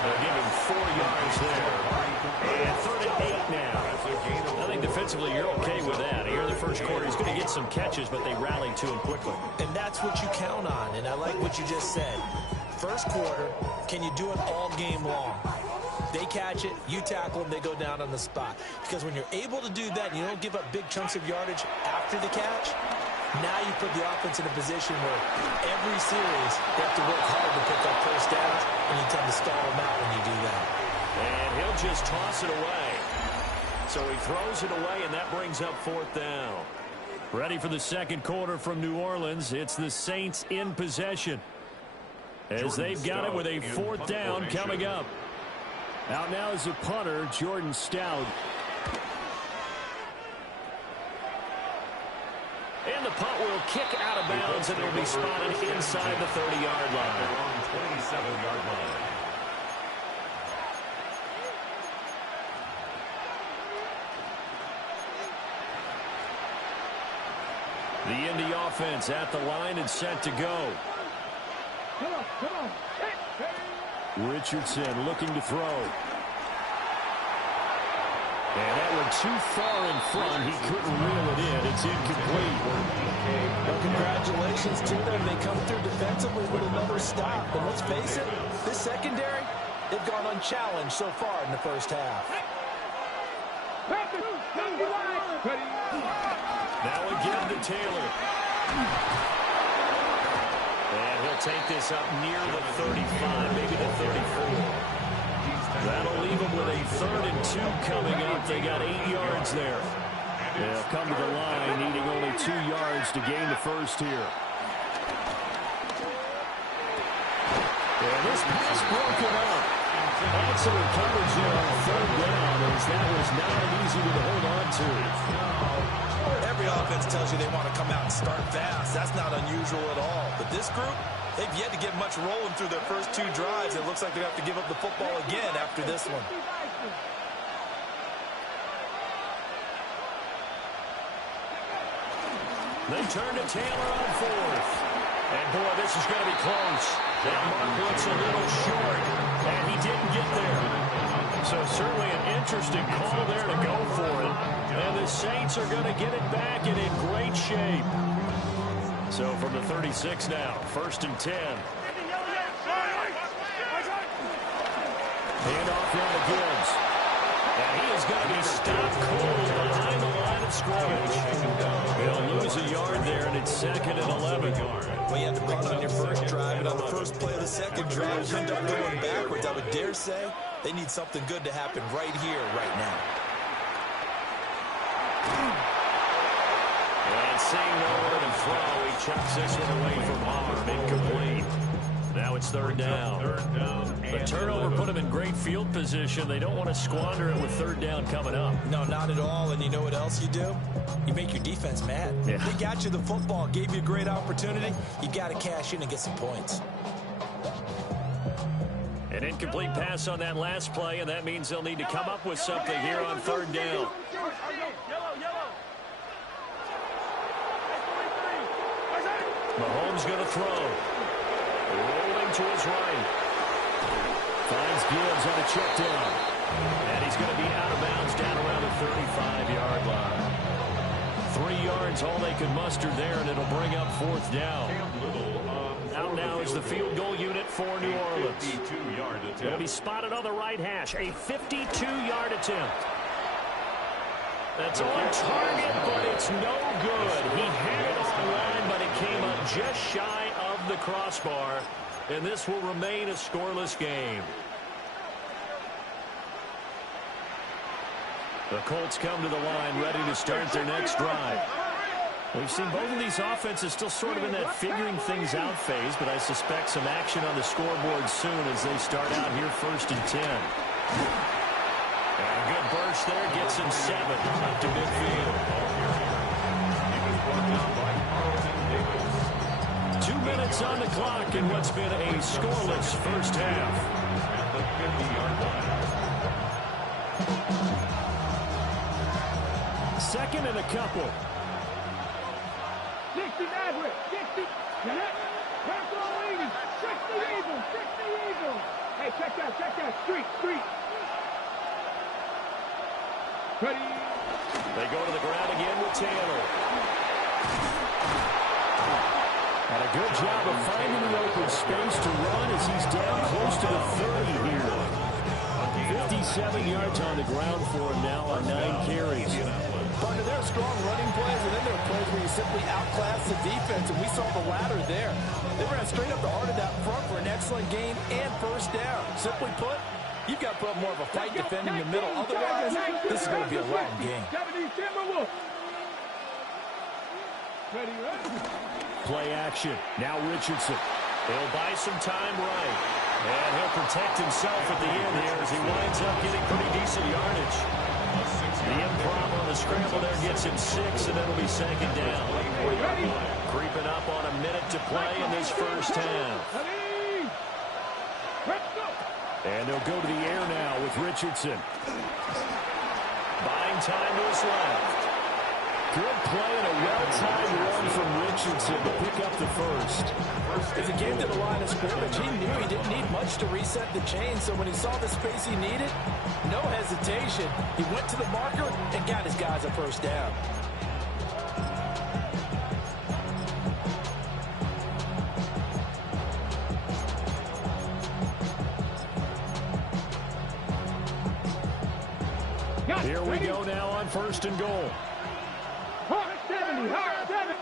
They'll give him 4 yards there. And 3rd and 8 now. I think defensively you're okay with that. Here in the first quarter, he's going to get some catches, but they rallied to him quickly. And that's what you count on, and I like what you just said. First quarter, can you do it all game long? They catch it, you tackle them, they go down on the spot. Because when you're able to do that and you don't give up big chunks of yardage after the catch, now you put the offense in a position where every series they have to work hard to pick up first downs, and you tend to stall them out when you do that. And he'll just toss it away. So he throws it away, and that brings up 4th down. Ready for the second quarter from New Orleans. It's the Saints in possession, as they've got it with a 4th down coming up. Out now is the punter, Jordan Stout. And the punt will kick out of bounds, and it'll be spotted inside the 30-yard line. 27-yard line. The Indy offense at the line and set to go. Come on. Richardson looking to throw. And that one too far in front. He couldn't reel it in. It's incomplete. Well, congratulations to them. They come through defensively with another stop. But let's face it, this secondary, they've gone unchallenged so far in the first half. Now again to Taylor. And he'll take this up near the 35, maybe the 34. That'll leave them with a 3rd and 2 coming up. They got 8 yards there. They'll come to the line, needing only 2 yards to gain the first here. And this pass broken up. Excellent coverage there on third down, as that was not an easy one to hold on to. Every offense tells you they want to come out and start fast. That's not unusual at all. But this group, they've yet to get much rolling through their first 2 drives. It looks like they're going to have to give up the football again after this one. They turn to Taylor on 4th. And, boy, this is going to be close. That mark looks a little short, and he didn't get there. So certainly an interesting call there to go for it. And the Saints are going to get it back and in great shape. So from the 36 now, 1st and 10. Handoff now to Gibbs. And he is going to be stopped cold behind the line of scrimmage. They'll lose a yard there, and it's 2nd and 11. Well, you had the punt on your first drive, and on the first play of the second drive, you end up going backwards. I would dare say they need something good to happen right here, right now. And seeing nowhere to throw, he chucks this one away from arm. Incomplete. Now it's 3rd down. The turnover put them in great field position. They don't want to squander it with 3rd down coming up. No, not at all. And you know what else you do? You make your defense mad. Yeah. They got you the football, gave you a great opportunity. You got to cash in and get some points. An incomplete pass on that last play, and that means they'll need to come up with something here on 3rd down. Mahomes going to throw. Rolling to his right. Finds Gibbs on a check down. And he's going to be out of bounds down around the 35-yard line. 3 yards, all they could muster there, and it'll bring up 4th down. Out now is the field goal unit for New Orleans. Going to be spotted on the right hash. A 52-yard attempt. That's on target, but it's no good. He had it on the line, but it came up just shy of the crossbar. And this will remain a scoreless game. The Colts come to the line ready to start their next drive. We've seen both of these offenses still sort of in that figuring things out phase, but I suspect some action on the scoreboard soon as they start out here 1st and 10. And a good burst there gets him 7 up to midfield. 2 minutes on the clock in what's been a scoreless first half. 2nd and a couple. 60 Maverick, 60. Pass on leading. 60 Eagles, 60 Eagles. Hey, check that. Street. Ready. They go to the ground again with Taylor. And a good job of finding the open space to run as he's down close to the 30 here. 57 yards on the ground for him now on 9 carries. Partner, there are strong running plays, and then there are plays where you simply outclass the defense, and we saw the latter there. They ran straight up the heart of that front for an excellent gain and 1st down. Simply put, you've got to put more of a fight defending the middle. Otherwise, this is going to be a long game. Play action. Now Richardson. He'll buy some time right. And he'll protect himself at the end here as he winds up getting pretty decent yardage. The improv on the scramble there gets him 6, and it'll be 2nd down. Creeping up on a minute to play in this first half. And they'll go to the air now with Richardson. Buying time to his left. Good play and a well-timed run from Richardson to pick up the 1st. As he came to the line of scrimmage, he knew he didn't need much to reset the chain, so when he saw the space he needed, no hesitation. He went to the marker and got his guys a 1st down. Here we go now on 1st and goal. Hard 70.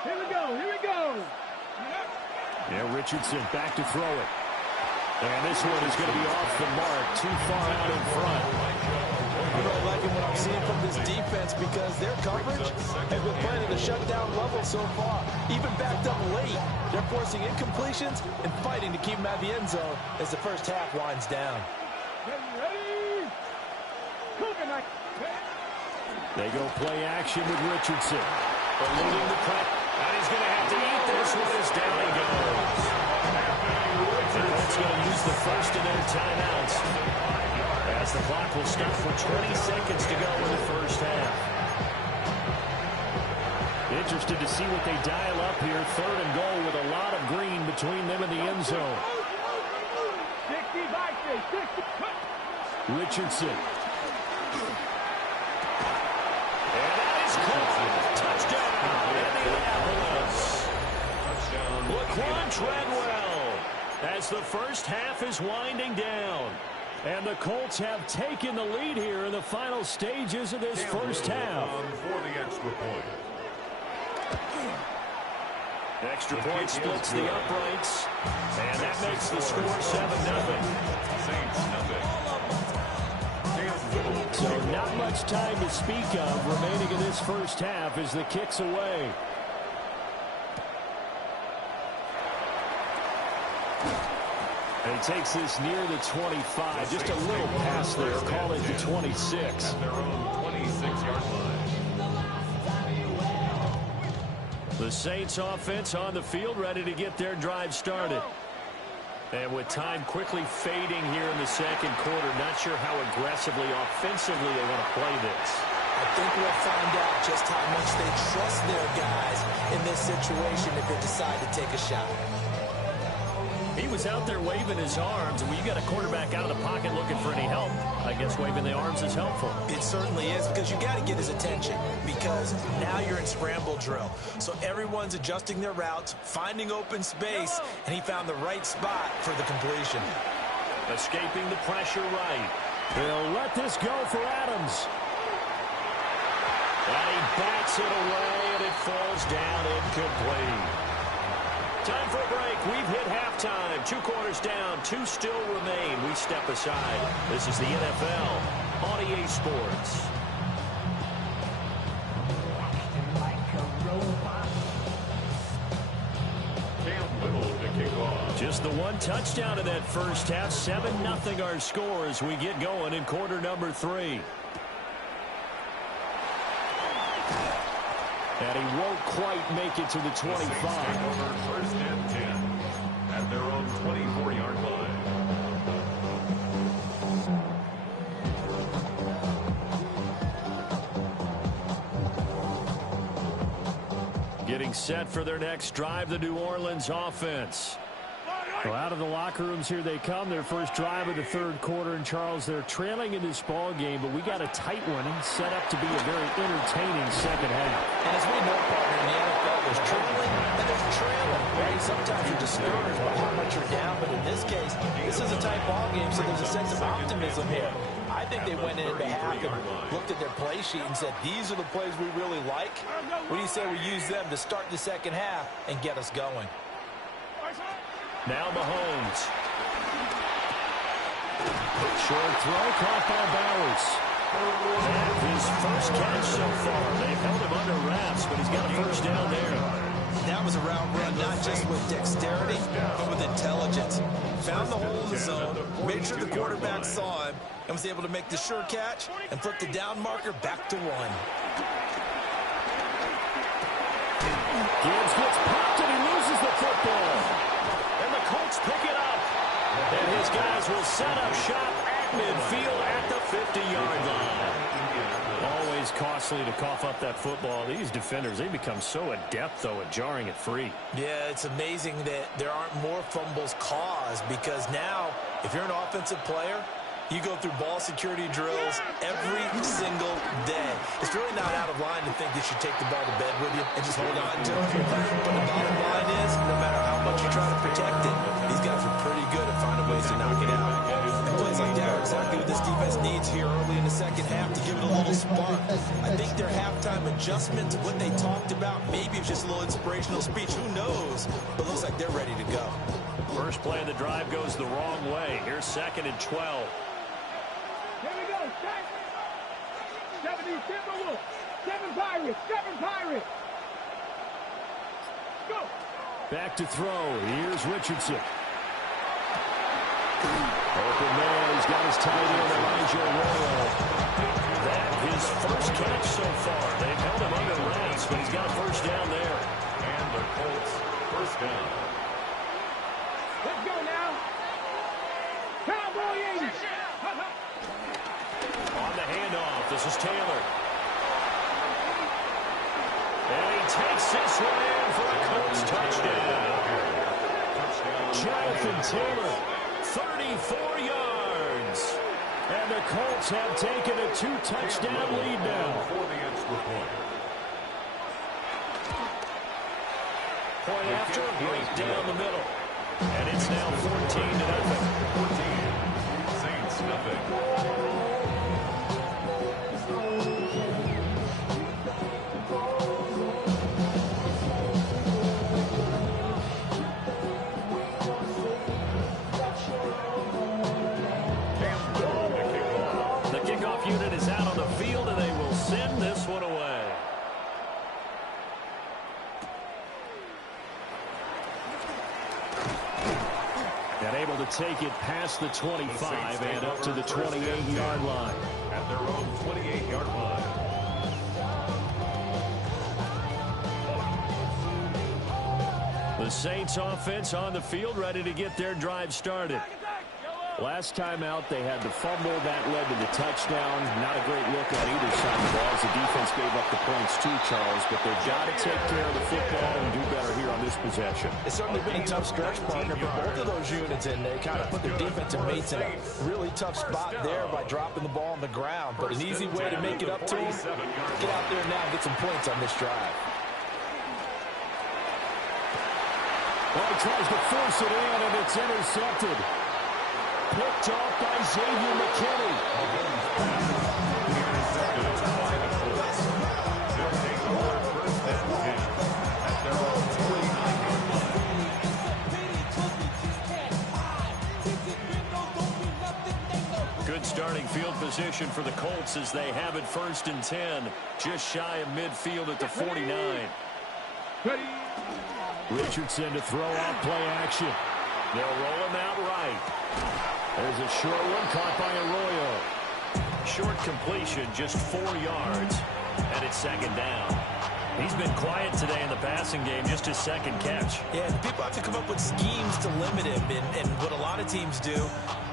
Here we go. Yeah, Richardson back to throw it. And this one is going to be off the mark, too far out in front. You know, I like it liking what I'm seeing from this defense because their coverage has been playing at a shutdown level so far. Even backed up late, they're forcing incompletions and fighting to keep them out of the end zone as the first half winds down. They go play action with Richardson. Eluding the cut. And he's going to have to eat this one as down he goes. The Colts going to use the first of their timeouts as the clock will stop for 20 seconds to go in the first half. Interested to see what they dial up here. 3rd and goal with a lot of green between them and the end zone. 60. Richardson. And that is caught. Touchdown, Indianapolis. Laquan Treadwell as the first half is winding down. And the Colts have taken the lead here in the final stages of this first half. For the extra point. Extra point splits the uprights. And that makes the score 7-0. So not much time to speak of remaining in this first half as the kick's away. And he takes this near the 25. Just a little pass there. Call it the 26. At their own 26-yard line. The Saints offense on the field, ready to get their drive started. And with time quickly fading here in the second quarter, not sure how aggressively, offensively they want to play this. I think we'll find out just how much they trust their guys in this situation if they decide to take a shot. He was out there waving his arms, and when you got a quarterback out of the pocket looking for any help, I guess waving the arms is helpful. It certainly is, because you got to get his attention, because now you're in scramble drill. So everyone's adjusting their routes, finding open space, and he found the right spot for the completion. Escaping the pressure right. He'll let this go for Adams. And he bats it away, and it falls down incomplete. Time for a break. We've hit halftime. 2 quarters down. 2 still remain. We step aside. This is the NFL on EA Sports. Just the one touchdown in that first half. 7-0 our score as we get going in quarter number 3. And he won't quite make it to the 25. First and 10 at their own 24-yard line. Getting set for their next drive, the New Orleans offense. Well, out of the locker rooms here they come. Their first drive of the third quarter. And, Charles, they're trailing in this ball game, but we got a tight one set up to be a very entertaining second half. And as we know, partner, in the NFL, there's trailing and there's trailing, right? Sometimes you're discouraged by how much you're down, but in this case, this is a tight ball game, so there's a sense of optimism here. I think they went into half and looked at their play sheet and said, these are the plays we really like. What do you say we use them to start the second half and get us going? Now Mahomes. Short throw caught by Bowers. And his first catch so far. They've held him under wraps, but he's got a first down there. That was a route run, not just with dexterity, but with intelligence. Found the hole in the zone, made sure the quarterback saw him, and was able to make the sure catch and flip the down marker back to 1. Gibbs gets popped and he loses the football. And the Colts pick it up. And his guys will set up shop at midfield at the 50-yard line. Always costly to cough up that football. These defenders, they become so adept, though, at jarring it free. Yeah, it's amazing that there aren't more fumbles caused, because now, if you're an offensive player, you go through ball security drills every single day. It's really not out of line to think you should take the ball to bed with you and just hold on to it. But the bottom line is, no matter how much you try to protect it, these guys are pretty good at finding ways to knock it out. And plays like that are exactly what this defense needs here early in the second half to give it a little spark. I think their halftime adjustments, what they talked about, maybe it's just a little inspirational speech. Who knows? But it looks like they're ready to go. First play of the drive goes the wrong way. Here's 2nd and 12. Here we go. 70 Timberwolves. 7 Pirates. 7 Pirates. Go. Back to throw. Here's Richardson. Open man. He's got his tight end, Elijah Arroyo. That his first catch so far. They've held him under wraps, but he's got a first down there. And the Colts first down. Let's go now. Cowboy 80. On the handoff, this is Taylor. And he takes this one in for a Colts touchdown. Jonathan Taylor, 34 yards. And the Colts have taken a 2-touchdown lead now. For the extra point. Point after, right down the middle. And it's now 14-0. 14. Saints nothing. Unit is out on the field, and they will send this one away. And able to take it past the 25 and up to the 28-yard line. At their own 28-yard line. The Saints offense on the field, ready to get their drive started. Last time out, they had the fumble. That led to the touchdown. Not a great look on either side of the ball as the defense gave up the points too, Charles. But they've got to take care of the football and do better here on this possession. It's certainly been a tough stretch, partner, but both of those units in there kind of put their defensive mates in a really tough spot there by dropping the ball on the ground. But an easy way to make it up to them, get out there now and get some points on this drive. Well, he tries to force it in, and it's intercepted. Picked off by Xavier McKinney. Good starting field position for the Colts as they have it 1st and 10. Just shy of midfield at the 49. Richardson to throw off play action. They'll roll him out right. There's a short one caught by Arroyo. Short completion, just 4 yards, and it's 2nd down. He's been quiet today in the passing game, just his 2nd catch. Yeah, people have to come up with schemes to limit him, and what a lot of teams do,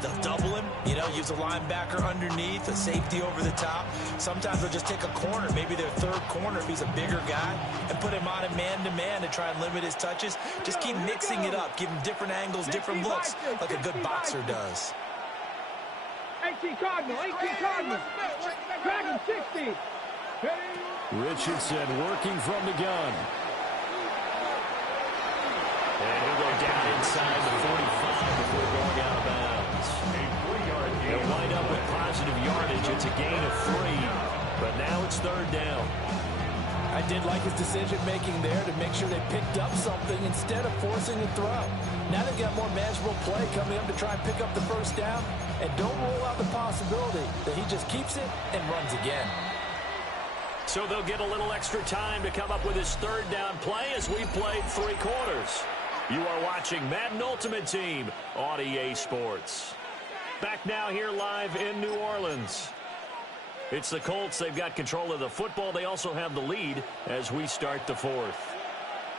they'll double him, use a linebacker underneath, a safety over the top. Sometimes they'll just take a corner, maybe their 3rd corner if he's a bigger guy, and put him on a man-to-man to try and limit his touches. Just keep mixing it up, give him different angles, different looks, like a good boxer does. 18 Cardinal, 18 Cardinal. Dragon 60. Richardson working from the gun. And he'll go down inside the 45 before going out of bounds. They'll wind up with positive yardage. It's a gain of 3, but now it's 3rd down. I did like his decision-making there to make sure they picked up something instead of forcing a throw. Now they've got more manageable play coming up to try and pick up the 1st down, and don't rule out the possibility that he just keeps it and runs again. So they'll get a little extra time to come up with his 3rd down play as we played 3 quarters. You are watching Madden Ultimate Team on EA Sports. Back now here live in New Orleans. It's the Colts. They've got control of the football. They also have the lead as we start the 4th.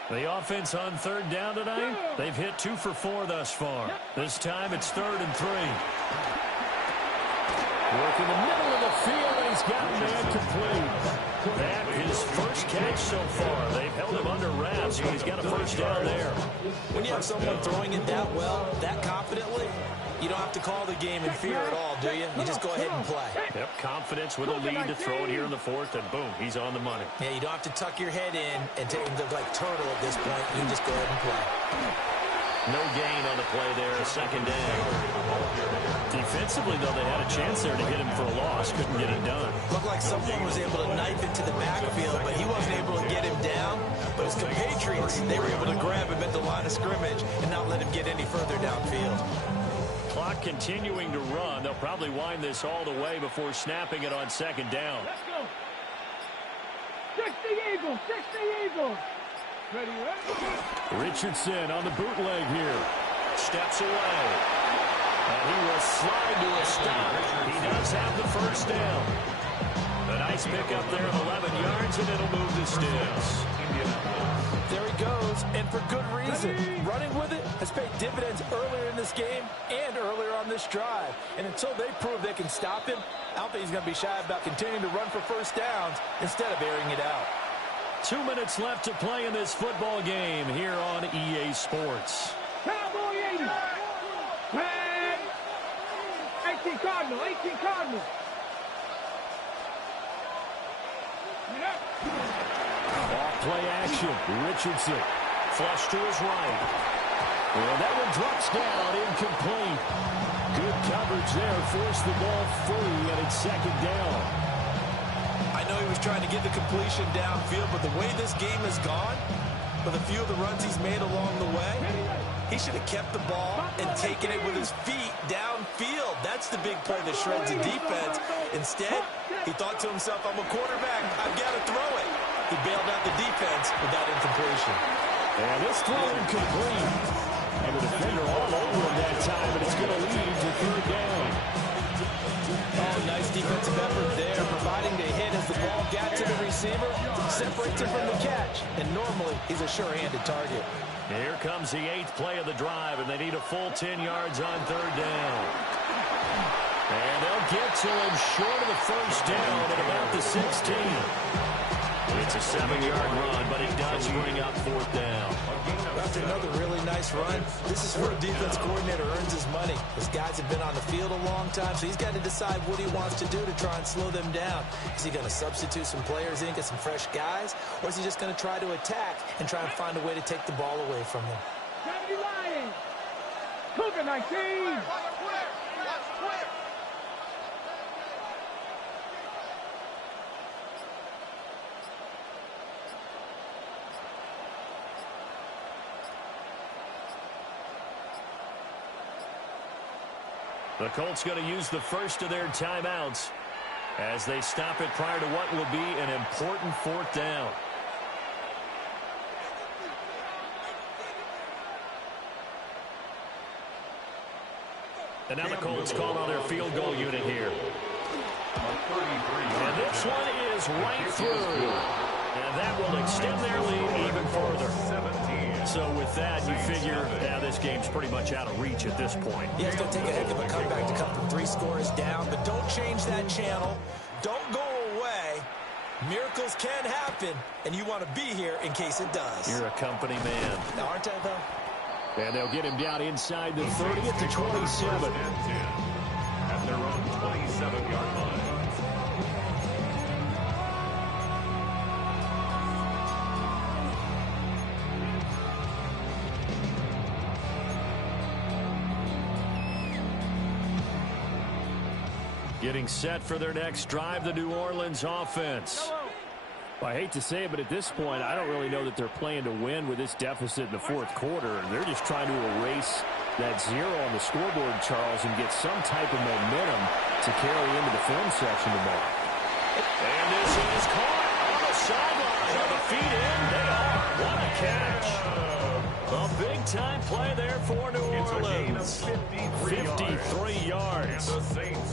The offense on 3rd down tonight, they've hit 2 for 4 thus far. This time it's 3rd and 3. Work in the middle of the field, and he's got a man complete. That his first catch so far. They've held him under wraps, but he's got a 1st down there. When you have someone throwing it that well, that confidently, you don't have to call the game in fear at all, do you? You just go ahead and play. Yep, confidence with a lead to throw it here in the 4th, and boom, he's on the money. Yeah, you don't have to tuck your head in and take the like turtle at this point. You can just go ahead and play. No gain on the play there, 2nd down. Defensively, though, they had a chance there to hit him for a loss. Couldn't get it done. Looked like someone was able to knife into the backfield, but he wasn't able to get him down. But his compatriots, they were able to grab him at the line of scrimmage and not let him get any further downfield. Clock clock continuing to run. They'll probably wind this all the way before snapping it on second down. Let's go. 60 Eagles, 60 Eagles. Ready, ready. Richardson on the bootleg here. Steps away. And he will slide to a stop. He does have the first down. A nice pickup there of 11 yards, and it'll move the Sticks. There he goes, and for good reason. Running with it has paid dividends earlier in this game and earlier on this drive. And until they prove they can stop him, I don't think he's going to be shy about continuing to run for first downs instead of airing it out. 2 minutes left to play in this football game here on EA Sports. Cowboy 80. 10. 18 Cardinal, 18 Cardinal. Off play action. Richardson. Flush to his right. And that one drops down, incomplete. Good coverage there. Forced the ball free, and it's second down. I know he was trying to get the completion downfield, but the way this game has gone, with a few of the runs he's made along the way, he should have kept the ball and taken it with his feet downfield. That's the big play that shreds the defense. Instead, he thought to himself, I'm a quarterback, I've got to throw it. He bailed out the defense with that incompletion. And this throw incomplete. And the defender all over him that time, but it's going to lead to third down. Oh, nice defensive effort there, providing the hit as the ball got to the receiver, separates him from the catch, and normally he's a sure-handed target. Here comes the 8th play of the drive, and they need a full 10 yards on third down. And they'll get to him short of the first down at about the 16. It's a 7-yard run, but it does bring up fourth down. After another really nice run, this is where a defense coordinator earns his money. His guys have been on the field a long time, so he's got to decide what he wants to do to try and slow them down. Is he going to substitute some players in, get some fresh guys, or is he just going to try to attack and try and find a way to take the ball away from them? 70 Lions. Cougar 19. The Colts going to use the first of their timeouts as they stop it prior to what will be an important fourth down. And now the Colts call on their field goal unit here. And this one is right through. And that will extend their lead even further. So with that, you figure this game's pretty much out of reach at this point. Yeah, it's going to take a heck of a comeback to come from 3 scores down, but don't change that channel. Don't go away. Miracles can happen, and you want to be here in case it does. You're a company man. Aren't I, though? And they'll get him down inside the 30 at the 27. At their own 27-yard line. Getting set for their next drive, the New Orleans offense. Well, I hate to say it, but at this point, I don't really know that they're playing to win with this deficit in the fourth quarter. They're just trying to erase that 0 on the scoreboard, Charles, and get some type of momentum to carry into the film section tomorrow. And this is caught on the sideline. Are the feet in? They are. What a catch. A big-time play there for New Orleans. 53 yards.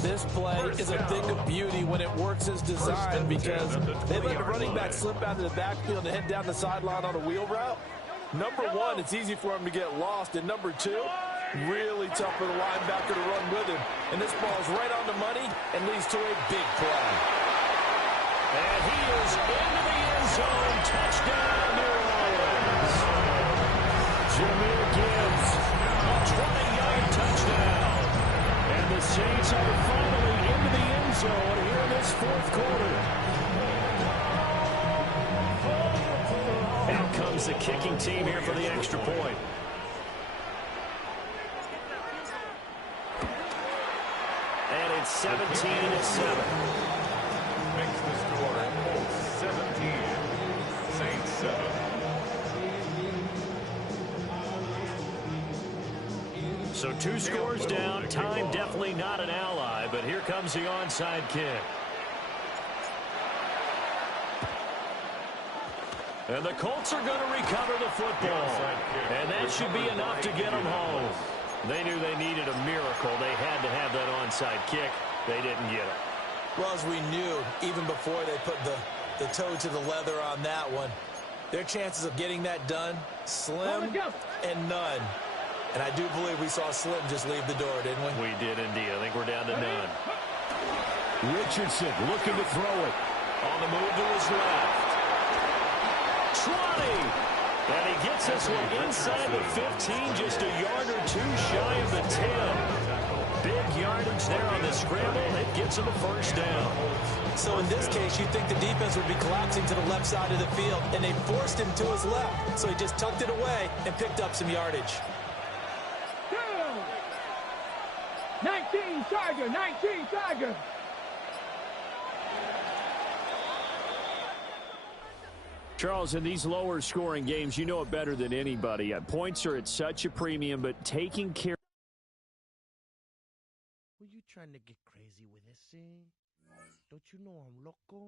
This play is a thing of beauty when it works as designed because they let the running back slip out of the backfield and head down the sideline on a wheel route. Number one, it's easy for him to get lost. And number two, really tough for the linebacker to run with him. And this ball is right on the money and leads to a big play. And he is into the end zone. Touchdown, New Orleans. Jameer Gibbs, a 20-yard touchdown. And the Saints are finally into the end zone here in this fourth quarter. Out comes the kicking team here for the extra point. And it's 17-7. Makes the score 17. Saints 7. So 2 scores down. Time definitely not an ally, but here comes the onside kick. And the Colts are going to recover the football. And that should be enough to get them home. They knew they needed a miracle. They had to have that onside kick. They didn't get it. Well, as we knew, even before they put the toe to the leather on that one, their chances of getting that done, slim and none. And I do believe we saw Slim just leave the door, didn't we? We did indeed. I think we're down to none. Richardson looking to throw it. On the move to his left. 20. And he gets this one inside the 15, just a yard or two shy of the 10. Big yardage there on the scramble. It gets him a first down. So in this case, you'd think the defense would be collapsing to the left side of the field, and they forced him to his left. So he just tucked it away and picked up some yardage. 19 Charger, 19 Charger. Charles, in these lower scoring games, you know it better than anybody. Points are at such a premium, but taking care. Were you trying to get crazy with this, eh? Don't you know I'm loco?